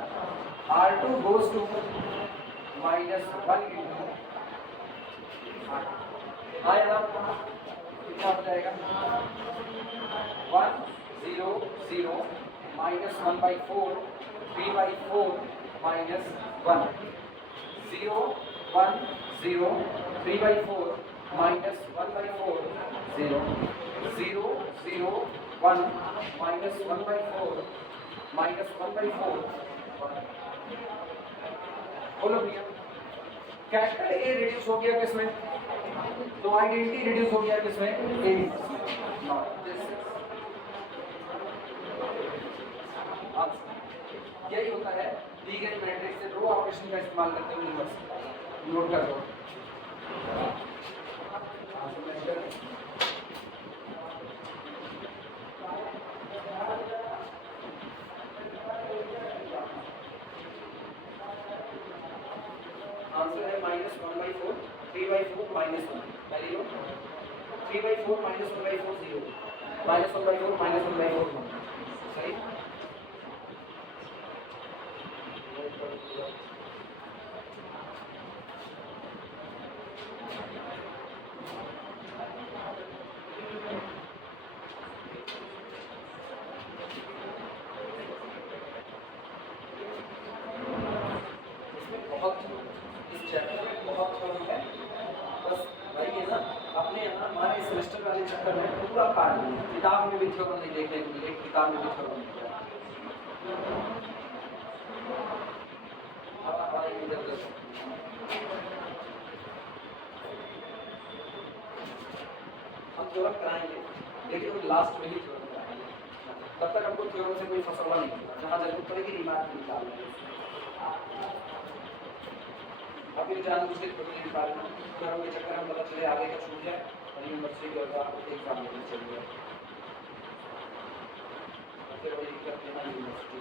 R2 goes to -1 × आया ना, कितना हो जाएगा 1 0 0 -1/4 3/4 -1 0 1 0 3/4 -1/4 0 0 0 1 -1/4 -1/4 बोलो भैया, कैपिटल ए रिड्यूस हो गया किसमें, तो आइडेंटिटी रिड्यूस हो गया किसमें, ए। यही होता है दी गई मैट्रिक्स से रो ऑपरेशन का इस्तेमाल करते हुए इनवर्स, नोट कर लो। आंसर है -1/4 3/4 -1, पहली रो 3/4 -1/4 0, -1/4 -1/4 1, सही। किताब में भी थ्योरम नहीं देखने को मिले, किताब में भी थ्योरम नहीं किया। हम थ्योरम कराएंगे, लेकिन वो लास्ट में ही थ्योरम कराएंगे, तब तक हमको थ्योरम से कोई फसला नहीं होगा, जहाँ जरूरत पड़ेगी रिमार्क निकालना। अब ये जानबूझ के थ्योरम निकालना, थ्योरम के चक्कर में पता चले आगे का छूट जाए और यूनिवर्सिटी के बाद एग्जाम में चल जाए, फिर वही करते हैं university.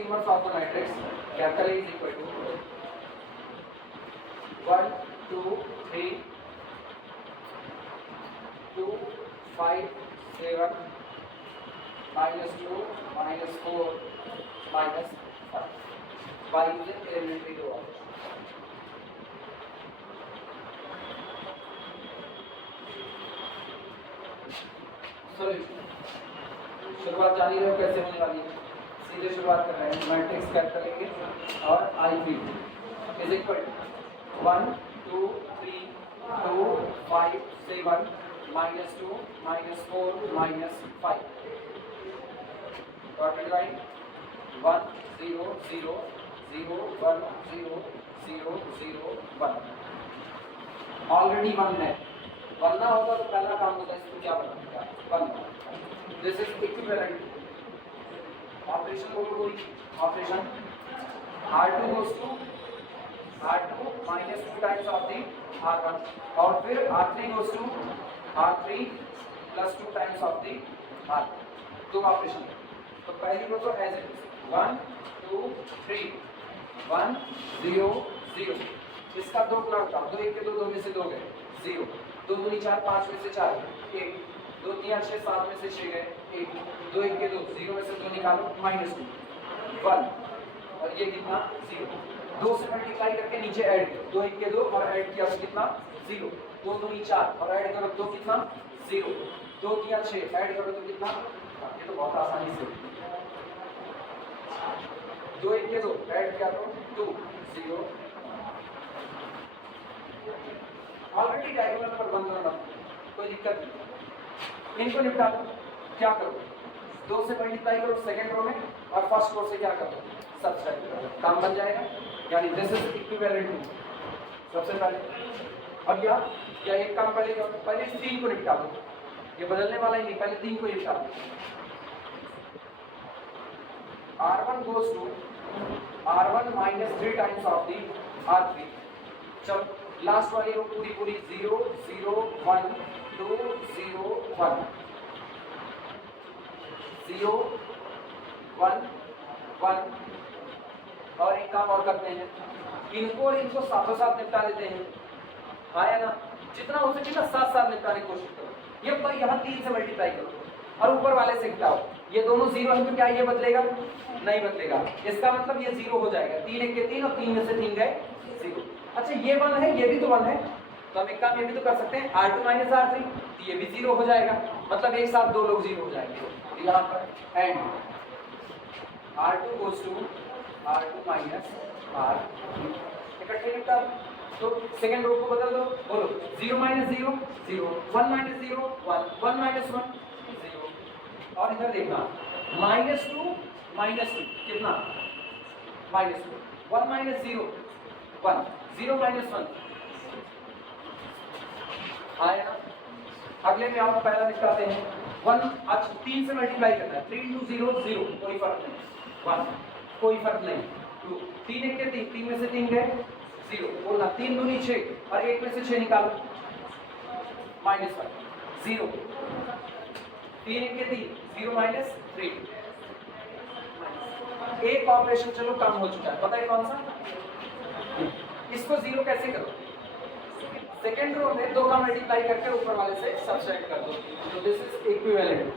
Inverse of the matrix capital A is equal to 1 2 3 2 5 7 -2 -4 -5 by using elementary law. Solution शुरुआत जारी रहो कैसे होने वाली है। सीधे शुरुआत कर रहे हैं, मैट्रिक्स कैपिटल लेंगे और I P is equal to 1 2 3 2 5 7 -2 -4 -5 dotted line 1 0 0 0 1 0 0 0 1 already 1 है, बनना होगा तो पहला काम होता है इसको क्या बनाना, 1 दिस इज इक्विवेलेंट ऑपरेशन को कोई operation R2 goes to R2 minus 2 times of the R1 और फिर R3 goes to R3 plus 2 times of the R1 दो ऑपरेशन। तो पहली रो तो एज इट इज 1 2 3 1 0 0 इसका दो गुना होता 2 1 के 2 2 में से 2 गए 0 2 2 4 5 में से 4 1 2 3 8 6 7 में से 6 गए 1 2 1 के 2 0 में से 2 निकालो -2 1 और ये कितना 0 2 से मल्टीप्लाई करके नीचे ऐड करो 2 1 के 2 और ऐड किया तो कितना 0 2 2 4 और ऐड करो तो कितना 0 2 3 6 ऐड करो तो कितना, ये तो बहुत आसानी से 2 1 के 2 ऐड किया तो 2 0 ऑलरेडी डायगोनल पर 1 बना कोई दिक्कत नहीं। इनको निपटा दो, क्या करो 2 से मल्टीप्लाई करो सेकंड रो में और फर्स्ट रो से क्या करो सब्ट्रैक्ट करो, काम बन जाएगा। यानी दिस इज इक्विवेलेंट टू सबसे पहले। अब क्या एक काम पहले करो, पहले इस 3 को निपटा दो, ये बदलने वाला ही नहीं, पहले 3 को निपटा दो। R1 goes to R1 minus 3 times of the R3। चलो लास्ट वाली रो पूरी 0 0 1 2 0 1 0 1 1 और एक काम और करते हैं, इनको और इनको साथों साथ निपटा देते हैं, हाँ या ना, जितना हो सके ना साथ साथ निपटाने की कोशिश करो। ये पर यहाँ 3 से मल्टीप्लाई करो और ऊपर वाले से घटाओ, ये दोनों 0 है तो क्या ये बदलेगा, नहीं बदलेगा, इसका मतलब ये 0 हो जाएगा। 3 1 के 3 और 3 में से 3 गए 0। अच्छा ये 1 है, ये भी तो 1 है, तो हम एक काम ये भी तो कर सकते हैं R2 minus R3, तो ये भी 0 हो जाएगा, मतलब एक साथ दो लोग 0 हो जाएंगे। तो यहाँ पर and R2 goes to R2 minus R3 इकट्ठे निपटा। तो सेकंड रो को बदल दो, बोलो 0 minus 0 0 1 minus 0 1 1 minus 1 0 और इधर देखना -2 -2 कितना -2 1 minus 0 1 0 minus 1 आया ना। अगले में आप पहला निकालते हैं 1 आज 3 से मल्टीप्लाई करना है 3 into 0 0 कोई फर्क नहीं 1 कोई फर्क नहीं 2 3 1 के 3 3 में से 3 गए 0 बोलना 3 2 6 और 1 में से 6 निकालो -1 0 3 1 के 3 0 -3 एक ऑपरेशन चलो काम हो चुका है, पता है कौन सा, इसको 0 कैसे करो, सेकेंड रो में 2 का मल्टीप्लाई करके ऊपर वाले से सब्ट्रैक्ट कर दो। तो this is equivalent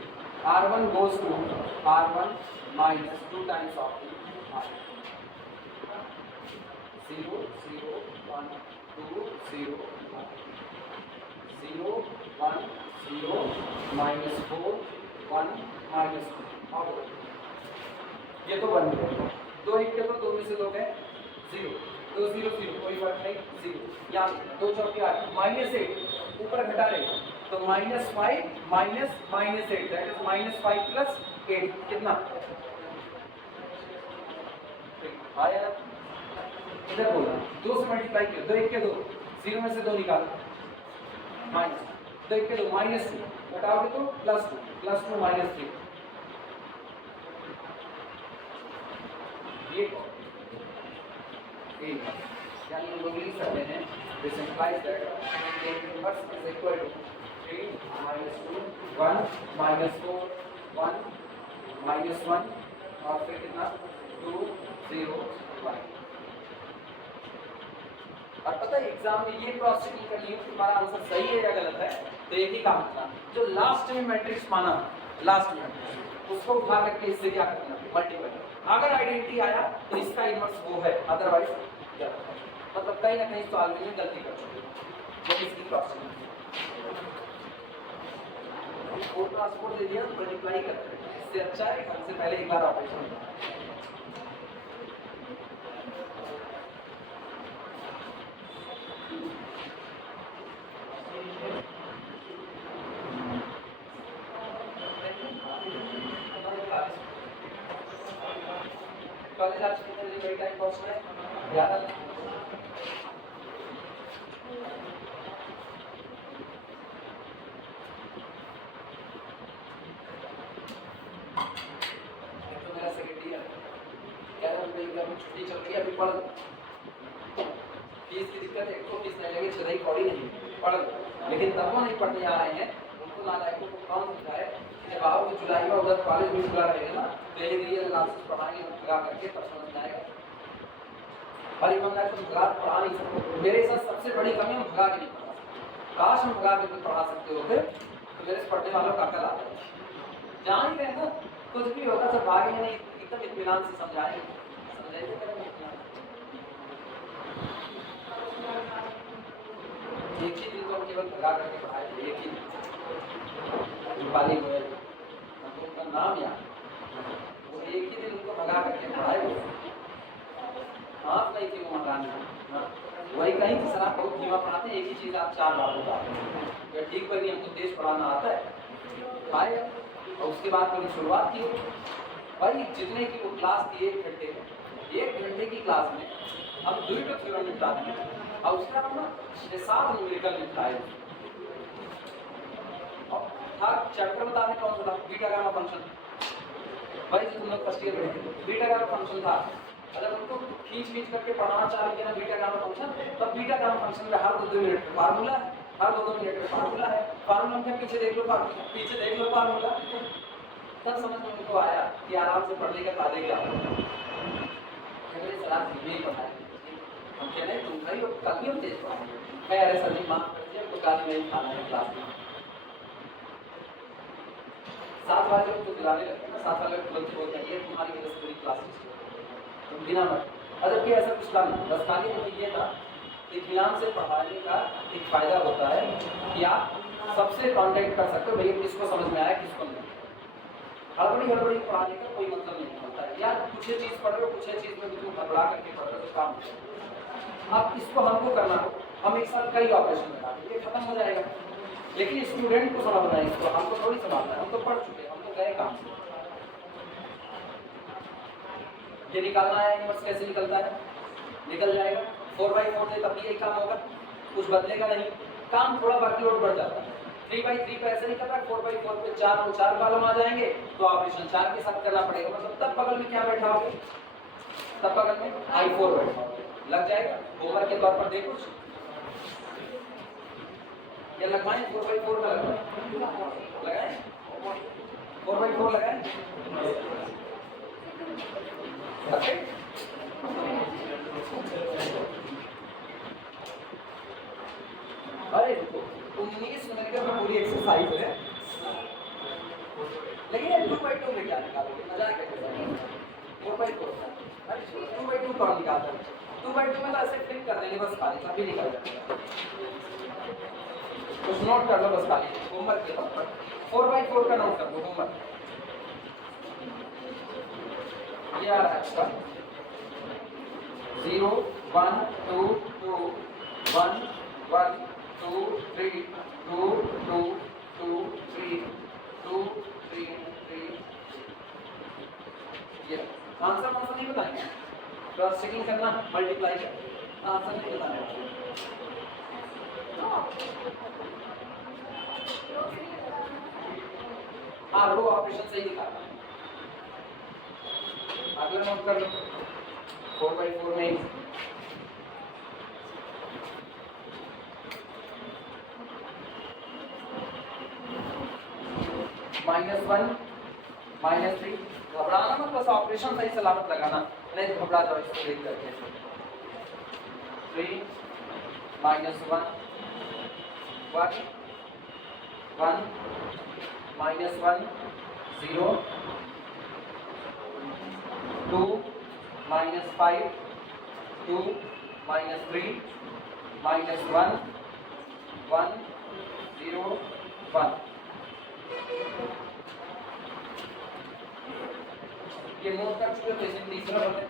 R1 goes to R1 minus 2 times of the R1 0 0 1 2 0 1 0 1 0 minus 4 1 minus 2 और ये तो 1 है, 2 1 के तो 2 में से 2 गए 0 2 0 0 कोई फर्क नहीं 0 यहाँ 2 चौकी 8 -8 ऊपर घटा लेगा तो -5 -8 दैट इज -5 + 8 कितना आया। इधर बोलना 2 से मल्टीप्लाई किया 2 1 के 2 0 में से 2 निकालो माइनस 2 1 के 2 -2 घटाओगे तो +2 -3 ये यानी हम लोग लिख सकते हैं this implies that a inverse is equal to 3 -2 1 -4 1 -1 और फिर कितना 201। और पता है एग्जाम में ये क्रॉस चेकिंग करनी है तुम्हारा आंसर सही है या गलत है, तो एक ही काम करना, जो लास्ट में मैट्रिक्स पाना, लास्ट में उसको उठा करके इससे क्या करना, मल्टीप्लाई। अगर आइडेंटिटी आया तो इसका इनवर्स वो है, अदरवाइज क्या, मतलब कहीं ना कहीं सॉल्व में गलती कर चुके हो, वो इसकी क्रॉस चेकिंग। फोर ट्रांसपोर्ट दे दिया तो मल्टीप्लाई करते हैं, इससे अच्छा है सबसे पहले एक बार ऑपरेशन। कॉलेज आज कितने बजे टाइम पहुंचना है, 11। छुट्टी चल रही है, अभी पढ़ लो, फीस की दिक्कत है, तो फीस नहीं लगे, छदाई कौड़ी नहीं पढ़ लो, लेकिन तब वो नहीं पढ़ने आ रहे हैं, उनको नालायकों को कौन समझाए, जब आओगे जुलाई में उधर कॉलेज भी खुला रहेगा ना, तो यही रियल क्लासेस पढ़ाएंगे, लगा करके तब समझ आएगा। हर बंदा को भगा पढ़ा नहीं सकते, मेरे साथ सबसे बड़ी कमी हम भगा के नहीं पढ़ा सकते, काश हम भगा के पढ़ा सकते होते तो मेरे पढ़ने वालों का अकल आता है, जान ही रहे ना, कुछ भी होगा सब भागे नहीं, एकदम इत्मीनान से समझाएंगे, एक ही दिन तो केवल भगा करके पढ़ाए थे, एक ही दिन पाली गोयल उनका नाम याद, वो एक ही दिन उनको भगा करके पढ़ाए, हाथ नहीं थी वो महारानी, वही कहीं की सलाह बहुत धीमा पढ़ाते हैं, एक ही चीज़ आप 4 बार बताते हैं, ठीक पर नहीं हमको तेज पढ़ाना आता है भाई, और उसके बाद मैंने शुरुआत की भाई, जितने की वो क्लास थी 1 घंटे में, 1 घंटे की क्लास में हम 2 थ्योरम निपटा दिए, और उसका अपना 6-7 न्यूमेरिकल निपटाए, और था चैप्टर बताने कौन सा था, बीटा गामा फंक्शन, भाई जो तुम लोग फर्स्ट ईयर में बीटा गामा फंक्शन था, अगर उनको खींच करके पढ़ाना चाह रहे ना बीटा गामा फंक्शन, तब बीटा गामा फंक्शन में हर 2 मिनट में फार्मूला है, हर 2 मिनट में फार्मूला है, फार्मूला में पीछे देख लो फार्मूला, तब समझ में उनको आया कि आराम से पढ़ने का फायदे क्या होगा, सलाह यही पढ़ाए, हम कह रहे तुम भाई कल भी हम तेज पढ़ाएंगे, मैं अरे सर जी माफ कर दीजिए, आपको गाली नहीं खाना है क्लास में, 7 वाले लोग तो दिलाने लगते हैं, 7 वाले तुरंत बोलते हैं ये तुम्हारी वजह से पूरी क्लास तुम बिना मत, अगर कि ऐसा कुछ था नहीं, बस खाली हमें ये था कि इत्मीनान से पढ़ाने का एक फ़ायदा होता है कि आप सबसे कांटेक्ट कर सकते हो, भैया किसको समझ में आया किसको नहीं, हड़बड़ी पढ़ाने का कोई मतलब नहीं होता है, यार कुछ चीज़ पढ़ रहे हो, कुछ चीज़ में तुम हड़बड़ा करके पढ़ रहे हो तो काम अब इसको हमको करना हो, हम एक साथ कई ऑपरेशन बना देंगे, खत्म हो जाएगा, लेकिन स्टूडेंट को समझना है, इसको हमको थोड़ी संभालना है, हम तो पढ़ चुके, हम तो गए काम से, ये निकालना है इनवर्स कैसे निकलता है, निकल जाएगा, 4/4 से तब भी यही काम होगा, कुछ बदलेगा नहीं, काम थोड़ा वर्कलोड बढ़ जाता है, 3/3 पे ऐसे नहीं करता, 4/4 पे 4 कॉलम आ जाएंगे, तो ऑपरेशन 4 के साथ करना पड़ेगा, मतलब तब बगल में क्या बैठा होगा, तब बगल में I4 बैठा लग जाएगा, होमवर्क के तौर पर देखो, ये लगवाएं 4/4 का लगाएं, 4/4 लगाएं, अरे 19 न्यूमेरिकल में पूरी एक्सरसाइज है, लेकिन ये 2/2 में क्या निकालोगे, मजाक है, 4/4 अरे 2/2 कौन निकालता है, 2/2 में तो ऐसे फ्लिप कर देंगे बस खाली, तभी निकल जाएगा, कुछ नोट कर लो बस खाली होमवर्क के तौर पर, 4/4 का नोट कर लो होमवर्क, ये आ रहा है आपका 0 1 2 2 1 1 2 3 2 2 2 3 2 3 3, ये आंसर नहीं बताएंगे, क्रॉस चेकिंग करना, मल्टीप्लाई करना, आंसर नहीं बताना, हाँ रो ऑपरेशन सही दिखाता है, अगला नोट कर लो 4/4 में -1 -3 घबराना मत, बस ऑपरेशन सही सलामत लगाना, नहीं तो घबरा जाओ इसको देख करके। 3 -1 1 1 -1 0 2 -5 2 -3 -1 1 0 1। ये नोट कर चुके हो, इसमें तीसरा बने,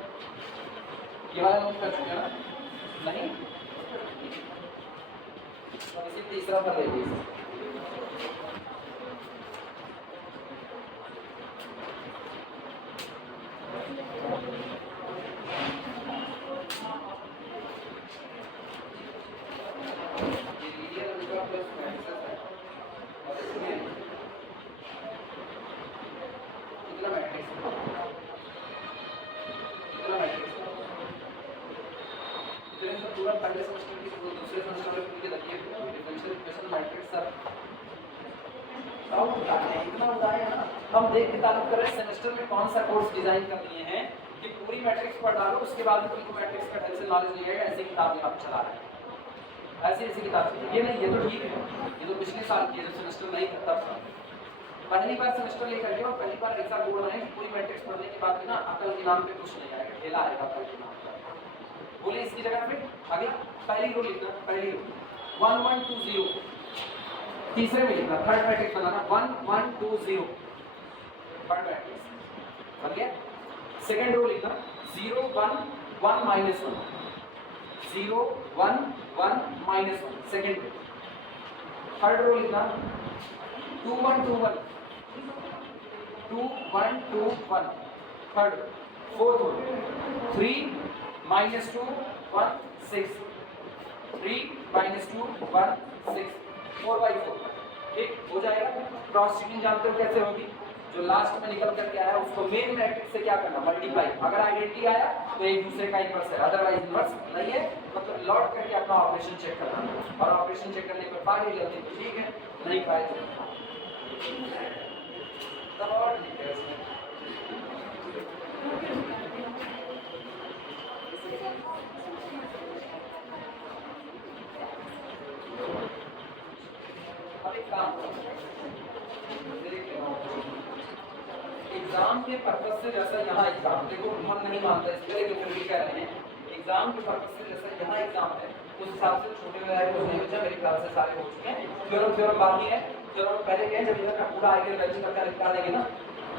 ये वाला नोट कर चुके हैं ना, नहीं तो इसे तीसरा पर ले लीजिए। हम देख के ताल्लुक कर रहे हैं सेमेस्टर में कौन सा कोर्स डिजाइन कर दिए हैं कि पूरी मैट्रिक्स पढ़ डालो, उसके बाद में तुमको मैट्रिक्स का ढंग से नॉलेज नहीं आएगा, ऐसी किताब आप चला रहे हैं, ऐसी किताब ये नहीं, ये तो ठीक है, ये तो पिछले साल की सेमेस्टर नहीं करता था, पहली बार सेमेस्टर लेकर के और पहली बार ऐसा बोल रहे हैं कि पूरी मैट्रिक्स पढ़ने के बाद ना अकल के नाम पे कुछ नहीं आएगा, ठेला आएगा अकल के नाम पर। बोले इसकी जगह पे अगला पहली रो लिखना, पहली रो 1 1 2 0, तीसरे में लिखना, थर्ड मैट्रिक्स बनाना 1 1 2 0, थर्ड मैट्रिक्स बन गया। सेकंड रो लिखना 0 1 1 -1 0 1 1 -1, सेकंड रो। थर्ड रो लिखना 2 1 2 1 2 1 2 1, third row. Fourth row 3 -2 1 6 3 -2 1 6 4 by 4, ठीक हो जाएगा। क्रॉस चेकिंग जानते हो कैसे होगी, जो लास्ट में निकल करके आया उसको मेन मैट्रिक्स से क्या करना, मल्टीप्लाई, अगर आइडेंटिटी आया तो एक दूसरे का इनवर्स है, अदरवाइज इनवर्स नहीं है, मतलब लौट करके अपना ऑपरेशन चेक करना, और ऑपरेशन चेक करने पर पा ही जाते तो ठीक है, नहीं पाए तब और ठीक है। अब एक काम एग्जाम के पर्पस से जैसा यहाँ एग्जाम, देखो हम नहीं मानते इसके लिए, फिर भी कह रहे हैं एग्जाम के पर्पस से जैसा यहाँ एग्जाम है उस हिसाब से छोटे वाले कुछ नहीं बचा, मेरे ख्याल से सारे हो चुके हैं। थ्योरम बाकी है, थ्योरम पहले क्या है, जब इधर का पूरा आइडिया वैल्यू करके निकाल देंगे ना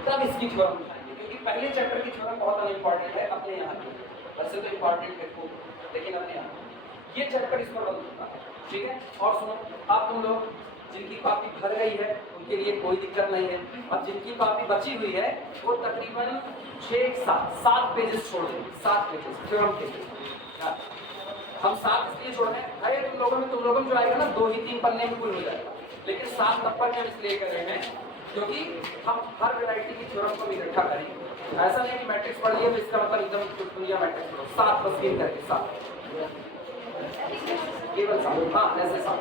तब इसकी थ्योरम उठाएंगे, क्योंकि पहले चैप्टर की थ्योरम बहुत अनइम्पॉर्टेंट है अपने यहाँ की, वैसे तो इम्पॉर्टेंट है खूब, लेकिन अपने यहाँ ये चैप्टर इस पर बंद होता है, ठीक है। और सुनो, अब तुम लोग जिनकी कॉपी भर गई है उनके लिए कोई दिक्कत नहीं है, अब जिनकी कॉपी बची हुई है वो तकरीबन 7 पेजेस छोड़ देंगे, 7 पेजेस थ्योरम के। हम 7 इसलिए छोड़ रहे हैं, अरे तुम लोगों में जो आएगा ना 2 ही 3 पन्ने में कुल हो जाएगा, लेकिन 7 नंबर के हम इसलिए कर रहे हैं क्योंकि हम हर वैरायटी की थ्योरम को इकट्ठा करेंगे। ऐसा नहीं कि मैट्रिक्स पढ़ लिया तो इसका मतलब एकदम दुनिया मैट्रिक्स पढ़ो, 7 बस गिन करके 7 केवल 7, हाँ ऐसे 7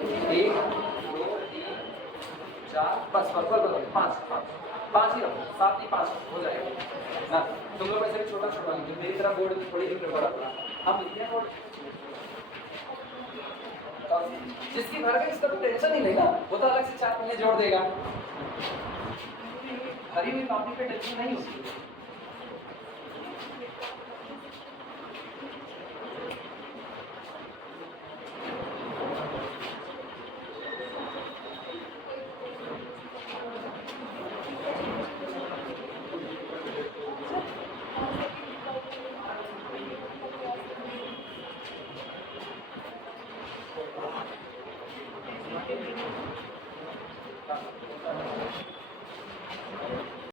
1 2 3 4 बस 5 ही रखो, 7 नहीं 5 हो जाएगा ना। तुम लोग ऐसे भी छोटा छोटा लिखो, मेरी तरह बोर्ड थोड़ी लिख रहे बड़ा, हम लिखते हैं बोर्ड। जिसकी भर गई इसका तो टेंशन ही नहीं ना, वो तो अलग से 4 पन्ने जोड़ देगा, भरी हुई कॉपी पे टेंशन नहीं होती।